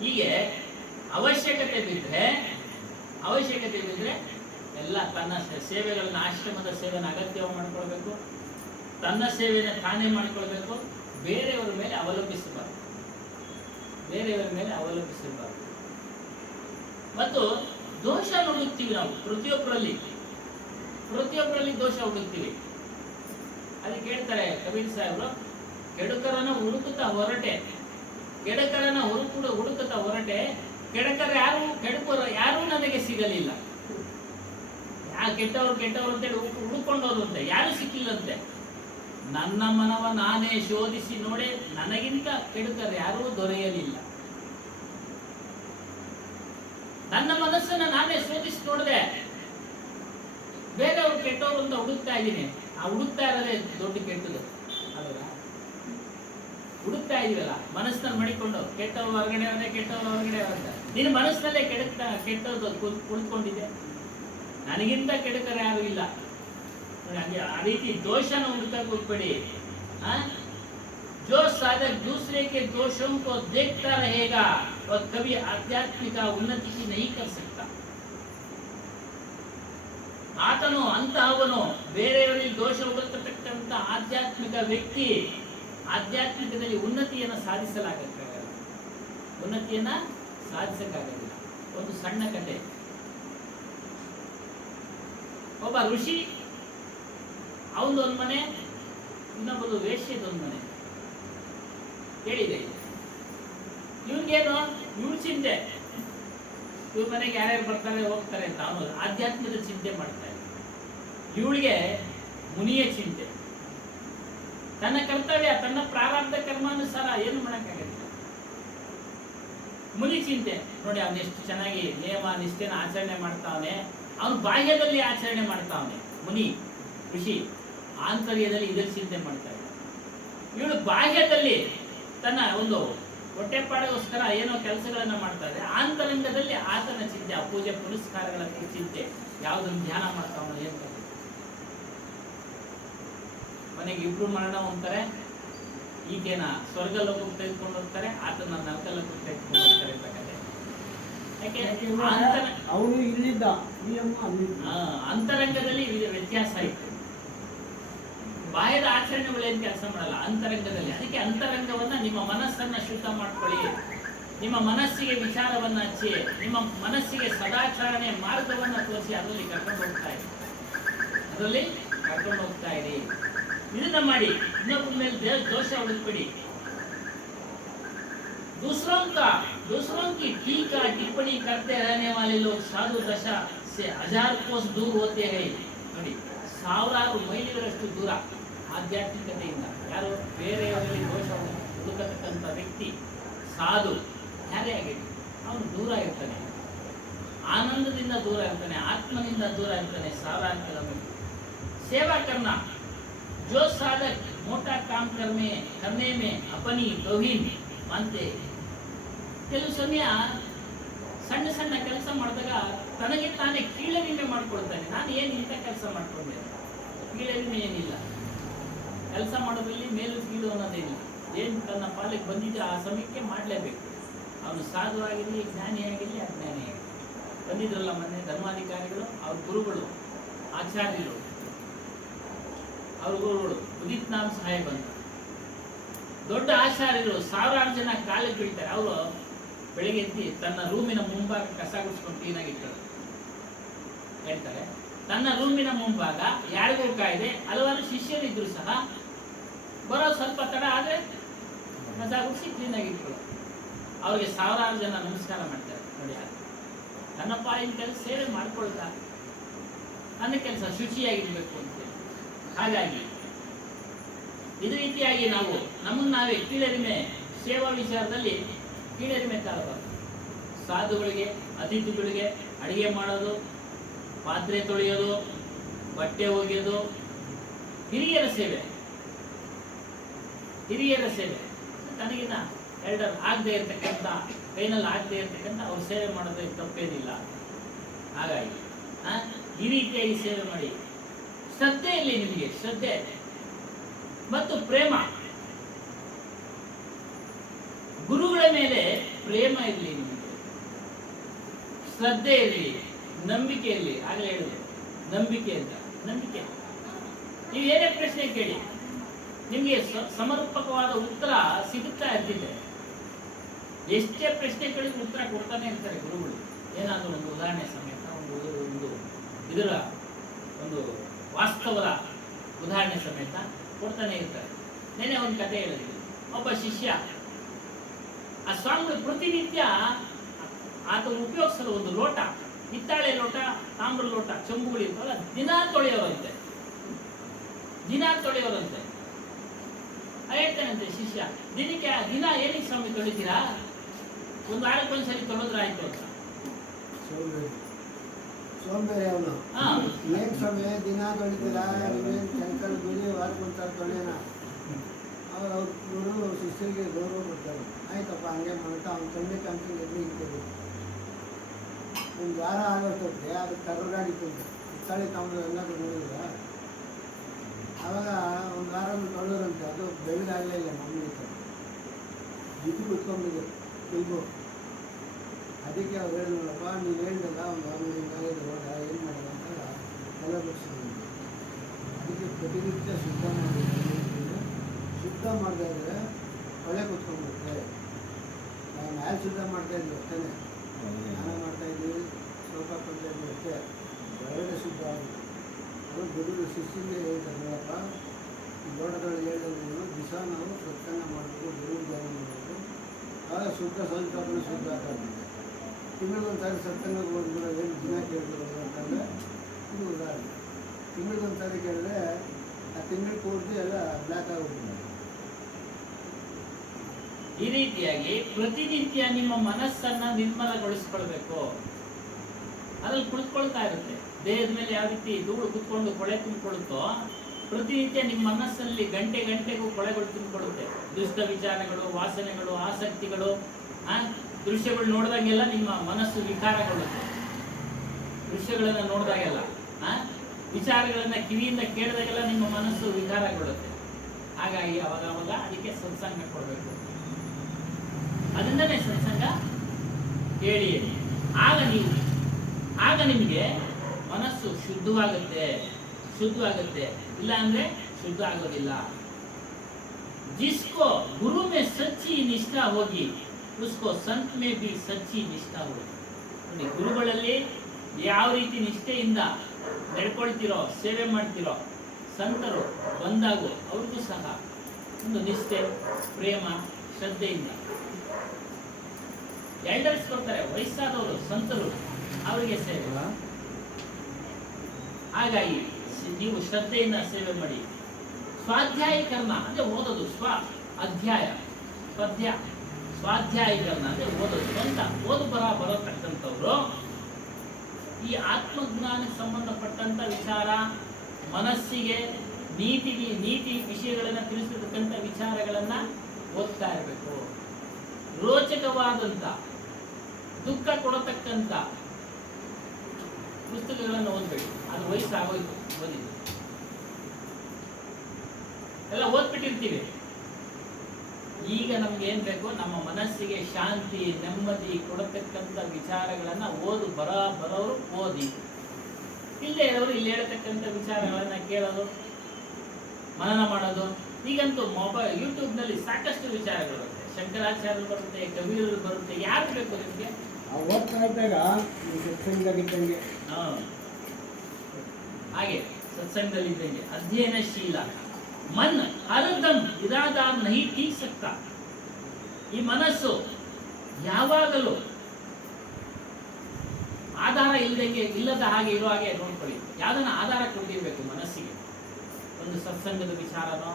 ಹೀಗೆ ಅವಶ್ಯಕತೆ ಬಿದ್ದರೆ ಎಲ್ಲ ತನ್ನ ಸೇವೆಗಳನ್ನ, ಆಶ್ರಮದ ಸೇವೆನ ಅಗತ್ಯವಾಗಿ ಮಾಡ್ಕೊಳ್ಬೇಕು. ತನ್ನ ಸೇವೆನ ತಾನೇ ಮಾಡ್ಕೊಳ್ಬೇಕು. ಬೇರೆಯವರ ಮೇಲೆ ಅವಲಂಬಿಸಬಾರ್ದು. ಮತ್ತು ದೋಷ ಹುಡುಕ್ತೀವಿ ನಾವು ಪ್ರತಿಯೊಬ್ಬರಲ್ಲಿ ದೋಷ ಹುಡುಕ್ತೀವಿ. ಅದಕ್ಕೆ ಹೇಳ್ತಾರೆ ಕಬೀರ್ ಸಾಹೇಬರು, ಕೆಡುಕರನ್ನ ಹುಡುಕುತ್ತಾ ಹೊರಟೆ, ಕೆಡಕರು ಯಾರು ನನಗೆ ಸಿಗಲಿಲ್ಲ. ಕೆಟ್ಟವರು ಅಂತೇಳಿ ಹುಡುಕೊಂಡೋದಂತೆ, ಯಾರು ಸಿಕ್ಕಿಲ್ಲಂತೆ. ನನ್ನ ಮನವ ನಾನೇ ಶೋಧಿಸಿ ನೋಡೆ, ನನಗಿಂತ ಕೆಡುಕರು ಯಾರೂ ದೊರೆಯಲಿಲ್ಲ. ನನ್ನ ಮನಸ್ಸನ್ನ ನಾನೇ ಶೋಧಿಸಿ ನೋಡಿದೆ. ಬೇರೆಯವರು ಕೆಟ್ಟವರು ಅಂತ ಹುಡುಕ್ತಾ ಇದ್ದೀನಿ. ಆ ಹುಡುಕ್ತಾ ಇರೋದೇ ದೊಡ್ಡ ಕೆಟ್ಟದು ಅಲ್ವಾ? ಹುಡುಕ್ತಾ ಇದೀವಲ್ಲ ಮನಸ್ಸಲ್ಲಿ ಮಾಡಿಕೊಂಡು, ಕೆಟ್ಟವ್ರು ಹೊರಗಡೆ ಅಂತ. ನಿನ್ನ ಮನಸ್ಸಿನಲ್ಲೇ ಕೆಟ್ಟದ್ದು ಕುಳಿತುಕೊಂಡಿದೆ. ನನಗಿಂತ ಕೆಡುಕರು ಯಾರು ಇಲ್ಲ. ಆ ರೀತಿ ದೋಷನ ಹುಡುಕಕ್ಕೆ ಹೋಗ್ಬೇಡಿ. जो साधक दूसरे के दोषों को देखता रहेगा वह कभी आध्यात्मिक उन्नति की नहीं कर सकता. ಆತನು ಅಂತಹವನು ಬೇರೆಯವರಲ್ಲಿ ದೋಷ ಹುಡುಕತಕ್ಕಂಥ ಆಧ್ಯಾತ್ಮಿಕ ವ್ಯಕ್ತಿ ಆಧ್ಯಾತ್ಮಿಕದಲ್ಲಿ ಉನ್ನತಿಯನ್ನು ಸಾಧಿಸಕ್ಕಾಗಲ್ಲ. ಒಂದು ಸಣ್ಣ ಕಥೆ. ಒಬ್ಬ ಋಷಿ, ಅವನದೊಂದು ಮನೆ, ಇನ್ನೊಬ್ಬದು ವೇಶ್ಯದೊಂದು ಮನೆ. ಹೇಳಿದೆ ಇವನಿಗೇನು, ಇವಳು ಚಿಂತೆ, ಇವ್ರ ಮನೆಗೆ ಯಾರ್ಯಾರು ಬರ್ತಾರೆ ಹೋಗ್ತಾರೆ ಅಂತ ಅವನು ಆಧ್ಯಾತ್ಮದ ಚಿಂತೆ ಮಾಡ್ತಾ ಇದ್ದ. ಇವಳಿಗೆ ಮುನಿಯ ಚಿಂತೆ. ತನ್ನ ಕರ್ತವ್ಯ, ತನ್ನ ಪ್ರಾರಬ್ಧ ಕರ್ಮಾನುಸಾರ ಏನು ಮಾಡೋಕ್ಕಾಗಲ್ಲ. ಮುನಿ ಚಿಂತೆ ನೋಡಿ, ಅವನು ಎಷ್ಟು ಚೆನ್ನಾಗಿ ನಿಯಮ ನಿಷ್ಠೆನ ಆಚರಣೆ ಮಾಡ್ತಾವನೆ. ಅವನು ಬಾಹ್ಯದಲ್ಲಿ ಆಚರಣೆ ಮಾಡ್ತಾವನೆ ಮುನಿ ಋಷಿ, ಆಂತರ್ಯದಲ್ಲಿ ಇದರ ಚಿಂತೆ ಮಾಡ್ತಾ ಇದ್ದ. ಇವಳು ಬಾಹ್ಯದಲ್ಲಿ ತನ್ನ ಒಂದು ಹೊಟ್ಟೆಪಾಡಿಗೋಸ್ಕರ ಏನೋ ಕೆಲಸಗಳನ್ನ ಮಾಡ್ತಾ ಇದೆ, ಆಂತರಂಗದಲ್ಲಿ ಆತನ ಚಿಂತೆ, ಆ ಪೂಜೆ ಪುನಸ್ಕಾರಗಳ ಚಿಂತೆ, ಯಾವುದನ್ನು ಧ್ಯಾನ ಮಾಡ್ತಾವನ ಏನು. ಮನೆಗೆ ಇಬ್ರು ಮರಣ ಹೊಂದ್ತಾರೆ, ಈಗೇನ ಸ್ವರ್ಗ ಲೋಕಕ್ಕೆ ತೆಗೆದುಕೊಂಡು ಹೋಗ್ತಾರೆ, ಆತನ ನರಕ ಲೋಕಕ್ಕೆ ತೆಗೆದುಕೊಂಡು ಹೋಗ್ತಾರೆ ಅಂತ ಕತೆ. ಯಾಕೆ ಅವನು ಇಲ್ಲಿದ್ದ, ಈ ಅಮ್ಮ ಅಲ್ಲಿದ್ದ. ಅಂತರಂಗದಲ್ಲಿ ವ್ಯತ್ಯಾಸ ಇತ್ತು. ಬಾಹ್ಯದ ಆಚರಣೆಗಳು ಏನು ಕೆಲಸ ಮಾಡಲ್ಲ, ಅಂತರಂಗದಲ್ಲಿ. ಅದಕ್ಕೆ ಅಂತರಂಗವನ್ನ, ನಿಮ್ಮ ಮನಸ್ಸನ್ನ ಶುದ್ಧ ಮಾಡ್ಕೊಳ್ಳಿ, ನಿಮ್ಮ ಮನಸ್ಸಿಗೆ ವಿಚಾರವನ್ನ ಹಚ್ಚಿ, ನಿಮ್ಮ ಮನಸ್ಸಿಗೆ ಸದಾಚರಣೆ ಮಾರ್ಗವನ್ನ ತೋರಿಸಿ ಅದರಲ್ಲಿ ಕರ್ಕೊಂಡು ಹೋಗ್ತಾ ಇರಿ, ಅದರಲ್ಲಿ ಕರ್ಕೊಂಡು ಹೋಗ್ತಾ ಇರಿ. ಇದನ್ನ ಮಾಡಿ, ಇನ್ನೊಬ್ಬರ ಮೇಲೆ ದೋಷ ಹುಡುಕ್ಬೇಡಿ. दूसरों की टीका टिप्पणी करते रहने वाले लोग साधु दशा से 1000 कोस दूर होते हैं. ನೋಡಿ, ಸಾವಿರಾರು ಮೈಲಿಗಳಷ್ಟು ದೂರ ಆಧ್ಯಾತ್ಮಿಕತೆಯಿಂದ. ಯಾರು ಬೇರೆಯವರಲ್ಲಿ ದೋಷ ಹುಡುಕತಕ್ಕಂಥ ವ್ಯಕ್ತಿ ಸಾಧು ಯಾರೇ ಆಗಿರಲಿ, ಅವನು ದೂರ ಇರ್ತಾನೆ, ಆನಂದದಿಂದ ದೂರ ಇರ್ತಾನೆ, ಆತ್ಮನಿಂದ ದೂರ ಇರ್ತಾನೆ. ಸಾವಿರಾರು ಕಿಲೋಮೀಟರ್ ಸೇವಾ करना, जो साधक मोटा काम करने में अपनी तौहीन मानते. ಕೆಲವು ಸಮಯ ಸಣ್ಣ ಸಣ್ಣ ಕೆಲಸ ಮಾಡಿದಾಗ ತನಗೆ ತಾನೇ ಕೀಳರಿಮೆ ಮಾಡ್ಕೊಳ್ತಾನೆ. ನಾನು ಏನು ಇಂಥ ಕೆಲಸ ಮಾಡ್ಕೊಂಡೆ, ಕೀಳರಿಮೆ ಏನಿಲ್ಲ. ಕೆಲಸ ಮಾಡೋದ್ರಲ್ಲಿ ಮೇಲು ಕೀಳು ಅನ್ನೋದೇನಿಲ್ಲ. ಏನು ತನ್ನ ಪಾಲಿಗೆ ಬಂದಿದ್ರೆ ಆ ಸಮಯಕ್ಕೆ ಮಾಡಲೇಬೇಕು. ಅವನು ಸಾಧು ಆಗಿರಲಿ, ಜ್ಞಾನಿಯಾಗಿರಲಿ, ಅಜ್ಞಾನಿಯಾಗಿರಲಿ. ಬಂದಿದ್ರಲ್ಲ ಮೊನ್ನೆ ಧರ್ಮಾಧಿಕಾರಿಗಳು, ಅವ್ರ ಗುರುಗಳು, ಆಚಾರ್ಯರು, ಅವ್ರ ಗುರುಗಳು ಉದಿತ್ ನಾಮ್ ಸಾಹೇಬ್ ಅಂತ ದೊಡ್ಡ ಆಚಾರ್ಯರು, ಸಾವಿರಾರು ಜನ ಕಾಲಿಗೆ ಬೀಳ್ತಾರೆ. ಅವರು ಬೆಳಿಗ್ಗೆ ಎದ್ದು ತನ್ನ ರೂಮಿನ ಮುಂಭಾಗ ಕಸ ಗುಡಿಸ್ಕೊಂಡು ಕ್ಲೀನಾಗಿ ಇಟ್ಟರು ಹೇಳ್ತಾರೆ. ತನ್ನ ರೂಮಿನ ಮುಂಭಾಗ ಯಾರಿಗೂ ಕಾಯ್ದೆ, ಹಲವಾರು ಶಿಷ್ಯರಿದ್ರು ಸಹ ಬರೋ ಸ್ವಲ್ಪ ತಡ ಆದರೆ ಕಸ ಗುಡಿಸಿ ಕ್ಲೀನಾಗಿ ಇಟ್ಟರು. ಅವ್ರಿಗೆ ಸಾವಿರಾರು ಜನ ನಮಸ್ಕಾರ ಮಾಡ್ತಾರೆ. ನೋಡಿ, ನನ್ನ ಪಾಲಿನ ಕೆಲಸ ಸೇವೆ ಮಾಡ್ಕೊಳ್ತಾ ನನ್ನ ಕೆಲಸ ಶುಚಿಯಾಗಿರ್ಬೇಕು ಅಂತೇಳಿ. ಹಾಗಾಗಿ ಇದು ರೀತಿಯಾಗಿ ನಾವು ನಮ್ಮನ್ನು ನಾವೇ ಕೀಳರಿಮೆ, ಸೇವಾ ವಿಚಾರದಲ್ಲಿ ಕೀಳರಿಮೆ ತಾಳಬಾರದು. ಸಾಧುಗಳಿಗೆ, ಅತಿಥಿಗಳಿಗೆ ಅಡಿಗೆ ಮಾಡೋದು, ಪಾತ್ರೆ ತೊಳೆಯೋದು, ಬಟ್ಟೆ ಒಗೆಯೋದು, ಹಿರಿಯರ ಸೇವೆ ತನಗಿನ ಎಲ್ಡರ್ ಆಗದೆ ಇರ್ತಕ್ಕಂಥ, ಕೈನಲ್ಲಿ ಆಗದೆ ಇರ್ತಕ್ಕಂಥ ಅವ್ರ ಸೇವೆ ಮಾಡೋದಕ್ಕೆ ತಪ್ಪೇನಿಲ್ಲ. ಹಾಗಾಗಿ ಈ ರೀತಿಯಾಗಿ ಸೇವೆ ಮಾಡಿ. ಶ್ರದ್ಧೆಯಲ್ಲಿ ನಿಮಗೆ ಶ್ರದ್ಧೆ ಮತ್ತು ಪ್ರೇಮ, ಗುರುಗಳ ಮೇಲೆ ಪ್ರೇಮ ಇರಲಿ, ನಿಮಗೆ ಶ್ರದ್ಧೆ ಇರಲಿ, ನಂಬಿಕೆ ಇರಲಿ. ಆಗಲೇ ಹೇಳಿದೆ ನಂಬಿಕೆ ಅಂತ. ನಂಬಿಕೆ, ನೀವು ಏನೇ ಪ್ರಶ್ನೆ ಕೇಳಿ ನಿಮಗೆ ಸಮರ್ಪಕವಾದ ಉತ್ತರ ಸಿಗುತ್ತಾ ಇರ್ತಿದೆ. ಎಷ್ಟೇ ಪ್ರಶ್ನೆಗಳಿಗೆ ಉತ್ತರ ಕೊಡ್ತಾನೆ ಇರ್ತಾರೆ ಗುರುಗಳು. ಏನಾದರೂ ಒಂದು ಉದಾಹರಣೆ ಸಮೇತ, ಒಂದು ಇದರ ಒಂದು ವಾಸ್ತವದ ಉದಾಹರಣೆ ಸಮೇತ ಕೊಡ್ತಾನೆ ಇರ್ತಾರೆ. ನೆನೆ ಒಂದು ಕಥೆ ಹೇಳಿದ್ವಿ. ಒಬ್ಬ ಶಿಷ್ಯ, ಆ ಸ್ವಾಮಿಗಳು ಪ್ರತಿನಿತ್ಯ ಆತ ಉಪಯೋಗಿಸಲು ಒಂದು ಲೋಟ, ಹಿತ್ತಾಳೆ ಲೋಟ, ತಾಮ್ರ ಲೋಟ, ಚಂಬುಗಳು ಇರ್ತವಲ್ಲ, ದಿನ ತೊಳೆಯೋರಂತೆ. ಹೇಳ್ತಾನಂತೆ ಶಿಷ್ಯ, ದಿನ ಏನಕ್ಕೆ ಸ್ವಾಮಿ ತೊಳಿತೀರಾ? ಒಂದು ವಾರಕ್ಕೊಂದ್ಸರಿ ತೊಳೆದ್ರೆ ಆಯ್ತು ಅಂತ. ಸೋಂಬೇರಿ ಅವನು. ಏನ್ ಸ್ವಾಮಿ ದಿನ ತೊಳಿತೀರಾ? ನೀವೇನು ಕೆಮಿಕಲ್ ಬಿಡಿ ವಾರಕ್ಕೊಂದ್ಸರಿ ತೊಳೆಯೋಣ. ಅವ್ರ ಗುರು ಶಿಷ್ಯರಿಗೆ ಗೌರವ ಕೊಡ್ತಾರೆ. ಆಯ್ತಪ್ಪ, ಹಂಗೆ ಮಾಡ್ತಾ ಅವ್ನು ತೊಂಡೆ ಕಂಪ್ನಿ ಎಲ್ಲಿ ಇರ್ತದೆ. ಒಂದು ವಾರ ಆಗೋಷ್ಟೊತ್ತಿಗೆ ಅದು ಕರ್ರಗಾಗಿತ್ತು, ಹಿತ್ತಾಳೆ ತಾಮ್ರ ಎಲ್ಲರೂ ನೋಡಿದ್ರ. ಆವಾಗ ಒಂದು ವಾರ ತೊಳೆದ್ರಂತೆ, ಅದು ಬೆಳಗಾಗಲೇ ಇಲ್ಲ. ನಮಗೆ ಇದು ಕುತ್ಕೊಂಡಿದೆ ಇಲ್ಬೋ. ಅದಕ್ಕೆ ಅವ್ರು ಹೇಳಿದ್ರಪ್ಪ, ನೀವು ಹೇಳಿದಲ್ಲ ಒಂದು ವಾರದಿಂದ ಹೋದ ಏನು ಮಾಡೋದು ಅಂತ ಎಲ್ಲ ಬಿಡಿಸಿದ್ರು. ಅದಕ್ಕೆ ಪ್ರತಿನಿತ್ಯ ಶುದ್ಧ ಮಾಡಬೇಕು. ಶುದ್ಧ ಮಾಡದೇ ಇದ್ರೆ ಒಳ್ಳೆ ಕೂತ್ಕೊಂಡ್ಬಿಡುತ್ತೆ. ನಾವು ಮ್ಯಾಲೆ ಶುದ್ಧ ಮಾಡ್ತಾಯಿದ್ವಿ ಅಷ್ಟೇ, ಸ್ನಾನ ಮಾಡ್ತಾಯಿದ್ವಿ, ಸ್ವಲ್ಪ ಕೊಡ್ತಾಯಿದ್ವಿ ಅಷ್ಟೇ. ಒಳ್ಳೆ ಶುದ್ಧ ಆಗುತ್ತೆ. ಅದು ಗುರು ಶಿಷ್ಯನಿಗೆ ಹೇಳ್ತಾರಲ್ಲಪ್ಪ, ಈ ಲೋಟದೊಳಗೆ ಹೇಳಿದ್ರು ದಿವಸ ನಾವು ಸತ್ಸಂಗ ಮಾಡಬೇಕು, ಗುರು ಧ್ಯಾನ ಮಾಡಬೇಕು. ಆಗ ಶುದ್ಧ ಸಂಸ್ಕಾರಗಳು ಶುದ್ಧ ಆಗ್ತದೆ. ತಿಂಗಳಿಗೊಂದು ಸಾರಿ ಸತ್ಸಂಗಕ್ಕೆ ಹೋಗಿದ್ರೆ ಏನು ದಿನ ಕೇಳ್ಬೋದು ಅಂತಂದರೆ ಇದು ಉದಾಹರಣೆ. ತಿಂಗಳಿಗೊಂದು ಸಾರಿ ಕೇಳಿದ್ರೆ ಆ ತಿಂಗಳು ಪೂರ್ತಿ ಎಲ್ಲ ಬ್ಲ್ಯಾಕ್ ಆಗೋಗ್ಬಿಡುತ್ತೆ. ಈ ರೀತಿಯಾಗಿ ಪ್ರತಿನಿತ್ಯ ನಿಮ್ಮ ಮನಸ್ಸನ್ನ ನಿರ್ಮಲಗೊಳಿಸ್ಕೊಳ್ಬೇಕು. ಅದ್ರಲ್ಲಿ ಕುಳಿತುಕೊಳ್ತಾ ಇರುತ್ತೆ. ದೇಹದ ಮೇಲೆ ಯಾವ ರೀತಿ ಧೂಳು ಕುತ್ಕೊಂಡು ಕೊಳೆ ತುಂಬಿಕೊಳ್ಳುತ್ತೋ, ಪ್ರತಿನಿತ್ಯ ನಿಮ್ಮ ಮನಸ್ಸಲ್ಲಿ ಗಂಟೆ ಗಂಟೆಗೂ ಕೊಳೆಗಳು ತುಂಬಿಕೊಳ್ಳುತ್ತೆ. ದುಷ್ಟ ವಿಚಾರಗಳು, ವಾಸನೆಗಳು, ಆಸಕ್ತಿಗಳು, ದೃಶ್ಯಗಳು ನೋಡಿದಾಗೆಲ್ಲ ನಿಮ್ಮ ಮನಸ್ಸು ವಿಕಾರಗೊಳ್ಳುತ್ತೆ. ದೃಶ್ಯಗಳನ್ನ ನೋಡಿದಾಗೆಲ್ಲ, ವಿಚಾರಗಳನ್ನ ಕಿವಿಯಿಂದ ಕೇಳಿದಾಗೆಲ್ಲ ನಿಮ್ಮ ಮನಸ್ಸು ವಿಕಾರಗೊಳ್ಳುತ್ತೆ. ಹಾಗಾಗಿ ಅವಾಗ ಅದಕ್ಕೆ ಸತ್ಸಂಗ ಕೊಡಬೇಕು. ಅದರಿಂದನೇ ಸತ್ಸಂಗ ಕೇಳಿ. ಆಗ ನಿಮಗೆ ಮನಸ್ಸು ಶುದ್ಧವಾಗುತ್ತೆ. ಇಲ್ಲ ಅಂದ್ರೆ ಶುದ್ಧ ಆಗೋದಿಲ್ಲ. जिसको गुरु में सच्ची निष्ठा होगी उसको संत में भी सच्ची निष्ठा होगी. ನೋಡಿ, ಗುರುಗಳಲ್ಲಿ ಯಾವ ರೀತಿ ನಿಷ್ಠೆಯಿಂದ ನಡ್ಕೊಳ್ತಿರೋ, ಸೇವೆ ಮಾಡ್ತಿರೋ ಸಂತರು ಬಂದಾಗ ಅವ್ರಿಗೂ ಸಹ ಒಂದು ನಿಷ್ಠೆ, ಪ್ರೇಮ, ಶ್ರದ್ಧೆಯಿಂದ ಎಲ್ಡರ್ಸ್ ಕೊಡ್ತಾರೆ. ವಯಸ್ಸಾದವರು ಸಂತರು, ಅವರಿಗೆ ಸೇವೆ. ಹಾಗಾಗಿ ನೀವು ಶ್ರದ್ಧೆಯಿಂದ ಸೇವೆ ಮಾಡಿ. ಸ್ವಾಧ್ಯಾಯೀಕರಣ ಅಂದ್ರೆ ಓದೋದು, ಸ್ವಾಧ್ಯಾಯೀಕರಣ ಅಂದ್ರೆ ಓದೋದು. ಸ್ವಂತ ಓದು ಬರತಕ್ಕಂಥವ್ರು ಈ ಆತ್ಮಜ್ಞಾನಕ್ಕೆ ಸಂಬಂಧಪಟ್ಟಂತ ವಿಚಾರ, ಮನಸ್ಸಿಗೆ ನೀತಿ ವಿಷಯಗಳನ್ನ ತಿಳಿಸಿರ್ತಕ್ಕಂಥ ವಿಚಾರಗಳನ್ನ ಓದ್ತಾ ಇರಬೇಕು. ರೋಚಕವಾದಂತ, ದುಃಖ ಕೊಡತಕ್ಕಂಥ ಪುಸ್ತಕಗಳನ್ನು ಓದ್ಬೇಕು. ಅದು ವಯಸ್ಸಾಗೋಯ್ತು, ಓದಿದ್ದು ಎಲ್ಲ ಓದ್ಬಿಟ್ಟಿರ್ತೀವಿ. ಈಗ ನಮ್ಗೆ ಏನ್ ಬೇಕು? ನಮ್ಮ ಮನಸ್ಸಿಗೆ ಶಾಂತಿ, ನೆಮ್ಮದಿ ಕೊಡತಕ್ಕಂಥ ವಿಚಾರಗಳನ್ನ ಬರೋರು ಓದಿ, ಇಲ್ಲೇ ಇರೋರು ಇಲ್ಲಿ ಹೇಳ್ತಕ್ಕಂಥ ವಿಚಾರಗಳನ್ನ ಕೇಳೋದು, ಮನನ ಮಾಡೋದು. ಈಗಂತೂ ಯೂಟ್ಯೂಬ್ ನಲ್ಲಿ ಸಾಕಷ್ಟು ವಿಚಾರಗಳು ಬರುತ್ತೆ. ಶಂಕರಾಚಾರ್ಯರು ಬರುತ್ತೆ, ಕಬೀರರು ಬರುತ್ತೆ. ಯಾರು ಬೇಕು ನಿಮ್ಗೆ? ಹಾಗೆ ಸತ್ಸಂಗದಲ್ಲಿದ್ದಂಗೆ ಅಧ್ಯಯನಶೀಲ ಮನ್ ಹರದಂ ಇರಾದಾರ್ ನಹಿ ಠೀಕ್ ಸಕ್ತಾ. ಈ ಮನಸ್ಸು ಯಾವಾಗಲೂ ಆಧಾರ ಇಲ್ಲದ ಹಾಗೆ ಇರೋ ಹಾಗೆ ನೋಡ್ಕೊಳ್ಳಿ. ಯಾವ್ದನ್ನ ಆಧಾರ ಕೊಟ್ಟಿರ್ಬೇಕು ಮನಸ್ಸಿಗೆ. ಒಂದು ಸತ್ಸಂಗದ ವಿಚಾರನೋ,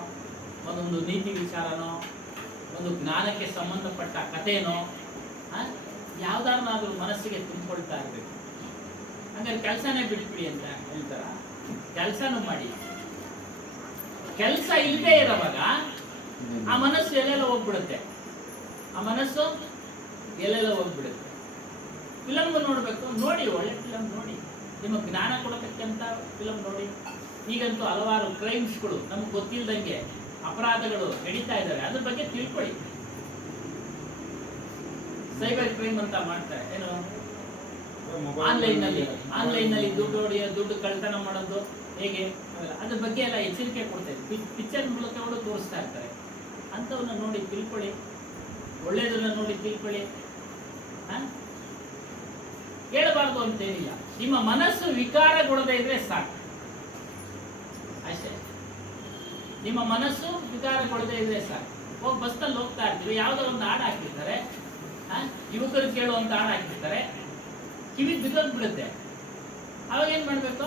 ಒಂದೊಂದು ನೀತಿ ವಿಚಾರನೋ, ಒಂದು ಜ್ಞಾನಕ್ಕೆ ಸಂಬಂಧಪಟ್ಟ ಕಥೆನೋ, ಯಾವ್ದಾದ್ರೂ ಮನಸ್ಸಿಗೆ ತುಂಬಿಕೊಳ್ತಾ ಇರ್ಬೇಕು. ಹಂಗಾರೆ ಕೆಲಸನೇ ಬಿಟ್ಬಿಡಿ ಅಂತ ಹೇಳ್ತಾರ? ಕೆಲಸನೂ ಮಾಡಿ. ಕೆಲಸ ಇಲ್ಲದೆ ಇರೋವಾಗ ಆ ಮನಸ್ಸು ಎಲ್ಲೆಲ್ಲ ಹೋಗ್ಬಿಡುತ್ತೆ. ಫಿಲಮ್ ನೋಡ್ಬೇಕು, ನೋಡಿ, ಒಳ್ಳೆ ಫಿಲಮ್ ನೋಡಿ, ನಿಮ್ಮ ಜ್ಞಾನ ಕೊಡತಕ್ಕಂಥ ಫಿಲಮ್ ನೋಡಿ. ಈಗಂತೂ ಹಲವಾರು ಕ್ರೈಮ್ಸ್ಗಳು ನಮ್ಗೆ ಗೊತ್ತಿಲ್ಲದಂಗೆ ಅಪರಾಧಗಳು ನಡೀತಾ ಇದ್ದಾವೆ. ಅದ್ರ ಬಗ್ಗೆ ತಿಳ್ಕೊಳ್ಳಿ. ಸೈಬರ್ ಕ್ರೈಮ್ ಅಂತ ಮಾಡ್ತಾರೆ. ಏನು, ಆನ್ಲೈನ್ ನಲ್ಲಿ ದುಡ್ಡು ಕಳ್ತನ ಮಾಡೋದು ಹೇಗೆ, ಅದ್ರ ಬಗ್ಗೆ ಎಲ್ಲ ಎಚ್ಚರಿಕೆ ಕೊಡ್ತಾರೆ. ಪಿಕ್ಚರ್ ಮೂಲಕ ತೋರಿಸ್ತಾ ಇರ್ತಾರೆ. ಅಂಥವನ್ನ ನೋಡಿ ತಿಳ್ಕೊಳ್ಳಿ, ಒಳ್ಳೇದನ್ನ ನೋಡಿ ತಿಳ್ಕೊಳ್ಳಿ. ಕೇಳಬಾರ್ದು ಅಂತೇನಿಲ್ಲ. ನಿಮ್ಮ ಮನಸ್ಸು ವಿಕಾರಗೊಳ್ಳದೆ ಇದ್ರೆ ಸಾಕು ಅಷ್ಟೇ. ನಿಮ್ಮ ಮನಸ್ಸು ವಿಕಾರಗೊಳ್ಳದೆ ಇದ್ರೆ ಸಾಕು. ಬಸ್ನಲ್ಲಿ ಹೋಗ್ತಾ ಇರ್ತೀವಿ, ಯಾವ್ದೋ ಒಂದು ಹಾಡು ಹಾಕಿರ್ತಾರೆ, ಯುವಕರು ಕೇಳುವಂತ ಹಾಡು ಹಾಕಿರ್ತಾರೆ, ಕಿವಿಗೆ ಬಿದ್ದೋಗ್ಬಿಡುತ್ತೆ. ಅವಾಗ ಏನ್ ಮಾಡ್ಬೇಕು?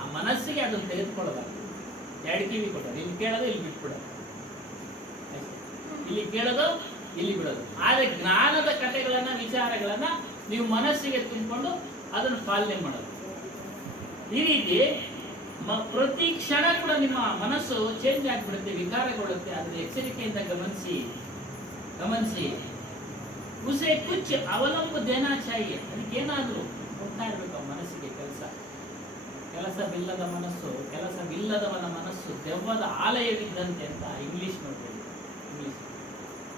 ಆ ಮನಸ್ಸಿಗೆ ಅದನ್ನು ತೆಗೆದುಕೊಳ್ಳಬಾರ್ದು. 2 ಕಿವಿ ಕೊಟ್ಟರು, ಇಲ್ಲಿ ಕೇಳೋದು, ಇಲ್ಲಿ ಬಿಟ್ಬಿಡೋದು. ಇಲ್ಲಿ ಕೇಳೋದು, ಇಲ್ಲಿ ಬಿಡೋದು. ಆದ್ರೆ ಜ್ಞಾನದ ಕಥೆಗಳನ್ನ, ವಿಚಾರಗಳನ್ನ ನೀವು ಮನಸ್ಸಿಗೆ ತುಂಬಿಕೊಂಡು ಅದನ್ನು ಪಾಲನೆ ಮಾಡೋದು. ಈ ರೀತಿ ಪ್ರತಿ ಕ್ಷಣ ಕೂಡ ನಿಮ್ಮ ಮನಸ್ಸು ಚೇಂಜ್ ಆಗಿಬಿಡುತ್ತೆ, ವಿಕಾರಗೊಳ್ಳುತ್ತೆ. ಅದನ್ನ ಎಚ್ಚರಿಕೆಯಿಂದ ಗಮನಿಸಿ ಉಸೆ ಕುಚ್ ಅವಲಂಬ ದೇನಾ ಚಾಹಿಯೆ. ಅದಕ್ಕೇನಾದ್ರೂ ಕೊಡ್ತಾ ಇರ್ಬೇಕು ಮನಸ್ಸಿಗೆ. ಕೆಲಸವಿಲ್ಲದ ಮನಸ್ಸು, ಕೆಲಸವಿಲ್ಲದವನ ಮನಸ್ಸು ದೆವ್ವದ ಆಲಯವಿದ್ದಂತೆ ಅಂತ ಇಂಗ್ಲಿಷ್ ನೋಡ್ಬೋದು.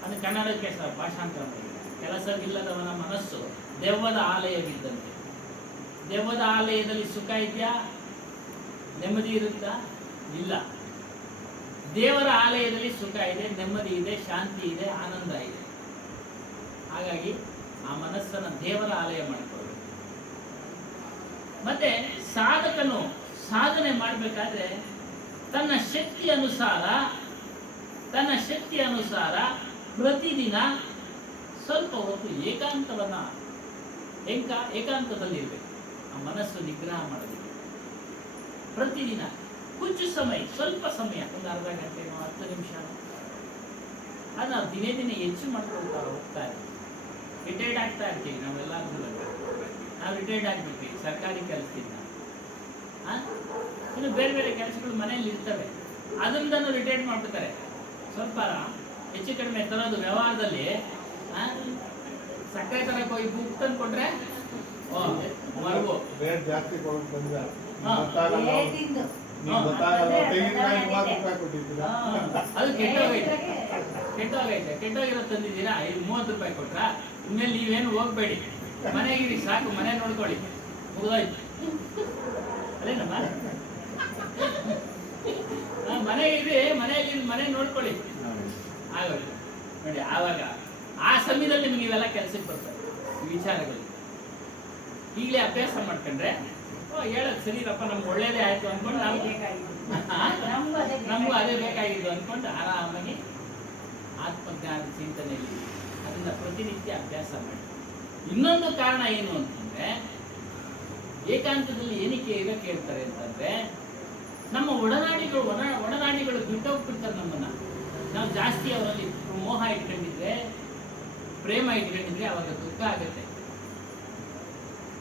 ಅದು ಕನ್ನಡಕ್ಕೆ ಭಾಷಾಂತರ ಮಾಡಿದೆ. ಕೆಲಸವಿಲ್ಲದವನ ಮನಸ್ಸು ದೆವ್ವದ ಆಲಯವಿದ್ದಂತೆ. ದೆವ್ವದ ಆಲಯದಲ್ಲಿ ಸುಖ ಇದೆಯಾ? ನೆಮ್ಮದಿ ಇರುತ್ತಾ? ಇಲ್ಲ. ದೇವರ ಆಲಯದಲ್ಲಿ ಸುಖ ಇದೆ, ನೆಮ್ಮದಿ ಇದೆ, ಶಾಂತಿ ಇದೆ, ಆನಂದ ಇದೆ. ಹಾಗಾಗಿ ಆ ಮನಸ್ಸನ್ನು ದೇವರ ಆಲಯ ಮಾಡಿಕೊಳ್ಳಬೇಕು. ಮತ್ತೆ ಸಾಧಕನು ಸಾಧನೆ ಮಾಡಬೇಕಾದ್ರೆ ತನ್ನ ಶಕ್ತಿ ಅನುಸಾರ ಪ್ರತಿದಿನ ಸ್ವಲ್ಪ ಹೊತ್ತು ಏಕಾಂತದಲ್ಲಿರ್ಬೇಕು. ಆ ಮನಸ್ಸು ನಿಗ್ರಹ ಮಾಡೋದಿಲ್ಲ. ಪ್ರತಿದಿನ ಕುಚ್ಚು ಸಮಯ, ಸ್ವಲ್ಪ ಸಮಯ, ಒಂದು ಅರ್ಧ ಗಂಟೆನೋ 10 ನಿಮಿಷ ಅದು ನಾವು ದಿನೇ ದಿನೇ ಹೆಚ್ಚು ಮಾಡ್ಕೊಳ್ತಾ ಹೋಗ್ತಾ ಇದ್ದೀವಿ. ರಿಟೈರ್ಡ್ ಆಗ್ತಾ ಇರ್ತೀವಿ ನಾವೆಲ್ಲ. ನಾವು ರಿಟೈರ್ಡ್ ಆಗಿಬಿಟ್ವಿ ಸರ್ಕಾರಿ ಕೆಲಸದಿಂದ. ಇನ್ನು ಬೇರೆ ಬೇರೆ ಕೆಲಸಗಳು ಮನೆಯಲ್ಲಿ ಇರ್ತವೆ, ಅದರಿಂದನೂ ರಿಟೈರ್ಡ್ ಮಾಡ್ಬಿಡ್ತಾರೆ. ಸ್ವಲ್ಪ ಹೆಚ್ಚು ಕಡಿಮೆ ತರೋದು ವ್ಯವಹಾರದಲ್ಲಿ ಸಕ್ಕರೆ ತರಕ್ಕೆ ಹೋಗಿ ಬುಕ್ ತಂದು ಕೊಟ್ರೆ ಮರಗು ರೇಟ್ ಜಾಸ್ತಿ ಕೊಡೋದು ಬಂದ್ರೆ ರೇಟಿಂದು ತೆಂಗಿನಕಾಯಿ 30 ರೂಪಾಯಿ ಕೊಟ್ಟಿದ್ದೀರಾ? ಅದು ಕೆಟ್ಟೋಗಿರೋ ತಂದಿದ್ದೀರಾ, 30 ರೂಪಾಯಿ ಕೊಟ್ರ. ಇನ್ಮೇಲೆ ನೀವೇನು ಹೋಗ್ಬೇಡಿ, ಮನೆಗಿರಿ ಸಾಕು, ಮನೆ ನೋಡ್ಕೊಳ್ಳಿ, ಮುಗಿದೋಯ್ತು. ಅದೇನಮ್ಮ, ಮನೆಗಿರಿ, ಮನೆ ನೋಡ್ಕೊಳ್ಳಿ, ಆಗೋದು ನೋಡಿ. ಆವಾಗ ಆ ಸಮಯದಲ್ಲಿ ನಿಮ್ಗೆ ಇವೆಲ್ಲ ಕೆಲಸಕ್ಕೆ ಬರ್ತವೆ ಈ ವಿಚಾರಗಳು. ಈಗಲೇ ಅಭ್ಯಾಸ ಮಾಡ್ಕೊಂಡ್ರೆ ಹೇಳೋದು ಸರಿರಪ್ಪ, ನಮ್ಗೆ ಒಳ್ಳೇದೇ ಆಯ್ತು ಅಂದ್ಕೊಂಡು ನಮಗೂ ಅದೇ ಬೇಕಾಗಿದ್ದು ಅಂದ್ಕೊಂಡು ಆರಾಮಾಗಿ ಆತ್ಮಜ್ಞಾನದ ಚಿಂತನೆಯಲ್ಲಿ ಅದನ್ನ ಪ್ರತಿನಿತ್ಯ ಅಭ್ಯಾಸ ಮಾಡಿ. ಇನ್ನೊಂದು ಕಾರಣ ಏನು ಅಂತಂದ್ರೆ, ಏಕಾಂತದಲ್ಲಿ ಏನಕ್ಕೆ ಇರಕ್ಕೆ ಹೇಳ್ತಾರೆ ಅಂತಂದ್ರೆ, ನಮ್ಮ ಒಡನಾಡಿಗಳು ಬಿಟ್ಟೋಗ್ಬಿಡ್ತಾರೆ ನಮ್ಮನ್ನ. ನಾವು ಜಾಸ್ತಿ ಅವರಲ್ಲಿ ಮೋಹ ಇಟ್ಕೊಂಡಿದ್ರೆ, ಪ್ರೇಮ ಇಟ್ಕೊಂಡಿದ್ರೆ ಅವಾಗ ದುಃಖ ಆಗುತ್ತೆ.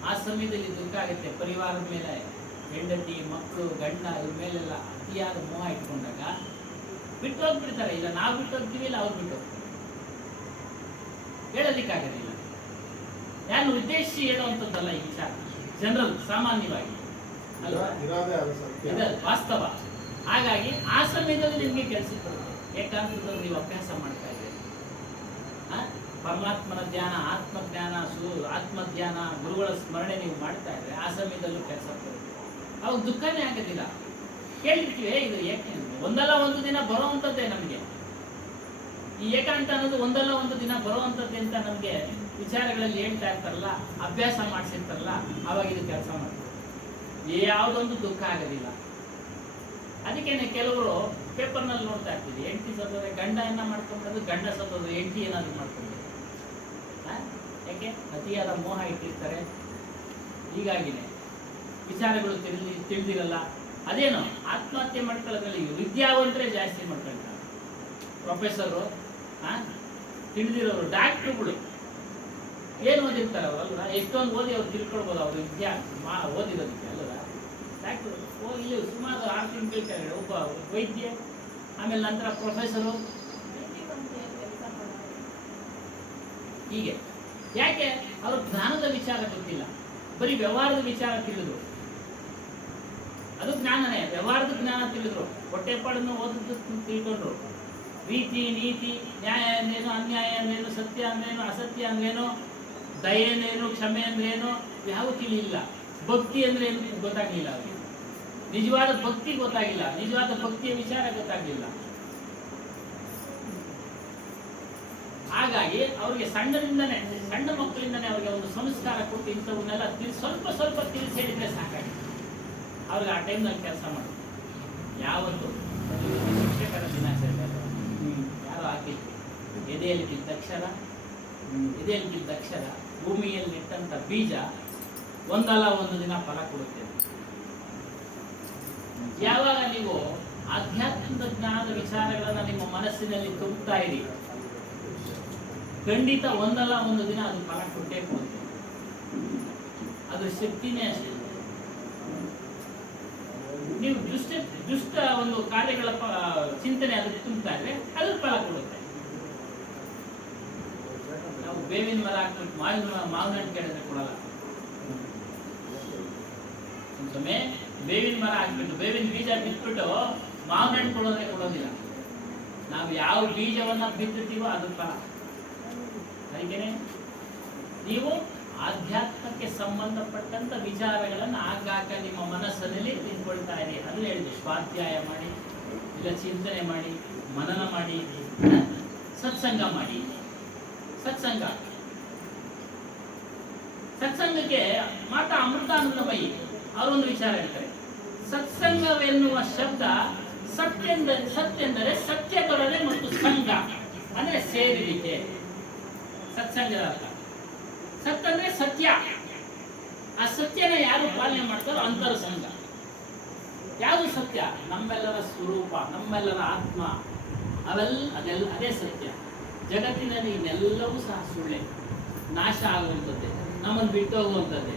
ಆ ಸಮಯದಲ್ಲಿ ದುಃಖ ಆಗುತ್ತೆ. ಪರಿವಾರದ ಮೇಲೆ, ಹೆಂಡತಿ, ಮಕ್ಕಳು, ಗಂಡ, ಇವ್ರ ಮೇಲೆಲ್ಲ ಅತಿಯಾದ ಮೋಹ ಇಟ್ಕೊಂಡಾಗ ಬಿಟ್ಟು ಹೋಗ್ಬಿಡ್ತಾರೆ. ಇಲ್ಲ ನಾವು ಬಿಟ್ಟು ಹೋಗ್ತೀವಿ, ಇಲ್ಲ ಅವ್ರು ಬಿಟ್ಟು ಹೋಗ್ತಾರೆ. ಹೇಳೋದಿಕ್ಕಾಗೋದಿಲ್ಲ. ಯಾರು ಉದ್ದೇಶಿಸಿ ಹೇಳುವಂಥದ್ದಲ್ಲ ಈ ವಿಚಾರ, ಜನರಲ್ ಸಾಮಾನ್ಯವಾಗಿ ಅಲ್ವಾ, ಇರೋದೇ ಅದು ಸತ್ಯ. ಇದು ವಾಸ್ತವ. ಹಾಗಾಗಿ ಆ ಸಮಯದಲ್ಲಿ ನಿಮಗೆ ಕೆಲಸಕ್ಕೆ ಬರುತ್ತೆ. ಏಕಾಂತದಲ್ಲಿ ನೀವು ಅಭ್ಯಾಸ ಮಾಡ್ತಾ ಇದ್ದೀರಿ. ಪರಮಾತ್ಮನ ಧ್ಯಾನ, ಆತ್ಮಜ್ಞಾನ, ಆತ್ಮಧ್ಯಾನ, ಗುರುಗಳ ಸ್ಮರಣೆ ನೀವು ಮಾಡ್ತಾ ಇದ್ರೆ ಆ ಸಮಯದಲ್ಲೂ ಕೆಲಸ ಬರುತ್ತೆ. ಅವಾಗ ದುಃಖನೇ ಆಗೋದಿಲ್ಲ. ಕೇಳಿರ್ತೀವಿ, ಇದು ಏಕೆ ಒಂದಲ್ಲ ಒಂದು ದಿನ ಬರುವಂಥದ್ದೇ ನಮಗೆ. ಈ ಏಕಾಂತ ಅನ್ನೋದು ಒಂದಲ್ಲ ಒಂದು ದಿನ ಬರುವಂಥದ್ದೇ ಅಂತ ನಮಗೆ ವಿಚಾರಗಳಲ್ಲಿ ಹೇಳ್ತಾ ಇರ್ತಾರಲ್ಲ, ಅಭ್ಯಾಸ ಮಾಡಿಸಿರ್ತಾರಲ್ಲ, ಅವಾಗ ಇದು ಕೆಲಸ ಮಾಡ್ತಾರೆ. ಯಾವುದೊಂದು ದುಃಖ ಆಗೋದಿಲ್ಲ. ಅದಕ್ಕೇನೆ ಕೆಲವರು ಪೇಪರ್ನಲ್ಲಿ ನೋಡ್ತಾ ಇರ್ತೀವಿ, ಹೆಂಡತಿ ಸತ್ತೋದ್ರೆ ಗಂಡ ಏನ ಮಾಡ್ಕೊಂಡ್ರೆ, ಗಂಡ ಸತ್ತೋದ್ರೆ ಹೆಂಡತಿ ಏನಾದ್ರು ಮಾಡ್ಕೊಂಡ್ರೆ. ಯಾಕೆ? ಅತಿಯಾದ ಮೋಹ ಇಟ್ಟಿರ್ತಾರೆ. ಹೀಗಾಗಿನೇ ವಿಚಾರಗಳು ತಿಳಿದಿರಲ್ಲ. ಅದೇನು ಆತ್ಮಹತ್ಯೆ ಮಾಡ್ಕೊಳ್ಳೋದ್ರಲ್ಲಿ ವಿದ್ಯಾವಂತರೇ ಜಾಸ್ತಿ ಮಾಡ್ಕೊಳ್ತಾರೆ. ಪ್ರೊಫೆಸರು, ತಿಳಿದಿರೋರು, ಡಾಕ್ಟ್ರುಗಳು ಏನು ಓದಿರ್ತಾರಲ್ಲ, ಎಷ್ಟೊಂದು ಓದಿ ಅವ್ರು ತಿಳ್ಕೊಳ್ಬೋದು. ಅವರು ಓದಿರೋದಕ್ಕೆ ಅಲ್ವ. ಡಾಕ್ಟ್ರು ಇಲ್ಲಿ ಸುಮಾರು 6 ತಿಂಗಳು ಕೇಳ್ತಾರೆ. ಒಬ್ಬ ವೈದ್ಯ, ಆಮೇಲೆ ನಂತರ ಪ್ರೊಫೆಸರು, ಹೀಗೆ. ಯಾಕೆ? ಅವರು ಜ್ಞಾನದ ವಿಚಾರ ಗೊತ್ತಿಲ್ಲ, ಬರೀ ವ್ಯವಹಾರದ ವಿಚಾರ ತಿಳಿದ್ರು. ಅದು ಜ್ಞಾನನೇ, ವ್ಯವಹಾರದ ಜ್ಞಾನ ತಿಳಿದ್ರು. ಹೊಟ್ಟೆಪಾಡನ್ನು ಓದಿದ್ದು ತಿಳ್ಕೊಂಡ್ರು. ರೀತಿ, ನೀತಿ, ನ್ಯಾಯ ಅಂದ್ರೇನು, ಅನ್ಯಾಯ ಅಂದ್ರೇನು, ಸತ್ಯ ಅಂದ್ರೇನು, ಅಸತ್ಯ ಅಂದ್ರೇನು, ದಯೆ ಅಂದ್ರೇನು, ಕ್ಷಮೆ ಅಂದ್ರೇನು, ಯಾವ ತಿಳಿಯಿಲ್ಲ. ಭಕ್ತಿ ಅಂದ್ರೇನು ಗೊತ್ತಾಗ್ಲಿಲ್ಲ ಅವರಿಗೆ. ನಿಜವಾದ ಭಕ್ತಿ ಗೊತ್ತಾಗಿಲ್ಲ, ನಿಜವಾದ ಭಕ್ತಿಯ ವಿಚಾರ ಗೊತ್ತಾಗ್ಲಿಲ್ಲ. ಹಾಗಾಗಿ ಅವ್ರಿಗೆ ಸಣ್ಣ ಮಕ್ಕಳಿಂದನೇ ಅವ್ರಿಗೆ ಒಂದು ಸಂಸ್ಕಾರ ಕೊಟ್ಟು ಇಂಥವನ್ನೆಲ್ಲ ಸ್ವಲ್ಪ ಸ್ವಲ್ಪ ತಿಳಿಸಿ ಹೇಳಿದ್ರೆ ಸಾಕಾಗಿ ಅವ್ರಿಗೆ ಆ ಟೈಮ್ನಲ್ಲಿ ಕೆಲಸ ಮಾಡೋದು. ಯಾವತ್ತು ಶಿಕ್ಷಕರ ದಿನಾಚರಣೆ ಯಾರೋ ಹಾಕಿ ಎದೆಯಲ್ಲಿ ಬಿದ್ದ ಅಕ್ಷರ ಭೂಮಿಯಲ್ಲಿ ನೆಟ್ಟಂತ ಬೀಜ ಒಂದಲ್ಲ ಒಂದು ದಿನ ಫಲ ಕೊಡುತ್ತೆ. ಯಾವಾಗ ನೀವು ಆಧ್ಯಾತ್ಮಿಕ ಜ್ಞಾನದ ವಿಚಾರಗಳನ್ನ ನಿಮ್ಮ ಮನಸ್ಸಿನಲ್ಲಿ ತುಂಬುತ್ತಾ ಇರಿ, ಖಂಡಿತ ಒಂದಲ್ಲ ಒಂದು ದಿನ ಅದು ಫಲ ಕೊಟ್ಟೇ ಕೊಡುತ್ತೆ. ಅದ್ರ ಶಕ್ತಿನೇ ಅಷ್ಟೇ. ನೀವು ದುಷ್ಟ ಒಂದು ಕಾರ್ಯಗಳ ಚಿಂತನೆ ಅದಕ್ಕೆ ತುಂಬುತ್ತಾ ಇದ್ರೆ ಅದ್ರ ಫಲ ಕೊಡುತ್ತೆ. ನಾವು ಬೇವಿನ ಮರ ಹಾಕ್ಬಿಟ್ಟು ಮಾವಿನ ಹಣ್ಣು ಕೇಳಿದ್ರೆ ಕೊಡಲ್ಲ. ಒಮ್ಮೆ ಬೇವಿನ ಮರ ಹಾಕ್ಬಿಟ್ಟು ಬೇವಿನ ಬೀಜ ಬಿತ್ಬಿಟ್ಟು ಮಾವಿನ ಹಣ್ಣು ಕೊಡೋದಿಲ್ಲ. ನಾವು ಯಾವ ಬೀಜವನ್ನ ಬಿತ್ತುತ್ತೀವೋ ಅದ್ರ ಫಲ. ಅದಕ್ಕೇನೆ ನೀವು ಆಧ್ಯಾತ್ಮಕ್ಕೆ ಸಂಬಂಧಪಟ್ಟಂತ ವಿಚಾರಗಳನ್ನು ಆಗಾಗ ನಿಮ್ಮ ಮನಸ್ಸಿನಲ್ಲಿ ತಿಳ್ಕೊಳ್ತಾ ಇರಿ. ಅದು ಹೇಳಿದೆ, ಸ್ವಾಧ್ಯಾಯ ಮಾಡಿ, ಇಲ್ಲ ಚಿಂತನೆ ಮಾಡಿ, ಮನನ ಮಾಡಿ, ಸತ್ಸಂಗ ಮಾಡಿ. ಸತ್ಸಂಗಕ್ಕೆ ಮಾತಾ ಅಮೃತಾನಂದಮಯಿ ಅವರೊಂದು ವಿಚಾರ ಹೇಳ್ತಾರೆ. ಸತ್ಸಂಗವೆನ್ನುವ ಶಬ್ದ ಸತ್ಯೆಂದರೆ ಸತ್ಯದೊಡನೆ ಮತ್ತು ಸಂಘ ಅಂದ್ರೆ ಸೇರಿಕೆ. ಸತ್ಸಂಗದ ಅರ್ಥ ಸತ್ ಅಂದ್ರೆ ಸತ್ಯ. ಆ ಸತ್ಯನ ಯಾರು ಪಾಲನೆ ಮಾಡ್ತಾರೋ ಅಂತರ ಸಂಘ. ಯಾವುದು ಸತ್ಯ? ನಮ್ಮೆಲ್ಲರ ಸ್ವರೂಪ, ನಮ್ಮೆಲ್ಲರ ಆತ್ಮ, ಅದೇ ಸತ್ಯ. ಜಗತ್ತಿನಲ್ಲಿ ಇನ್ನೆಲ್ಲವೂ ಸಹ ಸುಳ್ಳೆ, ನಾಶ ಆಗುವಂಥದ್ದೇ, ನಮ್ಮನ್ನು ಬಿಟ್ಟು ಹೋಗುವಂಥದ್ದೇ.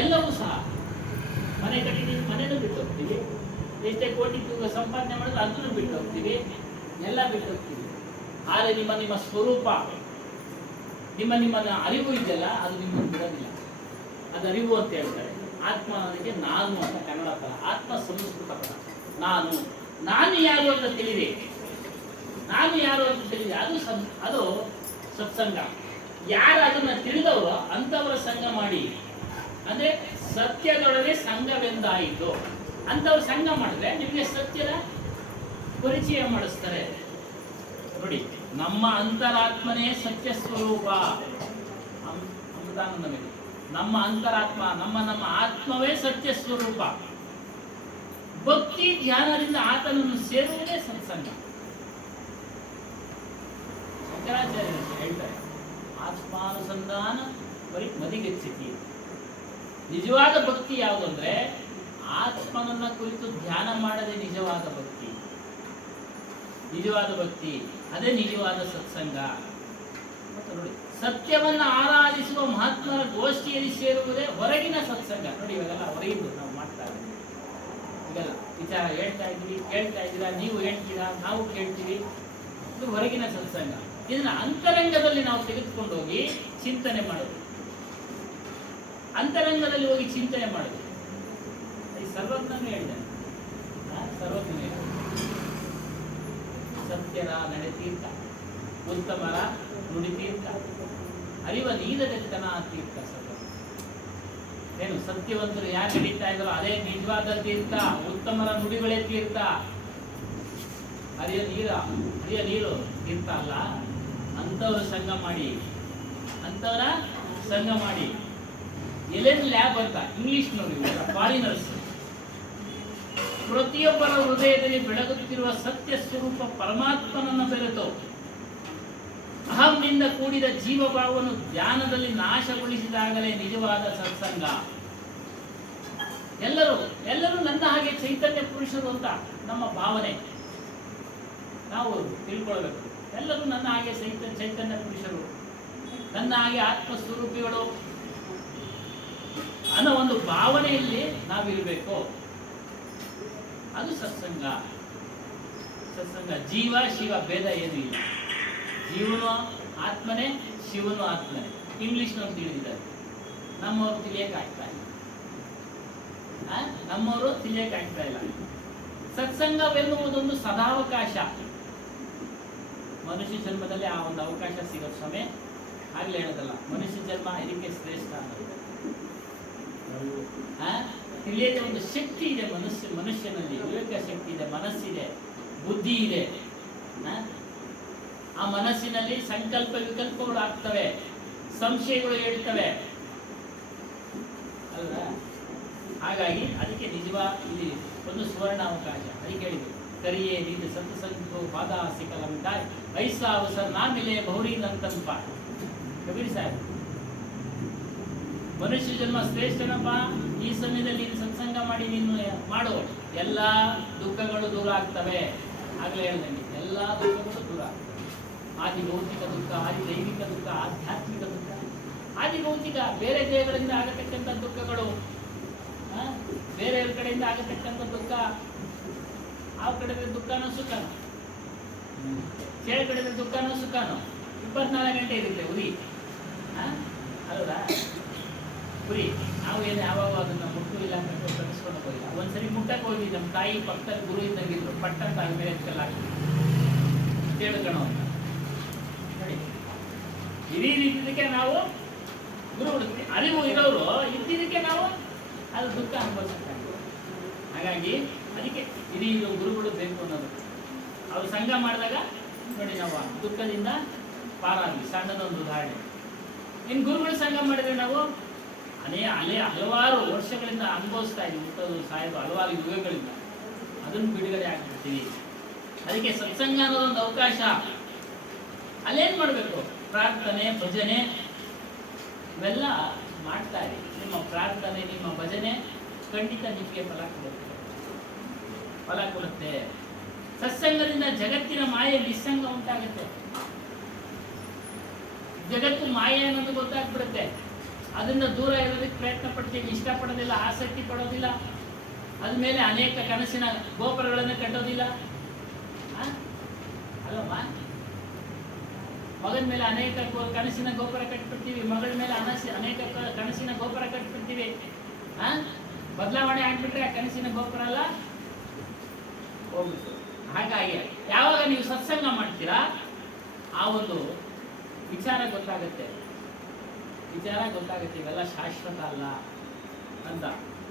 ಎಲ್ಲವೂ ಸಹ ಮನೆ ಕಟ್ಟಿದ್ದೀವಿ, ಮನೆಯೂ ಬಿಟ್ಟು ಹೋಗ್ತೀವಿ. ಎಷ್ಟೇ ಕೋಟಿ ಸಂಪಾದನೆ ಮಾಡಿದ್ರೆ ಅದನ್ನು ಬಿಟ್ಟು ಹೋಗ್ತೀವಿ, ಎಲ್ಲ ಬಿಟ್ಟು ಹೋಗ್ತೀವಿ. ಆದರೆ ನಿಮ್ಮ ಸ್ವರೂಪ, ನಿಮ್ಮನ್ನ ಅರಿವು ಇದೆಯಲ್ಲ, ಅದು ನಿಮ್ಮನ್ನು ಬಿಡೋದಿಲ್ಲ. ಅದು ಅರಿವು ಅಂತ ಹೇಳ್ತಾರೆ. ಆತ್ಮ ಅನ್ನೋದಕ್ಕೆ ನಾನು ಅಂತ ಕನ್ನಡ ಪದ, ಆತ್ಮ ಸಂಸ್ಕೃತ ಪದ. ನಾನು ಯಾರು ಅಂತ ತಿಳಿದೆ, ಅದು ಸತ್ಸಂಗ. ಯಾರು ಅದನ್ನ ತಿಳಿದವರು ಅಂಥವರ ಸಂಘ ಮಾಡಿ, ಅಂದ್ರೆ ಸತ್ಯದೊಡನೆ ಸಂಘವೆಂದಾಯಿತು. ಅಂಥವ್ರ ಸಂಘ ಮಾಡಿದ್ರೆ ನಿಮಗೆ ಸತ್ಯದ ಪರಿಚಯ ಮಾಡಿಸ್ತಾರೆ. ನೋಡಿ, ನಮ್ಮ ಅಂತರಾತ್ಮನೇ ಸತ್ಯ ಸ್ವರೂಪ. ಅಮೃತಾನಂದಮೇ, ನಮ್ಮ ಅಂತರಾತ್ಮ, ನಮ್ಮ ಆತ್ಮವೇ ಸತ್ಯ ಸ್ವರೂಪ. ಭಕ್ತಿ ಧ್ಯಾನದಿಂದ ಆತನನ್ನು ಸೇರುವುದೇ ಸತ್ಸಂಗ. ಶಂಕರಾಚಾರ್ಯ ಹೇಳ್ತಾರೆ, ಆತ್ಮಾನುಸಂಧಾನ ಮದಿಗಚ್ಚಿತಿ. ನಿಜವಾದ ಭಕ್ತಿ ಯಾವುದು ಅಂದ್ರೆ ಆತ್ಮನನ್ನ ಕುರಿತು ಧ್ಯಾನ ಮಾಡದೆ ನಿಜವಾದ ಭಕ್ತಿ. ನಿಜವಾದ ಭಕ್ತಿ ಅದೇ ನಿಜವಾದ ಸತ್ಸಂಗ. ಮತ್ತು ನೋಡಿ, ಸತ್ಯವನ್ನ ಆರಾಧಿಸುವ ಮಹಾತ್ಮರ ಗೋಷ್ಠಿಯಲ್ಲಿ ಸೇರುವುದೇ ಹೊರಗಿನ ಸತ್ಸಂಗ. ನೋಡಿ, ಇವಾಗೆಲ್ಲ ಹೊರಗಿದ್ದು ನಾವು ಮಾಡ್ತಾ ಇದ್ದೀವಿ. ಇವೆಲ್ಲ ವಿಚಾರ ಹೇಳ್ತಾ ಇದ್ದೀವಿ, ಕೇಳ್ತಾ ಇದ್ದೀರಾ, ನೀವು ಹೇಳ್ತೀರಾ, ನಾವು ಕೇಳ್ತೀವಿ. ಇದು ಹೊರಗಿನ ಸತ್ಸಂಗ. ಇದನ್ನ ಅಂತರಂಗದಲ್ಲಿ ನಾವು ತೆಗೆದುಕೊಂಡು ಹೋಗಿ ಚಿಂತನೆ ಮಾಡೋದು. ಅಂತರಂಗದಲ್ಲಿ ಹೋಗಿ ಚಿಂತನೆ ಮಾಡೋದು. ಸರ್ವಜ್ಞನೇ ಹೇಳಿದ್ದಾನೆ, ಸರ್ವಜ್ಞನೇ ಸತ್ಯರ ನಡೆತೀರ್ಥ, ಉತ್ತಮರ ನುಡಿತೀರ್ಥ, ಅರಿವ ನೀರದೆತ್ತನ ತೀರ್ಥ. ಏನು ಸತ್ಯವಂತರು ಯಾರು ನಡೀತಾ ಇದ್ದಾರೋ ಅದೇ ನಿಜವಾದ ತೀರ್ಥ. ಉತ್ತಮರ ನುಡಿಗಳೇ ತೀರ್ಥ. ಹರಿಯ ನೀರು ತೀರ್ಥ ಅಲ್ಲ. ಅಂಥವರ ಸಂಘ ಮಾಡಿ ಎಲೆನ್ ಲ್ಯಾಬ್ ಅಂತ ಇಂಗ್ಲಿಷ್ನವರು, ಫಾರಿನರ್ಸ್, ಪ್ರತಿಯೊಬ್ಬರ ಹೃದಯದಲ್ಲಿ ಬೆಳಗುತ್ತಿರುವ ಸತ್ಯ ಸ್ವರೂಪ ಪರಮಾತ್ಮನನ್ನು ಬೆರೆತು ಅಹಂನಿಂದ ಕೂಡಿದ ಜೀವಭಾವವನ್ನು ಧ್ಯಾನದಲ್ಲಿ ನಾಶಗೊಳಿಸಿದಾಗಲೇ ನಿಜವಾದ ಸತ್ಸಂಗ. ಎಲ್ಲರೂ ನನ್ನ ಹಾಗೆ ಚೈತನ್ಯ ಪುರುಷರು ಅಂತ ನಮ್ಮ ಭಾವನೆ ನಾವು ತಿಳ್ಕೊಳ್ಬೇಕು. ಎಲ್ಲರೂ ನನ್ನ ಹಾಗೆ ಚೈತನ್ಯ ಪುರುಷರು, ನನ್ನ ಹಾಗೆ ಆತ್ಮಸ್ವರೂಪಿಗಳು ಅನ್ನೋ ಒಂದು ಭಾವನೆಯಲ್ಲಿ ನಾವಿರಬೇಕು. ಅದು ಸತ್ಸಂಗ. ಜೀವ ಶಿವ ಭೇದ ಏನೂ ಇಲ್ಲ. ಜೀವನು ಆತ್ಮನೇ, ಶಿವನು ಆತ್ಮನೇ. ಇಂಗ್ಲಿಷ್ನವ್ರು ತಿಳಿದಿದ್ದಾರೆ, ನಮ್ಮವರು ತಿಳಿಯಕ್ಕಾಗ್ತಾ ಇಲ್ಲ. ಸತ್ಸಂಗವೆನ್ನುವುದೊಂದು ಸದಾವಕಾಶ. ಮನುಷ್ಯ ಜನ್ಮದಲ್ಲಿ ಆ ಒಂದು ಅವಕಾಶ ಸಿಗೋ ಸಮಯ ಆಗ್ಲೇ ಹೇಳೋದಲ್ಲ. ಮನುಷ್ಯ ಜನ್ಮ ಇದಕ್ಕೆ ಶ್ರೇಷ್ಠ ಅನ್ನೋದು. ತಿಳಿಯದ ಒಂದು ಶಕ್ತಿ ಇದೆ ಮನುಷ್ಯನಲ್ಲಿ. ವಿವೇಕ ಶಕ್ತಿ ಇದೆ, ಮನಸ್ಸಿದೆ, ಬುದ್ಧಿ ಇದೆ. ಆ ಮನಸ್ಸಿನಲ್ಲಿ ಸಂಕಲ್ಪ ವಿಕಲ್ಪಗಳು ಆಗ್ತವೆ, ಸಂಶಯಗಳು ಹೇಳ್ತವೆ ಅಲ್ವಾ? ಹಾಗಾಗಿ ಅದಕ್ಕೆ ಇಲ್ಲಿ ಒಂದು ಸುವರ್ಣ ಅವಕಾಶ. ಅದಕ್ಕೆ ಹೇಳಿದ್ರು, ಕರಿಯೇ ನೀನು ಸತ್ಸಂಗೋ ಬಾದಾಸಿ ಕಲಂತಾಯ್ ಐಸಾ ಅವಸರ ನಾಮಿಲೆ ಬಹುರೀನಂತಂಪ ಕಬೀರ್ ಸಾಹೇಬ್. ಮನುಷ್ಯ ಜನ್ಮ ಶ್ರೇಷ್ಠನಪ್ಪ. ಈ ಸಮಯದಲ್ಲಿ ನೀನು ಸತ್ಸಂಗ ಮಾಡಿ ನೀನು ಮಾಡು, ಎಲ್ಲ ದುಃಖಗಳು ದೂರ ಆಗ್ತವೆ. ಆಗ್ಲೇ ಹೇಳ್ದಂಗೆ ಎಲ್ಲ ದುಃಖಗಳು ದೂರ ಆಗ್ತವೆ. ಆದಿ ಭೌತಿಕ ದುಃಖ, ಆದಿ ದೈವಿಕ ದುಃಖ, ಆಧ್ಯಾತ್ಮಿಕ ದುಃಖ. ಆದಿ ಭೌತಿಕ ಬೇರೆ ದೇಹಗಳಿಂದ ಆಗತಕ್ಕಂಥ ದುಃಖಗಳು, ಬೇರೆಯವ್ರ ಕಡೆಯಿಂದ ಆಗತಕ್ಕಂಥ ದುಃಖ. ಆ ಕಡೆ ದುಃಖನೋ ಸುಖನೋ, ಚೇಳ ಕಡೆ ದುಃಖನೋ ಸುಖನೋ 24 ಗಂಟೆ ಇರುತ್ತೆ ಉರಿ ಅಲ್ವಾ? ಉರಿ ನಾವು ಏನು ಯಾವಾಗ ಅದನ್ನ ಮುಟ್ಟು ಇಲ್ಲ ಅಂತ ತರಿಸ್ಕೊಂಡು ಹೋಗಿಲ್ಲ. ಒಂದ್ಸರಿ ಮುಟ್ಟಕ್ಕೆ ಹೋಗಿ ನಮ್ಮ ತಾಯಿ ಪಕ್ಕದಲ್ಲಿ ಗುರು ಇದ್ದಂಗಿದ್ರು, ಪಟ್ಟಂತ ಮೇಲೆ ಕೇಳ್ಕಣೋ ಅಂತ ನೋಡಿ. ಇಡೀ ರೀತಿದಕ್ಕೆ ನಾವು ಗುರು ಅರಿವು ಇರೋರು ಇದ್ದಿದ್ದಕ್ಕೆ ನಾವು ಅದು ದುಃಖ ಅನುಭವಿಸಕ್ಕಾಗ್ತದೆ. ಹಾಗಾಗಿ ಅದಕ್ಕೆ ಇಡೀ ಗುರುಗಳು ಬೇಕು ಅನ್ನೋದು. ಅವರು ಸಂಘ ಮಾಡಿದಾಗ ನೋಡಿ ನಾವು ದುಃಖದಿಂದ ಪಾರಾದ್ವಿ. ಸಣ್ಣದೊಂದು ಉದಾಹರಣೆ. ಇನ್ನು ಗುರುಗಳು ಸಂಘ ಮಾಡಿದ್ರೆ ನಾವು ಹಲವಾರು ವರ್ಷಗಳಿಂದ ಅನುಭವಿಸ್ತಾ ಇದ್ದೀವಿ. ಮುಟ್ಟೋದು ಸಾಯೋದು ಹಲವಾರು ಯುಗಗಳಿಂದ ಅದನ್ನು ಬಿಡುಗಡೆ ಆಗ್ಬಿಡ್ತೀವಿ. ಅದಕ್ಕೆ ಸತ್ಸಂಗ ಅನ್ನೋದೊಂದು ಅವಕಾಶ. ಅಲ್ಲೇನು ಮಾಡಬೇಕು? ಪ್ರಾರ್ಥನೆ, ಭಜನೆ ಇವೆಲ್ಲ ಮಾಡ್ತಾ ಇರಿ. ನಿಮ್ಮ ಪ್ರಾರ್ಥನೆ, ನಿಮ್ಮ ಭಜನೆ ಖಂಡಿತ ನಿಮಗೆ ಫಲ ಕೊಡುತ್ತೆ. ಸತ್ಸಂಗದಿಂದ ಜಗತ್ತಿನ ಮಾಯೆ ನಿಸ್ಸಂಗ ಉಂಟಾಗುತ್ತೆ. ಜಗತ್ತು ಮಾಯೆ ಅನ್ನೋದು ಗೊತ್ತಾಗ್ಬಿಡುತ್ತೆ. ಅದರಿಂದ ದೂರ ಇರೋದಕ್ಕೆ ಪ್ರಯತ್ನ ಪಡ್ತೀವಿ, ಇಷ್ಟಪಡೋದಿಲ್ಲ, ಆಸಕ್ತಿ ಪಡೋದಿಲ್ಲ, ಅದ್ಮೇಲೆ ಅನೇಕ ಕನಸಿನ ಗೋಪುರಗಳನ್ನು ಕಟ್ಟೋದಿಲ್ಲ. ಅಲ್ಲಮ್ಮ, ಮಗನ ಮೇಲೆ ಅನೇಕ ಕನಸಿನ ಗೋಪುರ ಕಟ್ಬಿಡ್ತೀವಿ, ಮಗಳ ಮೇಲೆ ಅನೇಕ ಕನಸಿನ ಗೋಪುರ ಕಟ್ಬಿಡ್ತೀವಿ. ಬದಲಾವಣೆ ಆಗ್ಬಿಟ್ರೆ ಆ ಕನಸಿನ ಗೋಪುರ ಅಲ್ಲ ಹೋಗುತ್ತೆ. ಹಾಗಾಗಿ ಯಾವಾಗ ನೀವು ಸತ್ಸಂಗ ಮಾಡ್ತೀರಾ ಆ ಒಂದು ವಿಚಾರ ಗೊತ್ತಾಗುತ್ತೆ, ಇವೆಲ್ಲ ಶಾಶ್ವತ ಅಲ್ಲ ಅಂತ.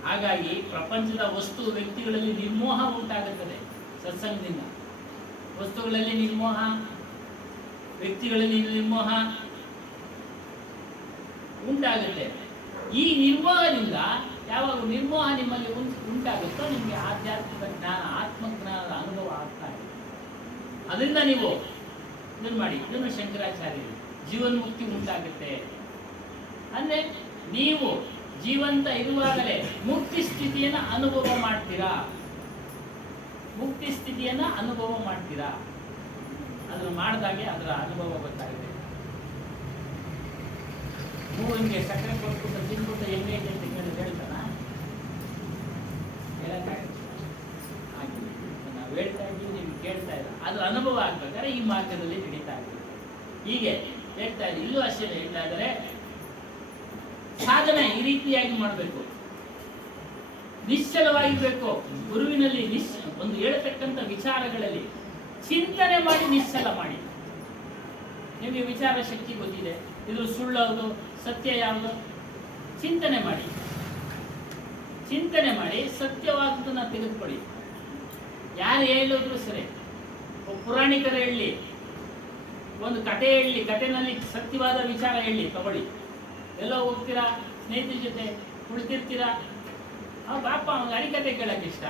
ಹಾಗಾಗಿ ಪ್ರಪಂಚದ ವಸ್ತು ವ್ಯಕ್ತಿಗಳಲ್ಲಿ ನಿರ್ಮೋಹ ಉಂಟಾಗುತ್ತದೆ ಸತ್ಸಂಗದಿಂದ. ವಸ್ತುಗಳಲ್ಲಿ ನಿರ್ಮೋಹ, ವ್ಯಕ್ತಿಗಳಲ್ಲಿ ನಿರ್ಮೋಹ ಉಂಟಾಗುತ್ತೆ. ಈ ನಿರ್ಮೋಹದಿಂದ ಯಾವಾಗ ನಿರ್ಮೋಹ ನಿಮ್ಮಲ್ಲಿ ಉಂಟಾಗುತ್ತೋ ನಿಮಗೆ ಆಧ್ಯಾತ್ಮಿಕ ಜ್ಞಾನ, ಆತ್ಮಜ್ಞಾನದ ಅನುಭವ ಆಗ್ತಾ ಇದೆ. ಅದರಿಂದ ನೀವು ಇದನ್ನು ಮಾಡಿ, ಇದನ್ನು ಶಂಕರಾಚಾರ್ಯರು ಜೀವನ್ಮುಕ್ತಿ ಉಂಟಾಗುತ್ತೆ ಅಂದ್ರೆ ನೀವು ಜೀವಂತ ಇರುವಾಗಲೇ ಮುಕ್ತಿ ಸ್ಥಿತಿಯನ್ನು ಅನುಭವ ಮಾಡ್ತೀರಾ. ಅದನ್ನು ಮಾಡಿದಾಗೆ ಅದರ ಅನುಭವ ಗೊತ್ತಾಗುತ್ತೆ. ಹೂವಿಗೆ ಸಕ್ಕರೆ ಕೊಟ್ಬಿಟ್ಟು ತಿನ್ಬಿಟ್ಟು ಹೆಂಗೆ ಅಂತ ಹೇಳ್ತಾನ ನಾವು ಹೇಳ್ತಾ ಇದ್ದೀವಿ, ನೀವು ಕೇಳ್ತಾ ಇಲ್ಲ. ಅದು ಅನುಭವ ಆಗ್ಬೇಕಾದ್ರೆ ಈ ಮಾರ್ಗದಲ್ಲಿ ನಡೀತಾ ಇದ್ದೀವಿ. ಹೀಗೆ ಹೇಳ್ತಾ ಇದ್ದೀವಿ. ಇಲ್ಲೂ ಅಷ್ಟೇ ಹೇಳ್ತಾ ಇದ್ದಾರೆ, ಸಾಧನೆ ಈ ರೀತಿಯಾಗಿ ಮಾಡಬೇಕು, ನಿಶ್ಚಲವಾಗಿರ್ಬೇಕು. ಗುರುವಿನಲ್ಲಿ ಒಂದು ಹೇಳತಕ್ಕಂಥ ವಿಚಾರಗಳಲ್ಲಿ ಚಿಂತನೆ ಮಾಡಿ ನಿಶ್ಚಲ ಮಾಡಿ. ನಿಮಗೆ ವಿಚಾರ ಶಕ್ತಿ ಗೊತ್ತಿದೆ, ಇದು ಸುಳ್ಳು ಯಾವುದು, ಸತ್ಯ ಯಾವುದು, ಚಿಂತನೆ ಮಾಡಿ ಸತ್ಯವಾದದನ್ನ ತೆಗೆದುಕೊಳ್ಳಿ. ಯಾರು ಹೇಳಿದ್ರು ಸರಿ, ಪುರಾಣಿಕರು ಹೇಳಿ, ಒಂದು ಕತೆ ಹೇಳಿ, ಕಥೆನಲ್ಲಿ ಸತ್ಯವಾದ ವಿಚಾರ ಹೇಳಿ ತಗೊಳ್ಳಿ. ಎಲ್ಲೋ ಹೋಗ್ತೀರಾ, ಸ್ನೇಹಿತರ ಜೊತೆ ಕುಳಿತಿರ್ತೀರಾ, ಬಾಪ ಅವ್ನಿಗೆ ಹರಿಕತೆ ಕೇಳಕ್ಕೆ ಇಷ್ಟ,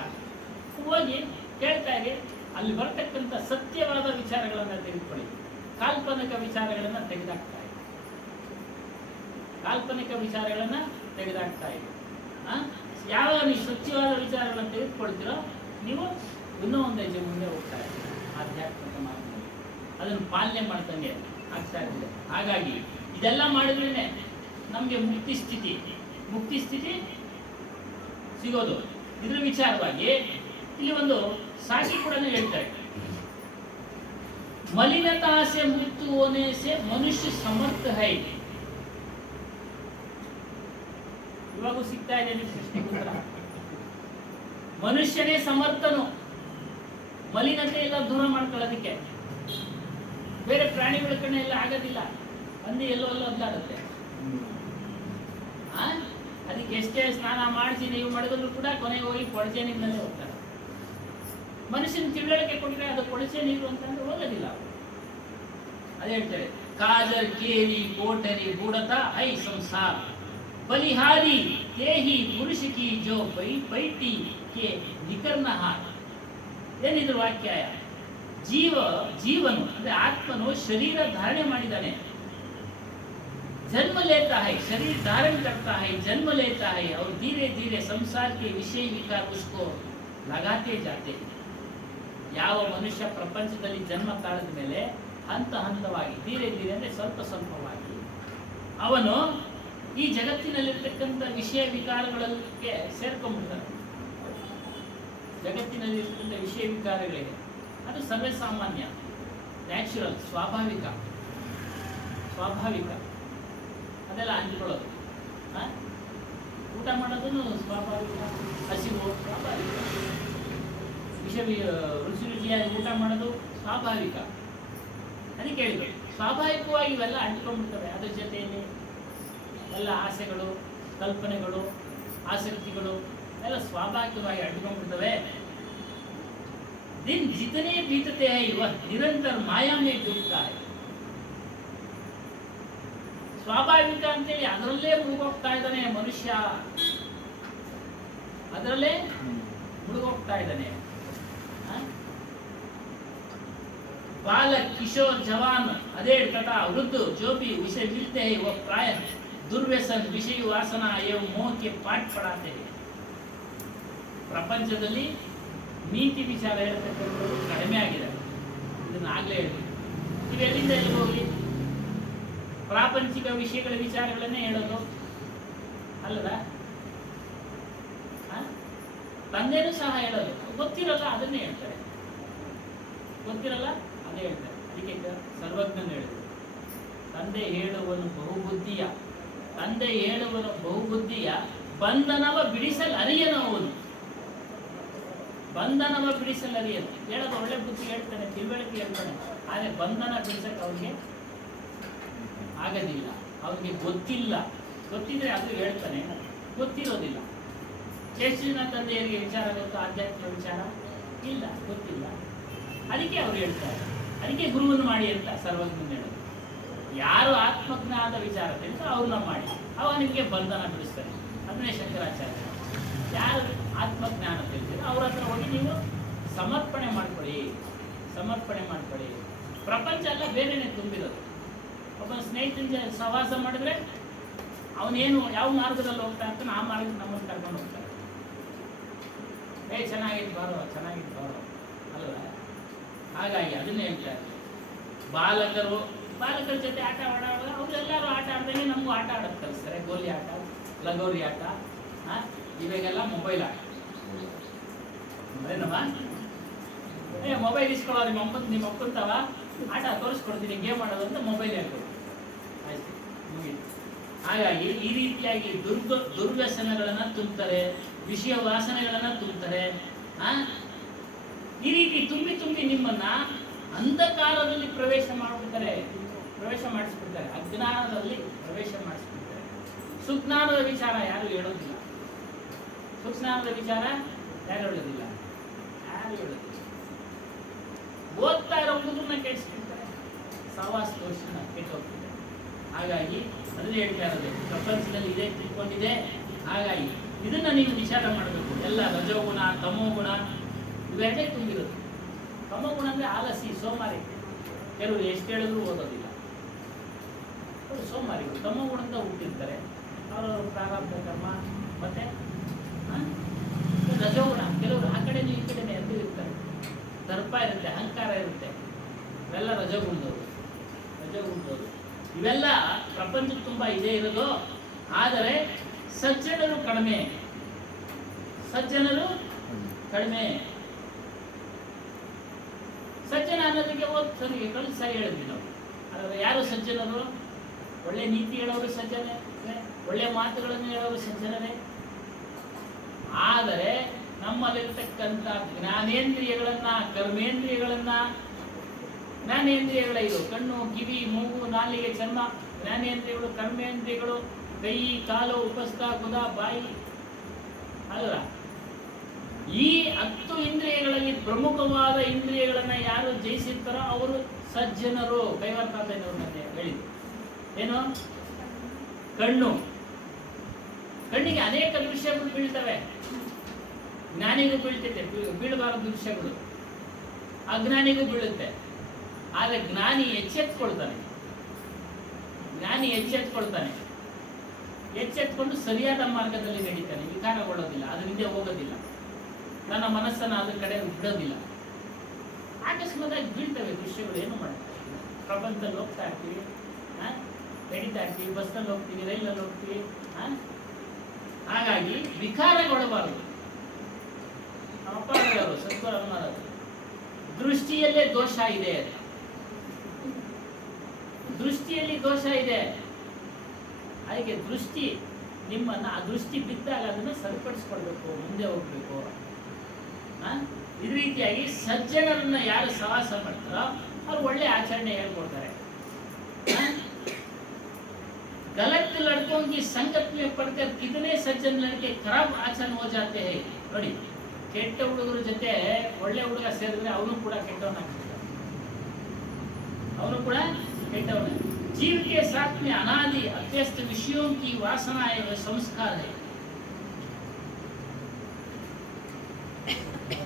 ಹೋಗಿ ಕೇಳ್ತಾ ಇರಿ. ಅಲ್ಲಿ ಬರ್ತಕ್ಕಂಥ ಸತ್ಯವಾದ ವಿಚಾರಗಳನ್ನು ತೆಗೆದುಕೊಳ್ಳಿ, ಕಾಲ್ಪನಿಕ ವಿಚಾರಗಳನ್ನು ತೆಗೆದಾಕ್ತಾ ಇದೆ. ಯಾವಾಗ ನೀವು ಸತ್ಯವಾದ ವಿಚಾರಗಳನ್ನು ತೆಗೆದುಕೊಳ್ತೀರೋ ನೀವು ಇನ್ನೂ ಒಂದು ಹೆಜ್ಜೆ ಮುಂದೆ ಹೋಗ್ತಾ ಇದ್ದೀರಿ ಆಧ್ಯಾತ್ಮಿಕ ಮಾರ್ಗದಲ್ಲಿ. ಅದನ್ನು ಪಾಲನೆ ಮಾಡ್ದಂಗೆ ಆಗ್ತಾ ಇರ್ತದೆ. ಹಾಗಾಗಿ ಇದೆಲ್ಲ ಮಾಡಿದ್ರೇ ನಮಗೆ ಮುಕ್ತಿ ಸ್ಥಿತಿ ಸಿಗೋದು. ಇದ್ರ ವಿಚಾರವಾಗಿ ಇಲ್ಲಿ ಒಂದು ಸಾಕ್ಷಿ ಕೂಡ ಹೇಳ್ತಾರೆ, ಮಲಿನತಾ ಸೆ ಮುಕ್ತ ಹೋನೆ ಸೆ ಮನುಷ್ಯ ಸಮರ್ಥ ಹೈ. ಇವಾಗೂ ಸಿಗ್ತಾ ಇದೆ ನಿಮ್ಮ ಪ್ರಶ್ನೆಗೆ ಉತ್ತರ. ಮನುಷ್ಯನೇ ಸಮರ್ಥನು ಮಲಿನತೆ ಎಲ್ಲ ದೂರ ಮಾಡ್ಕೊಳ್ಳೋದಕ್ಕೆ. ಬೇರೆ ಪ್ರಾಣಿಗಳ ಕಡೆ ಎಲ್ಲ ಆಗೋದಿಲ್ಲ, ಹಂದಿ ಎಲ್ಲೋ ಅದ್ದಾಡುತ್ತೆ. ಅದಕ್ಕೆ ಎಷ್ಟೇ ಸ್ನಾನ ಮಾಡಿಸಿ ನೀವು ಮಾಡಿದ್ರು ಕೂಡ ಕೊನೆಗೆ ಹೋಗಿ ಕೊಳಚೆ ನೀರಿನಲ್ಲೇ ಹೋಗ್ತಾರೆ. ಮನುಷ್ಯನ ತಿಳುವಳಿಕೆ ಕೊಟ್ಟರೆ ಅದು ಕೊಳಚೆ ನೀರು ಅಂತಂದ್ರೆ ಹೋಗೋದಿಲ್ಲ. ಅದೇ ಹೇಳ್ತಾರೆ, ಕಾಜರ್ ಕೇರಿ ಕೋಟರಿ ಬೂಡತ ಐ ಸಂಸಾರ ಬಲಿಹಾರಿ ತೇಹಿ ಪುರುಷ ಕಿ ಜೋ ಬೈಟಿ ಕೆ ನಿಕರ್ನ ಹಾರ. ಏನಿದ್ರು ವಾಕ್ಯ, ಜೀವನು ಅಂದ್ರೆ ಆತ್ಮನು ಶರೀರ ಧಾರಣೆ ಮಾಡಿದ್ದಾನೆ, जन्म लेता है, शरीर धारण करता है, जन्म लेता है और धीरे धीरे संसार के विषय विकार उसको लगाते जाते हैं. ಯಾವ ಮನುಷ್ಯ ಪ್ರಪಂಚದಲ್ಲಿ ಜನ್ಮ ತಾಳಿದ ಮೇಲೆ ಹಂತವಾಗಿ ಧೀರೆ ಅಂದ್ರೆ ಸ್ವಲ್ಪವಾಗಿ ಅವನು ಈ ಜಗತ್ತಿನಲ್ಲಿರ್ತಕ್ಕಂಥ ವಿಷಯ ವಿಕಾರಗಳಿಗೆ ಸೇರ್ಕೊಂಡ್ಬಿಡ್ತಾನೆ. ಜಗತ್ತಿನಲ್ಲಿರ್ತಕ್ಕಂಥ ವಿಷಯ ವಿಕಾರಗಳಿಗೆ ಅದು ಸರ್ವೇ ಸಾಮಾನ್ಯ, ನ್ಯಾಚುರಲ್, ಸ್ವಾಭಾವಿಕ ಅದೆಲ್ಲ ಹಂಚ್ಕೊಳ್ಳೋದು. ಊಟ ಮಾಡೋದನ್ನು ಸ್ವಾಭಾವಿಕ, ಹಸಿವು ಸ್ವಾಭಾವಿಕ, ರುಚಿಯಾಗಿ ಊಟ ಮಾಡೋದು ಸ್ವಾಭಾವಿಕ. ಅದಕ್ಕೆ ಹೇಳಿದ್ರು ಸ್ವಾಭಾವಿಕವಾಗಿ ಇವೆಲ್ಲ ಅಂಟಿಕೊಂಡ್ಬಿಡ್ತವೆ. ಅದ್ರ ಜೊತೆಯಲ್ಲಿ ಎಲ್ಲ ಆಸೆಗಳು, ಕಲ್ಪನೆಗಳು, ಆಸಕ್ತಿಗಳು ಎಲ್ಲ ಸ್ವಾಭಾವಿಕವಾಗಿ ಅಂಟಿಕೊಂಡ್ಬಿಡ್ತವೆ. दिन जितने बीतते हैं वह निरंतर माया में डूबता है. ಸ್ವಾಭಾವಿಕ ಅಂತೇಳಿ ಅದರಲ್ಲೇ ಮುಳುಗೋಗ್ತಾ ಇದ್ದಾನೆ ಮನುಷ್ಯ, ಅದರಲ್ಲೇ ಮುಳುಗೋಗ್ತಾ ಇದ್ದಾನೆ. बालक, किशोर, जवान, अधेड़ तथा वृद्ध जो भी विषय मिलते हैं वह प्राय दुर्व्यसन, विषय वासना एवं मोह के पाठ पढ़ाते हैं. ಪ್ರಪಂಚದಲ್ಲಿ ನೀತಿ ವಿಚಾರ ಹೇಳ್ತಕ್ಕಂಥದ್ದು ಕಡಿಮೆ ಆಗಿದೆ. ಇದನ್ನು ಆಗಲೇ ಹೇಳಿದ್ವಿ. ಇವೆಲ್ಲಿಂದ ಎಲ್ಲಿ ಹೋಗಲಿ? ಪ್ರಾಪಂಚಿಕ ವಿಷಯಗಳ ವಿಚಾರಗಳನ್ನೇ ಹೇಳೋದು ಅಲ್ಲದ? ತಂದೆನೂ ಸಹ ಹೇಳೋದು, ಗೊತ್ತಿರಲ್ಲ ಅದನ್ನೇ ಹೇಳ್ತಾರೆ, ಗೊತ್ತಿರಲ್ಲ ಅದೇ ಹೇಳ್ತಾರೆ. ಅದಕ್ಕೆ ಸರ್ವಜ್ಞನು ಹೇಳಿದ್ರು, ತಂದೆ ಹೇಳುವನು ಬಹುಬುದ್ಧಿಯ, ತಂದೆ ಹೇಳುವನು ಬಹುಬುದ್ಧಿಯ, ಬಂಧನವ ಬಿಡಿಸಲು ಅರಿಯನವನು, ಬಂಧನವ ಬಿಡಿಸಲು ಅರಿಯನು. ಹೇಳೋದು ಒಳ್ಳೆ ಬುದ್ಧಿ ಹೇಳ್ತಾನೆ, ತಿಳುವಳಿಕೆ ಹೇಳ್ತಾನೆ, ಆದರೆ ಬಂಧನ ಬಿಡಿಸಕ್ಕೆ ಅವ್ರಿಗೆ ಆಗೋದಿಲ್ಲ, ಅವ್ರಿಗೆ ಗೊತ್ತಿಲ್ಲ. ಗೊತ್ತಿದ್ರೆ ಅದು ಹೇಳ್ತಾನೆ, ಗೊತ್ತಿರೋದಿಲ್ಲ. ಎಷ್ಟು ಜನ ತಂದೆಯರಿಗೆ ವಿಚಾರ ಗೊತ್ತು, ಆಧ್ಯಾತ್ಮಿಕ ವಿಚಾರ ಇಲ್ಲ, ಗೊತ್ತಿಲ್ಲ. ಅದಕ್ಕೆ ಅವ್ರು ಹೇಳ್ತಾರೆ, ಅದಕ್ಕೆ ಗುರುವನ್ನು ಮಾಡಿ ಅಂತ ಸರ್ವಜ್ಞನ ಹೇಳೋದು. ಯಾರು ಆತ್ಮಜ್ಞಾನದ ವಿಚಾರ ತಿಳಿದ್ರೆ ಅವ್ರನ್ನ ಮಾಡಿ, ಅವ ನಿಮಗೆ ಬಂಧನ ಬಿಡಿಸ್ತಾರೆ. ಅದನ್ನೇ ಶಂಕರಾಚಾರ್ಯ. ಯಾರು ಆತ್ಮಜ್ಞಾನ ತಿಳಿದ್ರೆ ಅವ್ರ ಹತ್ರ ಹೋಗಿ ನೀವು ಸಮರ್ಪಣೆ ಮಾಡ್ಕೊಳ್ಳಿ, ಸಮರ್ಪಣೆ ಮಾಡ್ಕೊಳ್ಳಿ. ಪ್ರಪಂಚ ಎಲ್ಲ ಬೇರೆನೆ ತುಂಬಿರೋದು. ಒಬ್ಬ ಸ್ನೇಹಿತನ ಸಹವಾಸ ಮಾಡಿದ್ರೆ ಅವನೇನು ಯಾವ ಮಾರ್ಗದಲ್ಲಿ ಹೋಗ್ತಾ ಇರ್ತಾನೆ ಆ ಮಾರ್ಗಕ್ಕೆ ನಮ್ಮನ್ನು ಕರ್ಕೊಂಡು ಹೋಗ್ತಾರೆ. ಚೆನ್ನಾಗಿತ್ತು ಬಾರೋ, ಚೆನ್ನಾಗಿತ್ತು ಬಾರೋ ಅಲ್ವ? ಹಾಗಾಗಿ ಅದನ್ನೇ ಹೇಳ್ತಾರೆ. ಬಾಲಕರ ಜೊತೆ ಆಟ ಆಡೋವಾಗ ಅವರೆಲ್ಲರೂ ಆಟ ಆಡ್ದಂಗೆ ನಮಗೂ ಆಟ ಆಡೋದು ಕಲಿಸ್ತಾರೆ. ಗೋಲಿ ಆಟ, ಲಗೋರಿ ಆಟ, ಇವಾಗೆಲ್ಲ ಮೊಬೈಲ್ ಆಟ. ಏನಮ್ಮ ಮೊಬೈಲ್ ಇಸ್ಕೊಳ್ಳೋರು ನಿಮ್ಮ ಅಪ್ಪಂತವ ಆಟ ತೋರಿಸ್ಕೊಡ್ತೀನಿ, ಗೇಮ್ ಆಡೋದು ಅಂತ ಮೊಬೈಲ್ ಹೇಳ್ಕೊಡು, ಆಯ್ತು ಮುಗೀತು. ಹಾಗಾಗಿ ಈ ರೀತಿಯಾಗಿ ದುರ್ವ್ಯಸನಗಳನ್ನು ತುಂಬ್ತಾರೆ, ವಿಷಯ ವಾಸನೆಗಳನ್ನು ತುಂಬ್ತಾರೆ. ಈ ರೀತಿ ತುಂಬಿ ನಿಮ್ಮನ್ನ ಅಂಧಕಾರದಲ್ಲಿ ಪ್ರವೇಶ ಮಾಡಿಸ್ಬಿಡ್ತಾರೆ, ಅಜ್ಞಾನದಲ್ಲಿ ಪ್ರವೇಶ ಮಾಡಿಸ್ಬಿಡ್ತಾರೆ. ಸುಜ್ಞಾನದ ವಿಚಾರ ಯಾರು ಹೇಳೋದಿಲ್ಲ, ಸುಜ್ಞಾನದ ವಿಚಾರ ಯಾರು ಹೇಳೋದಿಲ್ಲ. ಓದ್ತಾ ಇರೋ ಹುಡುಗರನ್ನ ಕೆಡಿಸ್ಬಿಡ್ತಾರೆ, ಸಹವಾಸ ದೋಷನ ಕೆಟ್ಟೋಗ್ತಿದೆ. ಹಾಗಾಗಿ ಅದನ್ನೇ ಹೇಳ್ತಾ ಇರೋದು, ಪ್ರಪಂಚದಲ್ಲಿ ಇದೇ ತಿಳ್ಕೊಂಡಿದೆ. ಹಾಗಾಗಿ ಇದನ್ನ ನೀವು ವಿಚಾರ ಮಾಡಬೇಕು. ಎಲ್ಲ ರಜೋಗುಣ, ತಮೋಗುಣ ಇವೆರಡೇ ತುಂಬಿರೋದು. ತಮೋಗುಣ ಅಂದ್ರೆ ಆಲಸಿ, ಸೋಮಾರಿ. ಕೆಲವರು ಎಷ್ಟು ಹೇಳಿದ್ರು ಓದೋದಿಲ್ಲ, ಅವರು ಸೋಮಾರಿಗಳು. ತಮೋಗುಣದಿಂದ ಹುಟ್ಟಿರ್ತಾರೆ, ಅವರವರು ಪ್ರಾರಬ್ಧ ಕರ್ಮ. ಮತ್ತೆ ರಜೋಗುಣ, ಕೆಲವರು ಆ ಕಡೆನೂ ಈ ಕಡೆನೇ ಎದ್ದು ಇರ್ತಾರೆ, ದರ್ಪ ಇರುತ್ತೆ, ಅಹಂಕಾರ ಇರುತ್ತೆ. ಇವೆಲ್ಲ ರಜೋಗುಣದವರು. ಇವೆಲ್ಲ ಪ್ರಪಂಚಕ್ಕೆ ತುಂಬ ಇದೇ ಇರೋದು. ಆದರೆ ಸಜ್ಜನರು ಕಡಿಮೆ. ಸಜ್ಜನ ಅನ್ನೋದಕ್ಕೆ ಸರಿ ಹೇಳಿದ್ವಿ ನಾವು. ಆದರೆ ಯಾರು ಸಜ್ಜನರು? ಒಳ್ಳೆ ನೀತಿ ಹೇಳೋರು ಸಜ್ಜನೆ, ಒಳ್ಳೆ ಮಾತುಗಳನ್ನು ಹೇಳೋರು ಸಜ್ಜನರೇ. ಆದರೆ ನಮ್ಮಲ್ಲಿರ್ತಕ್ಕಂಥ ಜ್ಞಾನೇಂದ್ರಿಯಗಳನ್ನ, ಕರ್ಮೇಂದ್ರಿಯಗಳನ್ನ, ಜ್ಞಾನೇಂದ್ರಿಯಗಳ ಇದು ಕಣ್ಣು, ಕಿವಿ, ಮೂಗು, ನಾಲಿಗೆ, ಚರ್ಮ, ಜ್ಞಾನೇಂದ್ರಿಯಗಳು, ಕರ್ಮೇಂದ್ರಿಯಗಳು, ಕೈ, ಕಾಲು, ಉಪಸ್ಥ, ಕುದ, ಬಾಯಿ ಅಲ್ಲ. ಈ 10 ಇಂದ್ರಿಯಗಳಲ್ಲಿ ಪ್ರಮುಖವಾದ ಇಂದ್ರಿಯಗಳನ್ನ ಯಾರು ಜಯಿಸಿರ್ತಾರೋ ಅವರು ಸಜ್ಜನರು. ಕೈವಾರ್ತಾತನವರು ಮತ್ತೆ ಹೇಳಿದ್ರು ಏನು? ಕಣ್ಣಿಗೆ ಅನೇಕ ದೃಶ್ಯಗಳು ಬೀಳ್ತವೆ. ಜ್ಞಾನಿಗೂ ಬೀಳ್ತೈತೆ, ಬೀಳಬಾರದು ದೃಶ್ಯಗಳು, ಅಜ್ಞಾನಿಗೂ ಬೀಳುತ್ತೆ. ಆದರೆ ಜ್ಞಾನಿ ಎಚ್ಚೆತ್ಕೊಂಡು ಸರಿಯಾದ ಮಾರ್ಗದಲ್ಲಿ ನಡೀತಾನೆ, ವಿಕಾರಗೊಳ್ಳೋದಿಲ್ಲ, ಅದ್ರ ಹಿಂದೆ ಹೋಗೋದಿಲ್ಲ, ನನ್ನ ಮನಸ್ಸನ್ನು ಅದ್ರ ಕಡೆ ಬಿಡೋದಿಲ್ಲ. ಅಕಸ್ಮಾತಾಗಿ ಬೀಳ್ತವೆ ದೃಶ್ಯಗಳು, ಏನು ಮಾಡ್ತಾರೆ? ಪ್ರಪಂಚದಲ್ಲಿ ಹೋಗ್ತಾ ಇರ್ತೀವಿ, ನಡೀತಾ ಇರ್ತೀವಿ, ಬಸ್ನಲ್ಲಿ ಹೋಗ್ತೀವಿ, ರೈಲಲ್ಲಿ ಹೋಗ್ತೀವಿ. ಹಾಗಾಗಿ ವಿಕಾರಗೊಳ್ಳಬಾರದು. ನಮ್ಮಪ್ಪ ಹೇಳೋರು, ಸದ್ಗುರು ಮಾಡೋದು, ದೃಷ್ಟಿಯಲ್ಲೇ ದೋಷ ಇದೆ, ದೃಷ್ಟಿಯಲ್ಲಿ ದೋಷ ಇದೆ. ಅದಕ್ಕೆ ದೃಷ್ಟಿ ನಿಮ್ಮನ್ನ, ಆ ದೃಷ್ಟಿ ಬಿದ್ದಾಗ ಅದನ್ನು ಸರಿಪಡಿಸ್ಕೊಳ್ಬೇಕು, ಮುಂದೆ ಹೋಗ್ಬೇಕು. ಇದೇ ರೀತಿಯಾಗಿ ಸಜ್ಜನರನ್ನ ಯಾರು ಸಹವಾಸ ಮಾಡ್ತಾರೋ ಅವ್ರು ಒಳ್ಳೆ ಆಚರಣೆ ಹೇಳ್ಕೊಡ್ತಾರೆ. गलत लड़कों की संगत में पढ़कर कितने सज्जन लड़के खराब आचरण हो जाते हैं. ನೋಡಿ, ಕೆಟ್ಟ ಹುಡುಗರ ಜೊತೆ ಒಳ್ಳೆ ಹುಡುಗ ಸೇರಿದ್ರೆ ಅವನು ಕೂಡ ಕೆಟ್ಟವನಾಗ್ತಾನೆ, जीव के साथ में अनादि अत्यस्त विषयों की वासनाएं व संस्कार है.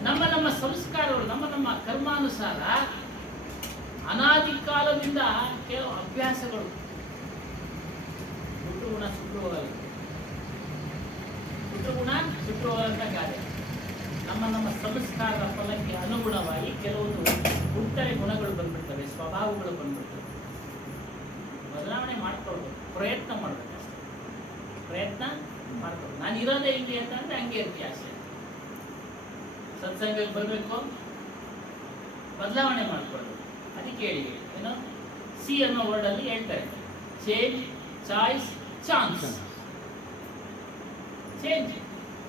ನಮ್ಮ ಸಂಸ್ಕಾರಗಳು, ನಮ್ಮ ಕರ್ಮಾನುಸಾರ ಅನಾದಿ ಕಾಲದಿಂದ ಕೆಲವು ಅಭ್ಯಾಸಗಳು, ಗುಣ ಸುಟ್ಟು ಹೋಗಲ್ಲ ಅಂತ ಗಾದೆ. ನಮ್ಮ ನಮ್ಮ ಸಂಸ್ಕಾರದ ಫಲಕ್ಕೆ ಅನುಗುಣವಾಗಿ ಕೆಲವೊಂದು ಉತ್ತರೆ ಗುಣಗಳು ಬಂದ್ಬಿಡ್ತವೆ, ಸ್ವಭಾವಗಳು ಬಂದ್ಬಿಡ್ತವೆ. ಬದಲಾವಣೆ ಮಾಡ್ಕೊಳ್ಬೇಕು, ಪ್ರಯತ್ನ ಮಾಡ್ಬೇಕಷ್ಟೆ, ಪ್ರಯತ್ನ ಮಾಡ್ಕೊಳ್ಬೇಕು. ನಾನು ಇರೋದೇ ಇಲ್ಲಿ ಅಂತಂದ್ರೆ ಹಂಗೆ ಇರ್ತೀಯ ಅಷ್ಟೇ. ಸತ್ಸಂಗಕ್ಕೆ ಬರಬೇಕು, ಬದಲಾವಣೆ ಮಾಡ್ಕೊಳ್ಬೇಕು. ಅದಕ್ಕೆ ಹೇಳಿ ಏನೋ ಸಿ ಅನ್ನೋ ವರ್ಡಲ್ಲಿ ಹೇಳ್ತಾರೆ, ಚೇಂಜ್, ಚಾಯ್ಸ್, ಚಾನ್ಸ್. ಚೇಂಜ್,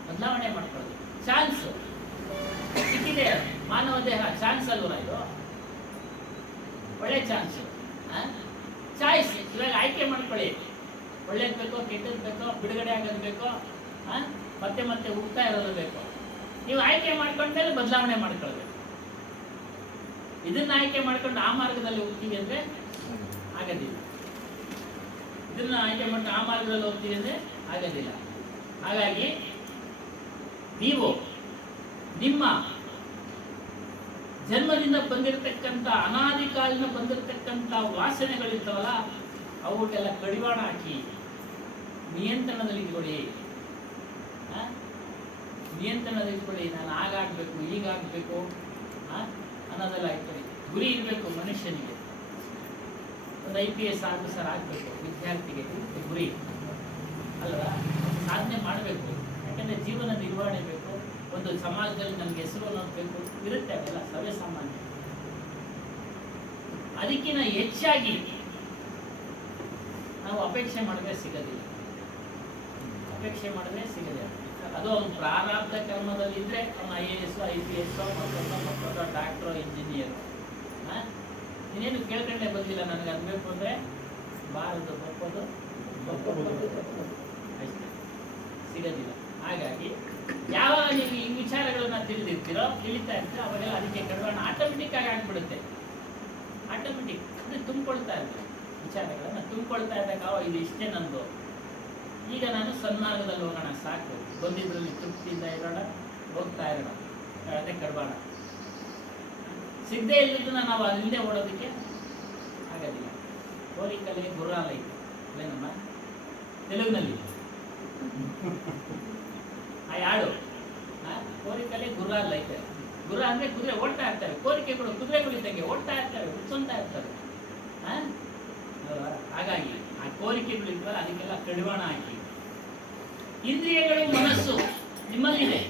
ಬದಲಾವಣೆ ಮಾಡ್ಕೊಳ್ಳೋದು. ಚಾನ್ಸ್ ಸಿಕ್ಕಿದೆ, ಮಾನವ ದೇಹ ಚಾನ್ಸ್ ಅಲ್ವಲ್ಲ ಇದು, ಒಳ್ಳೆ ಚಾನ್ಸ್. ಚಾಯ್ಸ್, ಇವಾಗ ಆಯ್ಕೆ ಮಾಡ್ಕೊಳ್ಳಿ, ಒಳ್ಳೇದು ಬೇಕೋ ಕೆಟ್ಟದ್ದು ಬೇಕೋ, ಬಿಡುಗಡೆ ಆಗೋದು ಬೇಕೋ, ಮತ್ತೆ ಮತ್ತೆ ಹುಡ್ತಾ ಇರೋದು ಬೇಕೋ. ನೀವು ಆಯ್ಕೆ ಮಾಡ್ಕೊಂಡ್ಮೇಲೆ ಬದಲಾವಣೆ ಮಾಡ್ಕೊಳ್ಬೇಕು. ಇದನ್ನ ಆಯ್ಕೆ ಮಾಡ್ಕೊಂಡು ಆ ಮಾರ್ಗದಲ್ಲಿ ಹೋಗ್ತೀವಿ ಅಂದ್ರೆ ಆಗೋದಿಲ್ಲ. ಇದನ್ನ ಆಯ್ಕೆ ಮಾಡ್ಕೊಂಡು ಆ ಮಾರ್ಗದಲ್ಲಿ ಹೋಗ್ತೀವಿ ಅಂದ್ರೆ ಆಗೋದಿಲ್ಲ. ಹಾಗಾಗಿ ನೀವು ನಿಮ್ಮ ಜನ್ಮದಿಂದ ಬಂದಿರತಕ್ಕಂಥ ಅನಾದಿ ಕಾಲಿನ ಬಂದಿರತಕ್ಕಂಥ ವಾಸನೆಗಳಿರ್ತಾವಲ್ಲ, ಅವುಗೆಲ್ಲ ಕಡಿವಾಣ ಹಾಕಿ ನಿಯಂತ್ರಣದಲ್ಲಿ ಇಟ್ಕೊಳ್ಳಿ. ನಿಯಂತ್ರಣದಲ್ಲಿ ಇಟ್ಕೊಳ್ಳಿ. ನಾನು ಆಗಾಗಬೇಕು, ಹೀಗಾಗಬೇಕು ಅನ್ನೋದೆಲ್ಲ ಇಟ್ಕೊಳ್ಳಿ. ಗುರಿ ಇರಬೇಕು ಮನುಷ್ಯನಿಗೆ. ಒಂದು IPS ಆಫೀಸರ್ ಆಗಬೇಕು ವಿದ್ಯಾರ್ಥಿಗೆ ಗುರಿ ಅಲ್ವಾ? ಸಾಧನೆ ಮಾಡಬೇಕು. ಯಾಕಂದರೆ ಜೀವನ ನಿರ್ವಹಣೆ ಬೇಕು, ಒಂದು ಸಮಾಜದಲ್ಲಿ ನನಗೆ ಹೆಸರು ಅನ್ನೋದು ಇರುತ್ತೆ, ಅವೆಲ್ಲ ಸರ್ವೇ ಸಾಮಾನ್ಯ. ಅದಕ್ಕಿಂತ ಹೆಚ್ಚಾಗಿ ನಾವು ಅಪೇಕ್ಷೆ ಮಾಡಿದ್ರೆ ಸಿಗೋದಿಲ್ಲ. ಅಪೇಕ್ಷೆ ಮಾಡಿದ್ರೆ ಸಿಗೋದಿಲ್ಲ. ಅದು ಅವನು ಪ್ರಾರಬ್ಧ ಕರ್ಮದಲ್ಲಿ ಇದ್ರೆ ಅವನು IAS, IPS, ಮತ್ತೊಂದು ಡಾಕ್ಟ್ರು, ಇಂಜಿನಿಯರು. ನೀನೇನು ಕೇಳ್ಕೊಂಡೇ ಬಂದಿಲ್ಲ, ನನಗೆ ಅನ್ಬೇಕು ಅಂದರೆ ಬಾರದು ಒಪ್ಪೋದು ಅಷ್ಟೇ, ಸಿಗೋದಿಲ್ಲ. ಹಾಗಾಗಿ ಯಾವಾಗ ನೀವು ಈ ವಿಚಾರಗಳನ್ನ ತಿಳಿದಿರ್ತೀರೋ, ತಿಳಿತಾ ಇರ್ತೀರೋ, ಅವಾಗೆಲ್ಲ ಅದಕ್ಕೆ ಕಡಿವಾಣ ಆಟೋಮೆಟಿಕ್ ಆಗಿ ಆಗ್ಬಿಡುತ್ತೆ. ಆಟೋಮೆಟಿಕ್ ಅಂದರೆ ತುಂಬಿಕೊಳ್ತಾ ಇರ್ತೀವಿ ವಿಚಾರಗಳನ್ನ, ತುಂಬಿಕೊಳ್ತಾ ಇದ್ದಾಗ ಇದು ಇಷ್ಟೇ ನಂದು, ಈಗ ನಾನು ಸನ್ಮಾರ್ಗದಲ್ಲಿ ಹೋಗೋಣ, ಸಾಕು, ಬಂದಿದ್ರಲ್ಲಿ ತೃಪ್ತಿಯಿಂದ ಇರೋಣ, ಹೋಗ್ತಾ ಇರೋಣ, ಅದೇ ಕಡಿವಾಣ. ಸಿಗದೆ ಇಲ್ಲದನ್ನ ನಾವು ಅಲ್ಲಿಂದ ಓಡೋದಕ್ಕೆ ಆಗೋದಿಲ್ಲ. ಕೋರಿಕಲೆ ಗುರ್ರಾಲ ಇದೆ ಅಲ್ಲೇನಮ್ಮ ತೆಲುಗಿನಲ್ಲಿ ಆ ಯಾಳು, ಕೋರಿಕಲೆ ಗುರ್ರಾಲ ಐತೆ. ಗುರ್ರ ಅಂದ್ರೆ ಕುದುರೆ ಓಡ್ತಾ ಇರ್ತವೆ, ಕೋರಿಕೆಗಳು ಕುದುರೆಗಳು ಇದ್ದಂಗೆ ಓಡ್ತಾ ಇರ್ತವೆ, ಉತ್ಸೊಂತಾ ಇರ್ತವೆ. ಹಾಗಾಗಿ ಆ ಕೋರಿಕೆಗಳು ಇದ್ವಲ್ಲ, ಅದಕ್ಕೆಲ್ಲ ಕಡಿವಾಣ ಹಾಕಿ. ಇಂದ್ರಿಯಗಳು, ಮನಸ್ಸು ನಿಮ್ಮಲ್ಲಿದೆ,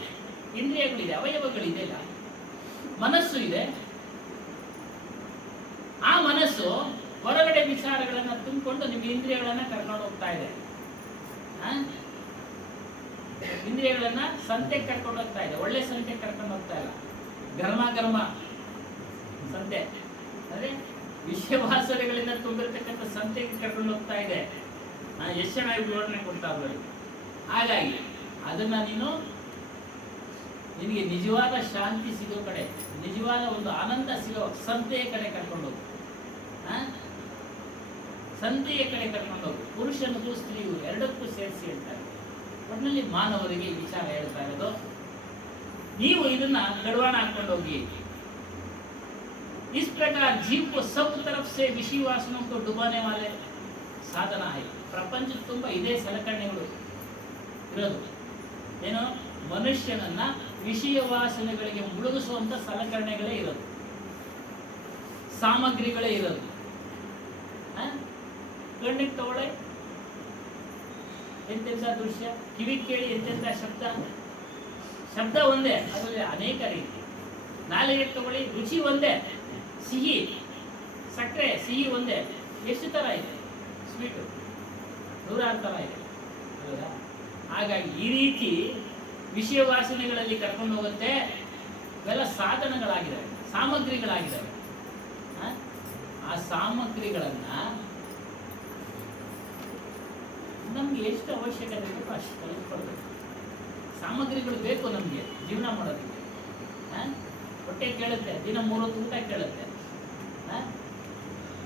ಇಂದ್ರಿಯಗಳಿದೆ, ಅವಯವಗಳಿದೆ, ಇಲ್ಲ ಮನಸ್ಸು ಇದೆ. ಆ ಮನಸ್ಸು ಹೊರಗಡೆ ವಿಚಾರಗಳನ್ನ ತುಂಬಿಕೊಂಡು ನಿಮ್ಮ ಇಂದ್ರಿಯಗಳನ್ನ ಕರ್ಕೊಂಡು ಹೋಗ್ತಾ ಇದೆ. ಇಂದ್ರಿಯಗಳನ್ನ ಸಂತೆಗೆ ಕರ್ಕೊಂಡು ಹೋಗ್ತಾ ಇದೆ, ಒಳ್ಳೆ ಸಂತೆಗೆ ಕರ್ಕೊಂಡು ಹೋಗ್ತಾ ಇಲ್ಲ. ಗರ್ಮ ಸಂತೆ ಅಂದ್ರೆ ವಿಷಯವಾಸನೆಗಳಿಂದ ತುಂಬಿರ್ತಕ್ಕಂಥ ಸಂತೆಗೆ ಕರ್ಕೊಂಡು ಹೋಗ್ತಾ ಇದೆ. ಎಷ್ಟು ಚೆನ್ನಾಗಿ ವಿವರಣೆ ಕೊಡ್ತಾ ಇದ್ದಾರೆ. ಹಾಗಾಗಿ ಅದನ್ನ ನಿನಗೆ ನಿಜವಾದ ಶಾಂತಿ ಸಿಗೋ ಕಡೆ, ನಿಜವಾದ ಒಂದು ಆನಂದ ಸಿಗೋ ಸಂತೆಯ ಕಡೆ ಕರ್ಕೊಂಡು ಹೋಗು. ಸಂತೆಯ ಕಡೆ ಕರ್ಕೊಂಡು ಹೋಗು. ಪುರುಷನಿಗೂ ಸ್ತ್ರೀಯು ಎರಡಕ್ಕೂ ಸೇರಿಸಿ ಹೇಳ್ತಾರೆ. ಒಟ್ಟಿನಲ್ಲಿ ಮಾನವರಿಗೆ ಈ ವಿಚಾರ ಹೇಳ್ತಾ ಇರೋದು. ನೀವು ಇದನ್ನ ಗಡವಾಣ ಹಾಕೊಂಡು ಹೋಗಿ. इस प्रकार जीव को सब तरफ से विषय वासनों को डुबाने वाले साधना है. ಪ್ರಪಂಚ ತುಂಬ ಇದೇ ಸಲಕರಣೆಗಳು ಇರೋದು. ಏನು, ಮನುಷ್ಯನನ್ನ ವಿಷಯ ವಾಸನೆಗಳಿಗೆ ಮುಳುಗಿಸುವಂತ ಸಲಕರಣೆಗಳೇ ಇರೋದು, ಸಾಮಗ್ರಿಗಳೇ ಇರೋದು. ಕಣ್ಣಿಗೆ ತಗೊಳ್ಳಿ ಎಂತೆಂಥ ದೃಶ್ಯ, ಕಿವಿಗೆ ಕೇಳಿ ಎಂತೆಂಥ ಶಬ್ದ ಒಂದೇ, ಅದರಲ್ಲಿ ಅನೇಕ ರೀತಿ. ನಾಲಿಗೆ ತಗೊಳ್ಳಿ, ರುಚಿ ಒಂದೇ, ಸಿಹಿ, ಸಕ್ಕರೆ ಸಿಹಿ ಒಂದೇ, ಎಷ್ಟು ಥರ ಇದೆ, ಸ್ವೀಟು ನೂರಾರು ಥರ ಇದೆ ಅಲ್ವಾ? ಹಾಗಾಗಿ ಈ ರೀತಿ ವಿಷಯ ವಾಸನೆಗಳಲ್ಲಿ ಕರ್ಕೊಂಡು ಹೋಗುತ್ತೆ. ಇವೆಲ್ಲ ಸಾಧನಗಳಾಗಿದ್ದಾವೆ, ಸಾಮಗ್ರಿಗಳಾಗಿದ್ದಾವೆ. ಆ ಸಾಮಗ್ರಿಗಳನ್ನ ನಮ್ಗೆ ಎಷ್ಟು ಅವಶ್ಯಕತೆ ಬೇಕೋ ಅಷ್ಟು ಕಲಿಸ್ಕೊಡ್ಬೇಕು. ಸಾಮಗ್ರಿಗಳು ಬೇಕು ನಮಗೆ ಜೀವನ ಮಾಡೋದಕ್ಕೆ. ಹೊಟ್ಟೆ ಕೇಳುತ್ತೆ, ದಿನ 3 ಹೊತ್ತು ಊಟ ಕೇಳುತ್ತೆ.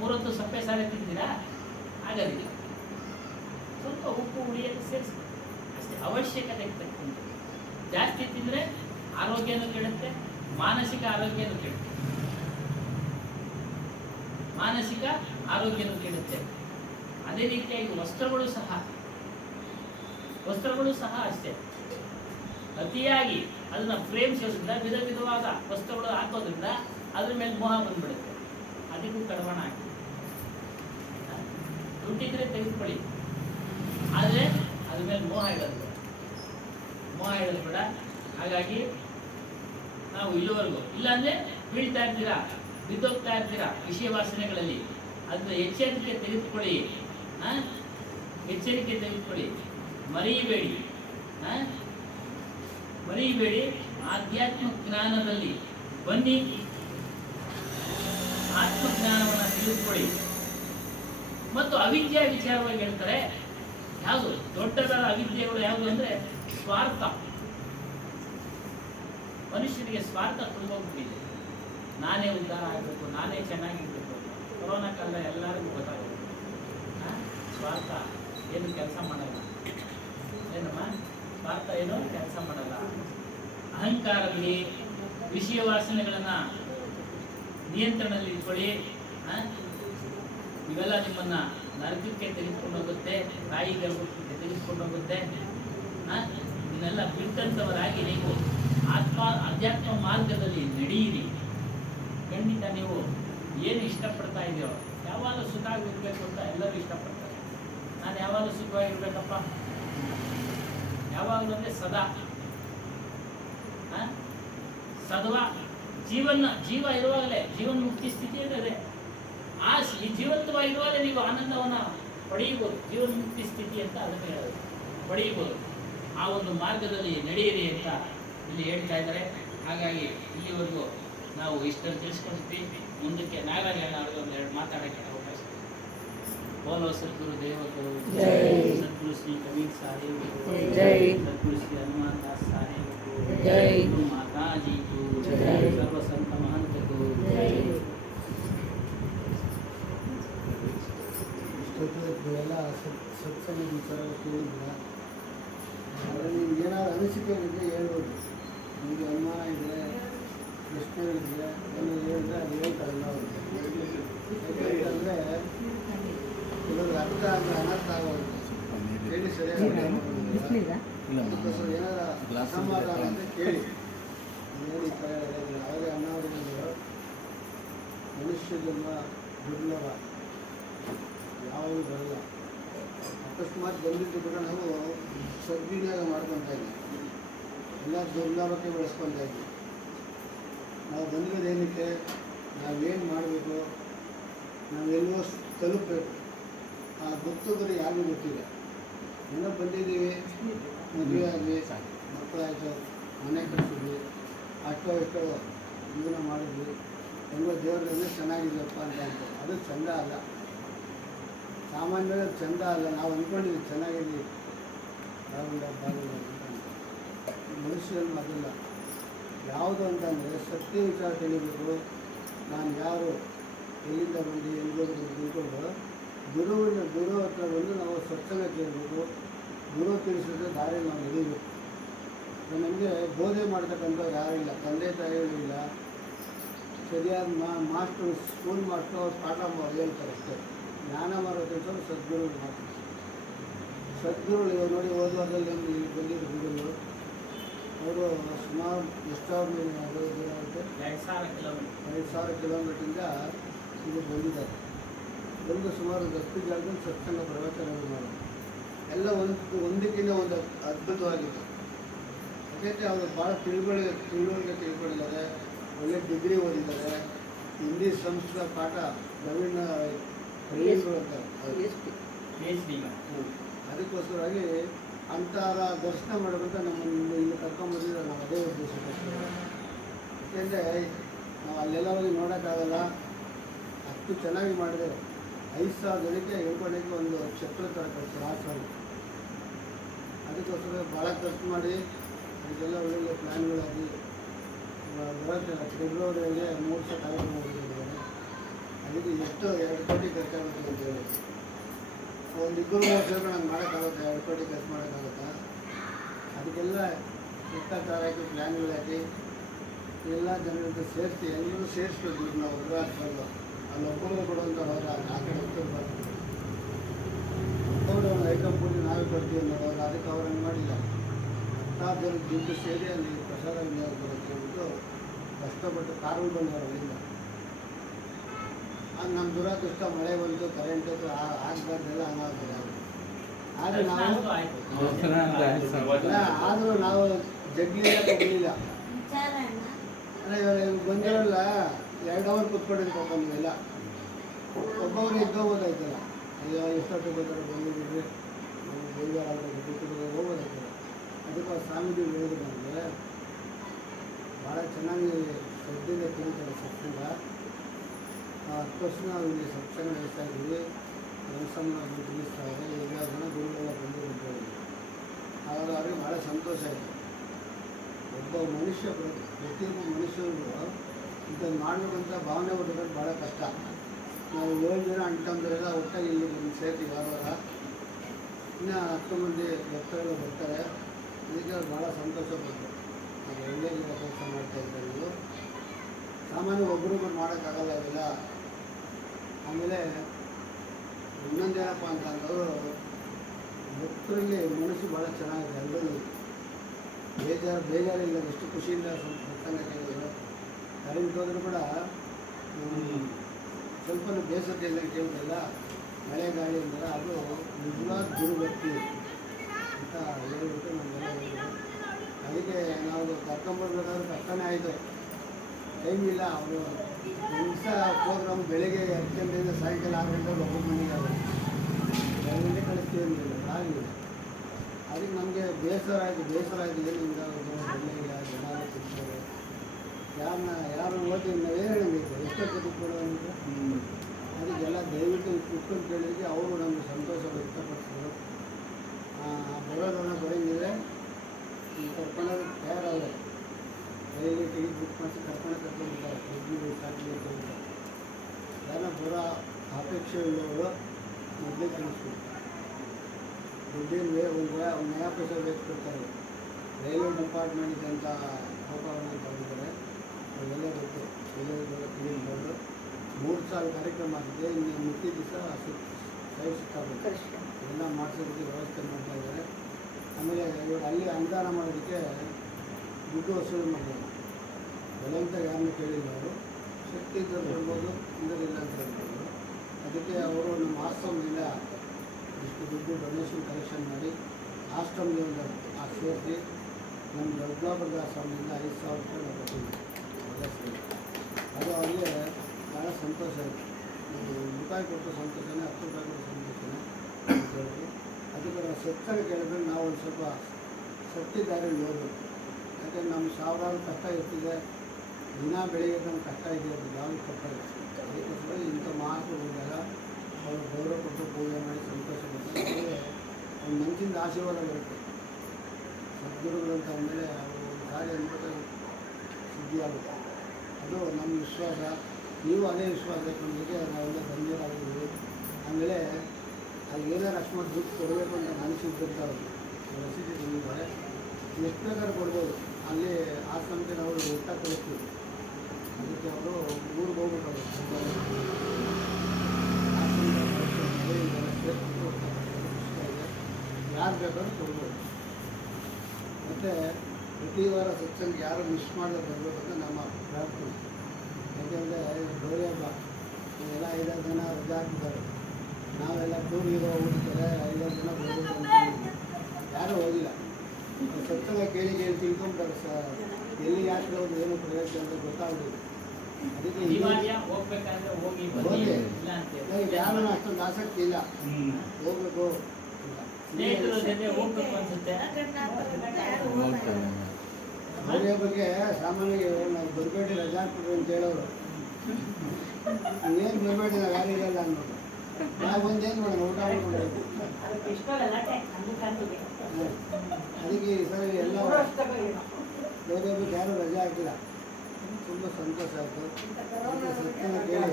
3 ಹೊತ್ತು ಸಪ್ಪೆ ಸಾರೆ ತಿಂತೀರಾ? ಆಗೋದಿಲ್ಲ. ಸ್ವಲ್ಪ ಉಪ್ಪು ಹುಳಿಯನ್ನು ಸೇರಿಸಿ ಅಷ್ಟೇ, ಅವಶ್ಯಕತೆ ತಕ್ಕಂತೆ. ಜಾಸ್ತಿ ತಿಂದರೆ ಆರೋಗ್ಯನೂ ಕೆಡುತ್ತೆ, ಮಾನಸಿಕ ಆರೋಗ್ಯನೂ ಕೆಡುತ್ತೆ. ಮಾನಸಿಕ ಆರೋಗ್ಯನೂ ಕೆಡುತ್ತೆ. ಅದೇ ರೀತಿಯಾಗಿ ವಸ್ತ್ರಗಳು ಸಹ ಅಷ್ಟೇ. ಅತಿಯಾಗಿ ಅದನ್ನ ಪ್ರೇಮಿಸೋದ್ರಿಂದ ವಿಧ ವಿಧವಾದ ವಸ್ತುಗಳು ಹಾಕೋದ್ರಿಂದ ಅದ್ರ ಮೇಲೆ ಮೋಹ ಬಂದ್ಬಿಡುತ್ತೆ. ಅದಕ್ಕೂ ಕಡಿವಾಣ ಹಾಕಿ ದುಡ್ಡಿದ್ರೆ ತೆಗೆದುಕೊಳ್ಳಿ, ಆದರೆ ಅದ್ರ ಮೇಲೆ ಮೋಹ ಇಡೋದು ಬೇಡ. ಹಾಗಾಗಿ ನಾವು ಇಲ್ಲಿವರೆಗೂ ಇಲ್ಲಾಂದ್ರೆ ಬೀಳ್ತಾ ಇರ್ತೀರಾ, ಬಿದ್ದೋಗ್ತಾ ಇರ್ತೀರಾ ವಿಷಯ ವಾಸನೆಗಳಲ್ಲಿ. ಅದನ್ನ ಎಚ್ಚರಿಕೆ ತೆಗೆದುಕೊಳ್ಳಿ, ಎಚ್ಚರಿಕೆ ತೆಗೆದುಕೊಳ್ಳಿ, ಮರೆಯಬೇಡಿ. ಆಧ್ಯಾತ್ಮ ಜ್ಞಾನದಲ್ಲಿ ಬನ್ನಿ, ಆತ್ಮಜ್ಞಾನವನ್ನು ತಿಳಿದುಕೊಳ್ಳಿ. ಮತ್ತು ಅವಿದ್ಯಾ ವಿಚಾರವಾಗಿ ಹೇಳ್ತಾರೆ, ಯಾವುದು ದೊಡ್ಡದಾದ ಅವಿದ್ಯೆಗಳು ಯಾವುದು ಅಂದರೆ ಸ್ವಾರ್ಥ. ಮನುಷ್ಯನಿಗೆ ಸ್ವಾರ್ಥ ತುಂಬೋಗ್ಬಿಟ್ಟಿದೆ. ನಾನೇ ಉದ್ಧಾರ ಆಗಬೇಕು, ನಾನೇ ಚೆನ್ನಾಗಿರ್ಬೇಕು. ಕೊರೋನಾ ಕಾಲ ಎಲ್ಲರಿಗೂ ಗೊತ್ತಾಗುತ್ತೆ. ಸ್ವಾರ್ಥ ಏನು ಕೆಲಸ ಮಾಡಲ್ಲ. ಏನಮ್ಮ ಸ್ವಾರ್ಥ ಏನು ಕೆಲಸ ಮಾಡಲ್ಲ. ಅಹಂಕಾರದಲ್ಲಿ ವಿಷಯ ವಾಸನೆಗಳನ್ನು ನಿಯಂತ್ರಣದಲ್ಲಿ ಇಟ್ಕೊಳ್ಳಿ. ಇವೆಲ್ಲ ನಿಮ್ಮನ್ನ ನರಕಕ್ಕೆ ತೆಗೆದುಕೊಂಡು ಹೋಗುತ್ತೆ, ತಾಯಿ ಗರ್ಭಕ್ಕೆ ತೆಗೆದುಕೊಂಡು ಹೋಗುತ್ತೆ. ಇದನ್ನೆಲ್ಲ ಬಿಟ್ಟಂಥವರಾಗಿ ನೀವು ಅಧ್ಯಾತ್ಮ ಮಾರ್ಗದಲ್ಲಿ ನಡೆಯಿರಿ. ಖಂಡಿತ ನೀವು ಏನು ಇಷ್ಟಪಡ್ತಾ ಇದೆಯೋ, ಯಾವಾಗ ಸುಖ ಆಗಿರ್ಬೇಕು ಅಂತ ಎಲ್ಲರೂ ಇಷ್ಟಪಡ್ತಾರೆ. ನಾನು ಯಾವಾಗಲೂ ಸುಖವಾಗಿರ್ಬೇಕಪ್ಪ, ಯಾವಾಗಲೂ ಅಂದರೆ ಸದಾ ಸದವಾ ಜೀವ ಇರುವಾಗಲೇ ಜೀವನ ಮುಕ್ತಿ ಸ್ಥಿತಿ ಇದೆ. ಈ ಜೀವಂತವಾಗಿರುವಾಗಲೇ ನೀವು ಆನಂದವನ್ನು ಪಡೆಯಬಹುದು. ಜೀವನ ಮುಕ್ತಿ ಸ್ಥಿತಿ ಅಂತ ಅದನ್ನು ಹೇಳೋದು, ಪಡೆಯಬಹುದು. ಆ ಒಂದು ಮಾರ್ಗದಲ್ಲಿ ನಡೆಯಿರಿ ಅಂತ ಇಲ್ಲಿ ಹೇಳ್ತಾ ಇದ್ದಾರೆ. ಹಾಗಾಗಿ ಇಲ್ಲಿವರೆಗೂ ನಾವು ಇಷ್ಟನ್ನು ತಿಳಿಸ್ಕೊಂಡಿದ್ವಿ. ಮುಂದಕ್ಕೆ ನಾಗರಾಜ್ ಏನಾದ್ರು ಒಂದೆರಡು ಮಾತಾಡೋಕ್ಕೆ ಅವಕಾಶ. बोलो सद्गुरु देव को जय, सद्गुरु श्री कबीर साहेब को जय, सद्गुरु श्री हनुमान दास साहेब को जय, गुरु माता जी को जय, सर्व संत महंत को जय. ಇಷ್ಟೊತ್ತಿಗೆಲ್ಲ ಸತ್ಸಂಗ ವಿಚಾರ ಕೇಳಿಲ್ಲ. ಅದರಲ್ಲಿ ಏನಾದ್ರು ಅನಿಸಿಕೆ ಇದ್ದರೆ ಹೇಳ್ಬೋದು. ನಿಮಗೆ ಅನುಮಾನ ಇದ್ದರೆ, ಪ್ರಶ್ನೆಗಳಿದ್ರೆ ಎಲ್ಲ ಹೇಳಿದ್ರೆ ಅದು ಹೇಳ್ತಾರಲ್ಲ ಅವರು. ಯಾಕೆಂತಂದರೆ ಕೆಲವರು ಅರ್ಥ ಆದರೆ ಅನರ್ಥ ಆಗೋದು ಹೇಳಿ ಸರಿಯಾಗಿ ಅದಕ್ಕೋಸ್ಕರ ಏನಾದ್ರು ಅಸಮಾಧಾನ ಅಂತ ಕೇಳಿ ಹೇಳಿ ಅವರೇ ಅನಾವರಣಗಳು. ಮನುಷ್ಯ ಜನ್ಮ ದುರ್ಲಭ, ಯಾವುದು ಬರಲ್ಲ. ಅಕಸ್ಮಾತ್ ಬಂದಿದ್ದು ಕೂಡ ನಾವು ಸದ್ವಿನಿಯೋಗ ಮಾಡ್ಕೊತಾ ಇದ್ವಿ, ಎಲ್ಲ ದುರ್ಲಾಭಕ್ಕೆ ಬೆಳೆಸ್ಕೊತಾ ಇದ್ವಿ. ನಾವು ಬಂದಿರೋದೇನಕ್ಕೆ, ನಾವೇನು ಮಾಡಬೇಕು, ನಾವೆಲ್ಲೋ ತಲುಪಬೇಕು, ಆ ಗೊತ್ತುಗಳು ಯಾರಿಗೂ ಗೊತ್ತಿಲ್ಲ. ಏನೋ ಬಂದಿದ್ದೀವಿ, ಮದುವೆ ಆಗಿ ಮಕ್ಕಳಾಯಿತು, ಮನೆ ಕಟ್ಟಿದ್ವಿ, ಅಷ್ಟೋ ಎಷ್ಟೋ ಜೀವನ ಮಾಡಿದ್ವಿ, ಹೆಂಗೋ ದೇವರಲ್ಲಿ ಚೆನ್ನಾಗಿದೆಯಪ್ಪ ಅಂತ ಅಂತಾರೆ. ಅದು ಚೆಂದ ಅಲ್ಲ, ಸಾಮಾನ್ಯವಾಗಿ ಚೆಂದ ಅಲ್ಲ. ನಾವು ಅಂದ್ಕೊಂಡಿದ್ವಿ ಚೆನ್ನಾಗಿದ್ದೀವಿ, ಬಾಗಿಲ್ಲ ಮನುಷ್ಯರಲ್ಲಿ ಮೊದಲ ಯಾವುದು ಅಂತಂದರೆ ಸತ್ಯ ವಿಚಾರ ತಿಳಿಬೇಕು. ನಾನು ಯಾರು, ಎಲ್ಲಿಂದ ಬಂದು ಎಲ್ಲಿಗೋದು ತಿಳ್ಕೊಂಡು ಗುರು ಹತ್ರ ಬಂದು ನಾವು ಸತ್ಸಂಗ ಕೇಳಬೇಕು. ಗುರು ತಿಳಿಸಿದ್ರೆ ದಾರಿ ನಾವು ನಡೀಬೇಕು. ನಮಗೆ ಬೋಧನೆ ಮಾಡ್ತಕ್ಕಂಥವ್ರು ಯಾರಿಲ್ಲ, ತಂದೆ ತಾಯಿಗಳಿಲ್ಲ, ಸರಿಯಾದ ಮಾಸ್ಟ್ರು, ಸ್ಕೂಲ್ ಮಾಸ್ಟ್ರು ಅವ್ರು ಪಾಠ ಹೇಳ್ತಾರೆ ಅಷ್ಟೇ. ಜ್ಞಾನ ಮಾಡೋ ಕೆಲಸ ಸದ್ಗುರುಗಳು ಮಾಡ್ತಾರೆ. ಸದ್ಗುರುಗಳು ಇವಾಗ ನೋಡಿ, ಹೋದ ವಾರದಲ್ಲಿ ಒಂದು ಇಲ್ಲಿ ಬಂದಿರೋ ಗುರುಗಳು, ಅವರು ಸುಮಾರು ಎಷ್ಟಾದ್ರು 2,000 ಕಿಲೋಮೀಟ್ರಿಂದ ಇಲ್ಲಿ ಬಂದಿದ್ದಾರೆ. ಒಂದು ಸುಮಾರು 10 ಜಾಗದಲ್ಲಿ ಸತ್ಸಂಗ ಪ್ರವಚನಗಳು ಮಾಡೋದು ಎಲ್ಲ ಒಂದಕ್ಕಿಂತ ಒಂದು ಅದ್ಭುತವಾಗಿದೆ. ಯಾಕೆಂದರೆ ಅವರು ಭಾಳ ತಿಳುವಳಿಕೆ ತಿಳ್ಕೊಂಡಿದ್ದಾರೆ, ಒಳ್ಳೆ ಡಿಗ್ರಿ ಓದಿದ್ದಾರೆ, ಹಿಂದಿ ಸಂಸ್ಕೃತ ಪಾಠ ನವೀನ ಅದಕ್ಕೋಸ್ಕರವಾಗಿ ಅಂಥರ ದರ್ಶನ ಮಾಡಬೇಕಂತ ನಮ್ಮನ್ನು ಇಲ್ಲಿ ಕರ್ಕೊಂಡ್ಬಂದಿದ್ರೆ ನಾವು ಅದೇ ಉದ್ದೇಶಕ್ಕೋಸ್ಕರ. ಯಾಕೆಂದರೆ ನಾವು ಅಲ್ಲೆಲ್ಲ ಹೋಗಿ ನೋಡೋಕ್ಕಾಗಲ್ಲ, ಅಷ್ಟು ಚೆನ್ನಾಗಿ ಮಾಡಿದೆ. 5,000 ಜನಕ್ಕೆ ಹೇಳ್ಕೊಳಕ್ಕೆ ಒಂದು ಛತ್ರ ಥರ ಕಳಿಸ್ತಾರೆ, 6,000. ಅದಕ್ಕೋಸ್ಕರ ಭಾಳ ಖರ್ಚು ಮಾಡಿ ಅದಕ್ಕೆಲ್ಲ ಒಳ್ಳೊಳ್ಳೆ ಪ್ಲ್ಯಾನ್ಗಳಾಗಿ ಬರುತ್ತೆ. ಫೆಬ್ರವರಿಯಲ್ಲಿ 3 ಸಲ ಕಾರ್ಯಕ್ರಮ ಮಾಡಿದ್ದಾರೆ. ಅದಕ್ಕೆ ಎಷ್ಟು 2 ಕೋಟಿ ಖರ್ಚಾಗುತ್ತೆ ಅಂತ ಹೇಳಿ ಒಂದು 2-3 ವರ್ಷಗಳು ನಂಗೆ ಮಾಡೋಕ್ಕಾಗುತ್ತೆ. 2 ಕೋಟಿ ಖರ್ಚು ಮಾಡೋಕ್ಕಾಗುತ್ತಾ? ಅದಕ್ಕೆಲ್ಲ ಲೆಕ್ಕಾಚಾರಕ್ಕೆ ಪ್ಲ್ಯಾನ್ಗಳಾಗಿ ಎಲ್ಲ ಜನರಿಂದ ಸೇರಿಸಿ ಎಲ್ಲರೂ ಸೇರಿಸ್ಬೇಕು. ನಾವು ಒಬ್ಬರಾಗ್ಬಾರ್ದು, ಅಲ್ಲೊಬ್ಬರು ಕೊಡುವಂಥ ಹೋದ ಆ ಕಡೆ ಒಬ್ಬರು ಅವರು ಒಂದು ಐಟಮ್ ಕೊಟ್ಟು ನಾವೇ ಕೊಡ್ತೀವಿ ಅನ್ನೋದು, ಅದಕ್ಕೆ ಅವ್ರು ಹಂಗೆ ಮಾಡಿಲ್ಲ. 10,000 ಜನಕ್ಕೆ ದುಡ್ಡು ಸೇರಿ ಅಲ್ಲಿ ಪ್ರಸಾದ ವಿನಿಯೋಗ ಬರುತ್ತೆ ಅಂದ್ಬಿಟ್ಟು ಕಷ್ಟಪಟ್ಟು ಕಾರಲ್ಲಿ ಬಂದವರು ಅಲ್ಲಿಂದ. ಅದು ನಮ್ಮ ದುರದೃಷ್ಟ ಮಳೆ ಬಂತು, ಕರೆಂಟ್ ಆಗಬಾರ್ದೆಲ್ಲ ಹಂಗಾಗ್ತದೆ. ಆದರೆ ನಾವು ದರ್ಶನ ಅಂತ ಆಯ್ತು. ಅಲ್ಲ, ಆದರೂ ನಾವು ಜಗ್ಲಿಲ್ಲ ತಗೊಳ್ಳಿಲ್ಲ. ಅಂದರೆ ಇವಾಗ ಬಂದಿರಲ್ಲ 2 ಅವರ್ ಕೂತ್ಕೊಂಡಿದ್ದು ಪಾಪ ನೀವೆಲ್ಲ. ಒಬ್ಬೊಬ್ರು ಇದ್ದೋಗ್ಬೋದಾಯ್ತಲ್ಲ, ಅಯ್ಯೋ ಎಷ್ಟೊತ್ತು ಬೇಕಾದ್ರೆ ಬಂದಿದ್ದೀವಿ, ನಮ್ಗೆ ಬೇಜಾರಾಗುತ್ತೆ ಕೂತ್ಕೊಂಡು ಹೋಗ್ಬೋದಾಯ್ತಲ್ಲ. ಅದಕ್ಕೆ ಸ್ವಾಮೀಜಿ ಹೇಳಿದ್ರು ನಮಗೆ, ಭಾಳ ಚೆನ್ನಾಗಿ ಶ್ರದ್ಧೆಯಿಂದ ತಿಳಿತಾರೆ ಸತ್ಸಂಗ. 10 ವರ್ಷ ನಾವು ಇಲ್ಲಿ ಸತ್ಸಂಗ ನಡೆಸ್ತಾ ಇದ್ದೀವಿ, ಕೆಲಸವನ್ನು ತಿಳಿಸ್ತಾ ಇದ್ದಾರೆ. 7 ಜನ ಗುರುಗಳೆಲ್ಲ ಬಂದಿರ್ತಾರೆ. ಆವಾಗ ಅವ್ರಿಗೆ ಭಾಳ ಸಂತೋಷ ಆಯಿತು. ಒಬ್ಬ ಮನುಷ್ಯ ಪ್ರತಿಯೊಬ್ಬ ಮನುಷ್ಯರಿಗೂ ಇದನ್ನು ಮಾಡಬೇಕಂತ ಭಾವನೆ ಬರೋದು ಭಾಳ ಕಷ್ಟ. ನಾವು 7 ಜನ ಅಣ್ತಂದ್ರೆಲ್ಲ ಒಟ್ಟಾಗಿ ಇಲ್ಲಿ ಬಂದು ಸೇರ್ತೀವಿ ಯಾವಾಗ. ಇನ್ನು 10 ಮಂದಿ ಭಕ್ತರು ಬರ್ತಾರೆ. ಇದಕ್ಕೆ ಅವ್ರು ಭಾಳ ಸಂತೋಷ ಪಟ್ಟರು. ಅದು ಒಳ್ಳೆಯ ಕೆಲಸ ಮಾಡ್ತಾಯಿದ್ದಾರೆ ನೀವು. ಸಾಮಾನ್ಯ ಒಬ್ಬರಿಗೂ ಮಾಡೋಕ್ಕಾಗಲ್ಲ ಇವೆಲ್ಲ. ಆಮೇಲೆ ಇನ್ನೊಂದೇನಪ್ಪ ಅಂತಂದ್ರು, ಭಕ್ತರಲ್ಲಿ ಮನಸ್ಸು ಭಾಳ ಚೆನ್ನಾಗಿದೆ. ಎಲ್ಲರೂ ಬೇಜಾರಿಲ್ಲ, ಎಷ್ಟು ಖುಷಿಯಿಂದ ಸತ್ಸಂಗ ಕೇಳಿದ್ರು. ಕರೆಂಟ್ ಹೋದರೂ ಕೂಡ ಸ್ವಲ್ಪ ಬೇಸತ್ತಿಲ್ಲ ಕೇಳ್ತಿಲ್ಲ. ಮಳೆ ಗಾಳಿ ಅಂದರೆ ಅದು ನಿಜವಾದ ಗುರುಭಕ್ತಿ ಅಂತ ಹೇಳ್ಬಿಟ್ಟು ನಮಗೆಲ್ಲ ಹೇಳಿದ್ರು. ಅದಕ್ಕೆ ನಾವು ಕರ್ಕೊಂಬರ್ಬೇಕಾದ್ರೆ ಕಷ್ಟನೇ ಆಯಿತು, ಟೈಮ್ ಇಲ್ಲ. ಅವರು ದಿವಸ ಪ್ರೋಗ್ರಾಮ್ ಬೆಳಗ್ಗೆ 10 ಗಂಟೆಯಿಂದ ಸಾಯಂಕಾಲ 6 ಗಂಟೆಗೆ ಒಬ್ಬರು ಮನೆಗೆ ಆಗೋದು, 2 ಗಂಟೆ ಕಳಿಸ್ತೀವಿ ಅಂದಿಲ್ಲ, ಆಗಲಿಲ್ಲ. ಅದಕ್ಕೆ ನಮಗೆ ಬೇಸರ ಆಯಿತು. ಏನಿಂದ ಬೆಳಗ್ಗೆ ಜನ ಸಿಗ್ತಾರೆ, ಯಾರು ಓದಿ ನಾವೇನು ಹೇಳಬೇಕು, ಎಷ್ಟೊತ್ತು ಕೂತ್ಕೊಳ್ಳೋ ಅಂದರೆ. ಅದಕ್ಕೆಲ್ಲ ದಯವಿಟ್ಟು ಕೂತ್ಕೊಂಡು ಕೇಳಿದ್ರೆ ಅವರು ನಮಗೆ ಸಂತೋಷ ವ್ಯಕ್ತಪಡಿಸಿದ್ರು. ಬರೋದನ್ನು ಬರೋಂಗಿದ್ರೆ ಕರ್ಕೊಂಡೋಗಿ ತಯಾರಾದರೆ ರೈಲ್ವೆ ಟಿಕೆಟ್ ಬುಕ್ ಮಾಡಿಸಿ ಕರ್ಕೊಂಡ್ಬಿಡ್ತಾರೆ. ಸಾಕಿ ಅಂತ ಯಾರನ್ನ ಬರೋ ಅಪೇಕ್ಷೆ ಉಳ್ಳವರು ಮೊದಲೇ ತಿಳಿಸ್ಬೇಕು. ದುಡ್ಡಿನ ಒಂದು ನಯ ಪೈಸೆ ಬೇಕು ಕೊಡ್ತಾರೆ. ರೈಲ್ವೆ ಡಿಪಾರ್ಟ್ಮೆಂಟ್ ಅಂತ ಹೋಗೋಣ ತಗೊಂಡಿದ್ದಾರೆ, ಅವೆಲ್ಲ ಗೊತ್ತು. ತಿಳಿದು 3 ಸಾಲ ಕಾರ್ಯಕ್ರಮ ಆಗಿದೆ. ಇನ್ನು ಮುಖ್ಯ ದಿವಸ ಸಿಕ್ಕಾಗುತ್ತೆ ಎಲ್ಲ ಮಾಡಿಸೋದಕ್ಕೆ ವ್ಯವಸ್ಥೆ ಮಾಡ್ತಾ ಇದ್ದಾರೆ. ಆಮೇಲೆ ಇವಾಗ ಅಲ್ಲಿ ಅನುದಾನ ಮಾಡೋದಕ್ಕೆ ದುಡ್ಡು ವಸೂಲು ಮಾಡ್ತಾರೆ. ಬೆಲೆ ಅಂತ ಯಾರನ್ನೂ ಕೇಳಿಲ್ಲ ಅವರು. ಶಕ್ತಿ ಇದ್ದರೆ ಬರ್ಬೋದು, ಇಲ್ಲದಿಲ್ಲ ಅಂತ ಹೇಳ್ಬೋದು. ಅದಕ್ಕೆ ಅವರು ನಮ್ಮ ಆಶ್ರಮದಿಂದ ಇಷ್ಟು ದುಡ್ಡು ಡೊನೇಷನ್ ಕಲೆಕ್ಷನ್ ಮಾಡಿ ಆಶ್ರಮದ ಒಂದು ಸೇರಿಸಿ ನಮ್ಮ ದೊಡ್ಡಬಳ್ಳಾಪುರದ ಆಶ್ರಮದಿಂದ 5,000 ರೂಪಾಯಿ ನಾವು ಕೊಟ್ಟಿದ್ವಿ. ಅದು ಅವರಿಗೆ ಭಾಳ ಸಂತೋಷ ಆಯಿತು. ರೂಪಾಯಿ ಕೊಟ್ಟು ಸಂತೋಷನೇ, 10 ರೂಪಾಯಿ ಕೊಟ್ಟು ಸಂತೋಷನೇ ಅಂತ ಹೇಳಿದ್ರು. ಅದಕ್ಕೆ ನಾವು ಸತ್ಸಂಗ ಕೇಳಿದ್ರೆ ನಾವು ಒಂದು ಸ್ವಲ್ಪ ಸತ್ಯ ದಾರಿಯಲ್ಲಿ ಹೋಗ್ಬೇಕು. ಯಾಕಂದರೆ ನಮ್ಮ ಸಾವಿರಾರು ಕಷ್ಟ ಇರ್ತಿದೆ, ದಿನ ಬೆಳಿಗ್ಗೆ ನಮ್ಗೆ ಕಷ್ಟ ಇದೆ, ಅದು ಯಾವ ಕಷ್ಟ ಇದೆ. ಅದಕ್ಕೋಸ್ಕರ ಇಂಥ ಮಹಾತ್ಮರು ಹೋದಾಗ ಅವರು ಗೌರವ ಕೊಟ್ಟು ಪೂಜೆ ಮಾಡಿ ಸಂತೋಷ ಪಡ್ತಾರೆ. ಅವ್ರ ಮನಸ್ಸಿಂದ ಆಶೀರ್ವಾದ ಬರುತ್ತೆ. ಸದ್ಗುರುಗಳಂತ ಅಂದಮೇಲೆ ಅವರು ಒಂದು ಕಾರ್ಯ ಅನ್ಬಿಟ್ಟು ಸಿದ್ಧಿಯಾಗುತ್ತೆ. ಅದು ನಮ್ಮ ವಿಶ್ವಾಸ. ನೀವು ಅದೇ ವಿಶ್ವಾಸ ಇಟ್ಕೊಂಡ್ರಿಗೆ ನಾವೆಲ್ಲ ಧನ್ಯರಾಗಿದ್ದೀವಿ. ಆಮೇಲೆ ಅಲ್ಲಿ ಏನಾರು ಅಷ್ಟು ದುಡ್ಡು ಕೊಡಬೇಕು ಅಂತ ಮನಸ್ಸಿದ್ದಂಥವ್ರು ರಸೀದಿ ಬಂದಿದ್ದಾರೆ. ಎಷ್ಟು ಬೇಕಾದ್ರೂ ಕೊಡ್ಬೋದು. ಅಲ್ಲಿ ಆಶ್ರಮಕ್ಕೆ ನಾವು ಊಟ ಕಳಿಸ್ತೀವಿ. ಅದಕ್ಕೆ ಅವರು ಊರಿಗೆ ಹೋಗ್ಬೇಕು. ಯಾರು ಬೇಕಾದ್ರೂ ಕೊಡ್ಬೋದು. ಮತ್ತು ಪ್ರತಿ ವಾರ ಸತ್ಸಂಗ ಯಾರು ಮಿಸ್ ಮಾಡದೆ ಬರಬೇಕಂತ ನಮ್ಮ ಪ್ರಾರ್ಥನೆ. ಯಾಕೆಂದರೆ ಗೌರಿ ಹಬ್ಬ ಎಲ್ಲ 5-6 ಜನ ರಜೆ ಹಾಕಿದ್ದಾರೆ. ನಾವೆಲ್ಲ ಟೂರಿಗೆ ಹೋಗ್ಬಿಡ್ತಾರೆ, 5-6 ಜನ ಬರಬೇಕು ಅಂತ ಯಾರೂ ಹೋಗಿಲ್ಲ. ಸತ್ಸಂಗ ಕೇಳಿ ತಿಳ್ಕೊಂಡ್ರೆ ಎಲ್ಲಿ ಯಾತ್ರೆ ಹೋಗಿ ಏನು ಪ್ರಯೋಜನ ಅಂತ ಗೊತ್ತಾಗಲಿಲ್ಲ. ಅದಕ್ಕೆ ಹೋಗಿ ಯಾರೂ ಅಷ್ಟೊಂದು ಆಸಕ್ತಿ ಇಲ್ಲ, ಹೋಗ್ಬೇಕು ಗೌರಿಯ ಬಗ್ಗೆ ಸಾಮಾನ್ಯವಾಗಿ ನಾವು ಬರಬೇಡಿ ರಜಾ ಹಾಕ್ಬಿಟ್ರು ಅಂತ ಹೇಳೋರು. ಇನ್ನೇನು ಬರಬೇಡಿ, ನಾವು ಯಾರು ಇರಲ್ಲ ಅಂದ್ಬಿಟ್ಟು ನಾವು ಒಂದೇನು ಮಾಡೋಣ, ಊಟ ಮಾಡ್ಕೊಳ್ಬೇಕು. ಅದಕ್ಕೆ ಈ ಸರಿ ಎಲ್ಲ ಗೌರಿಯ ಬಗ್ಗೆ ಯಾರೂ ರಜೆ ಹಾಕಿಲ್ಲ. ತುಂಬ ಸಂತೋಷ ಆಯಿತು. ಸತ್ಯನ ಕೇಳಿ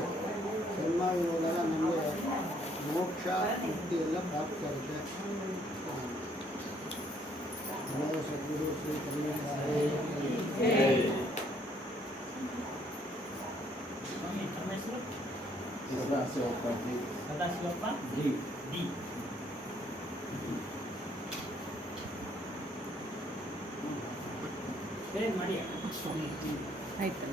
ಸನ್ಮಾನ ಹೋದಾಗ ನಮಗೆ ಮೋಕ್ಷ ಮುಕ್ತಿ ಎಲ್ಲ ಪ್ರಾಪ್ತಿ ಆಗುತ್ತೆ. ನಮೋ ಸದ್ಗುರು ಶ್ರೀ ಸದಾಶಿವಪ್ಪ ಡಿ. ಆಯ್ತು.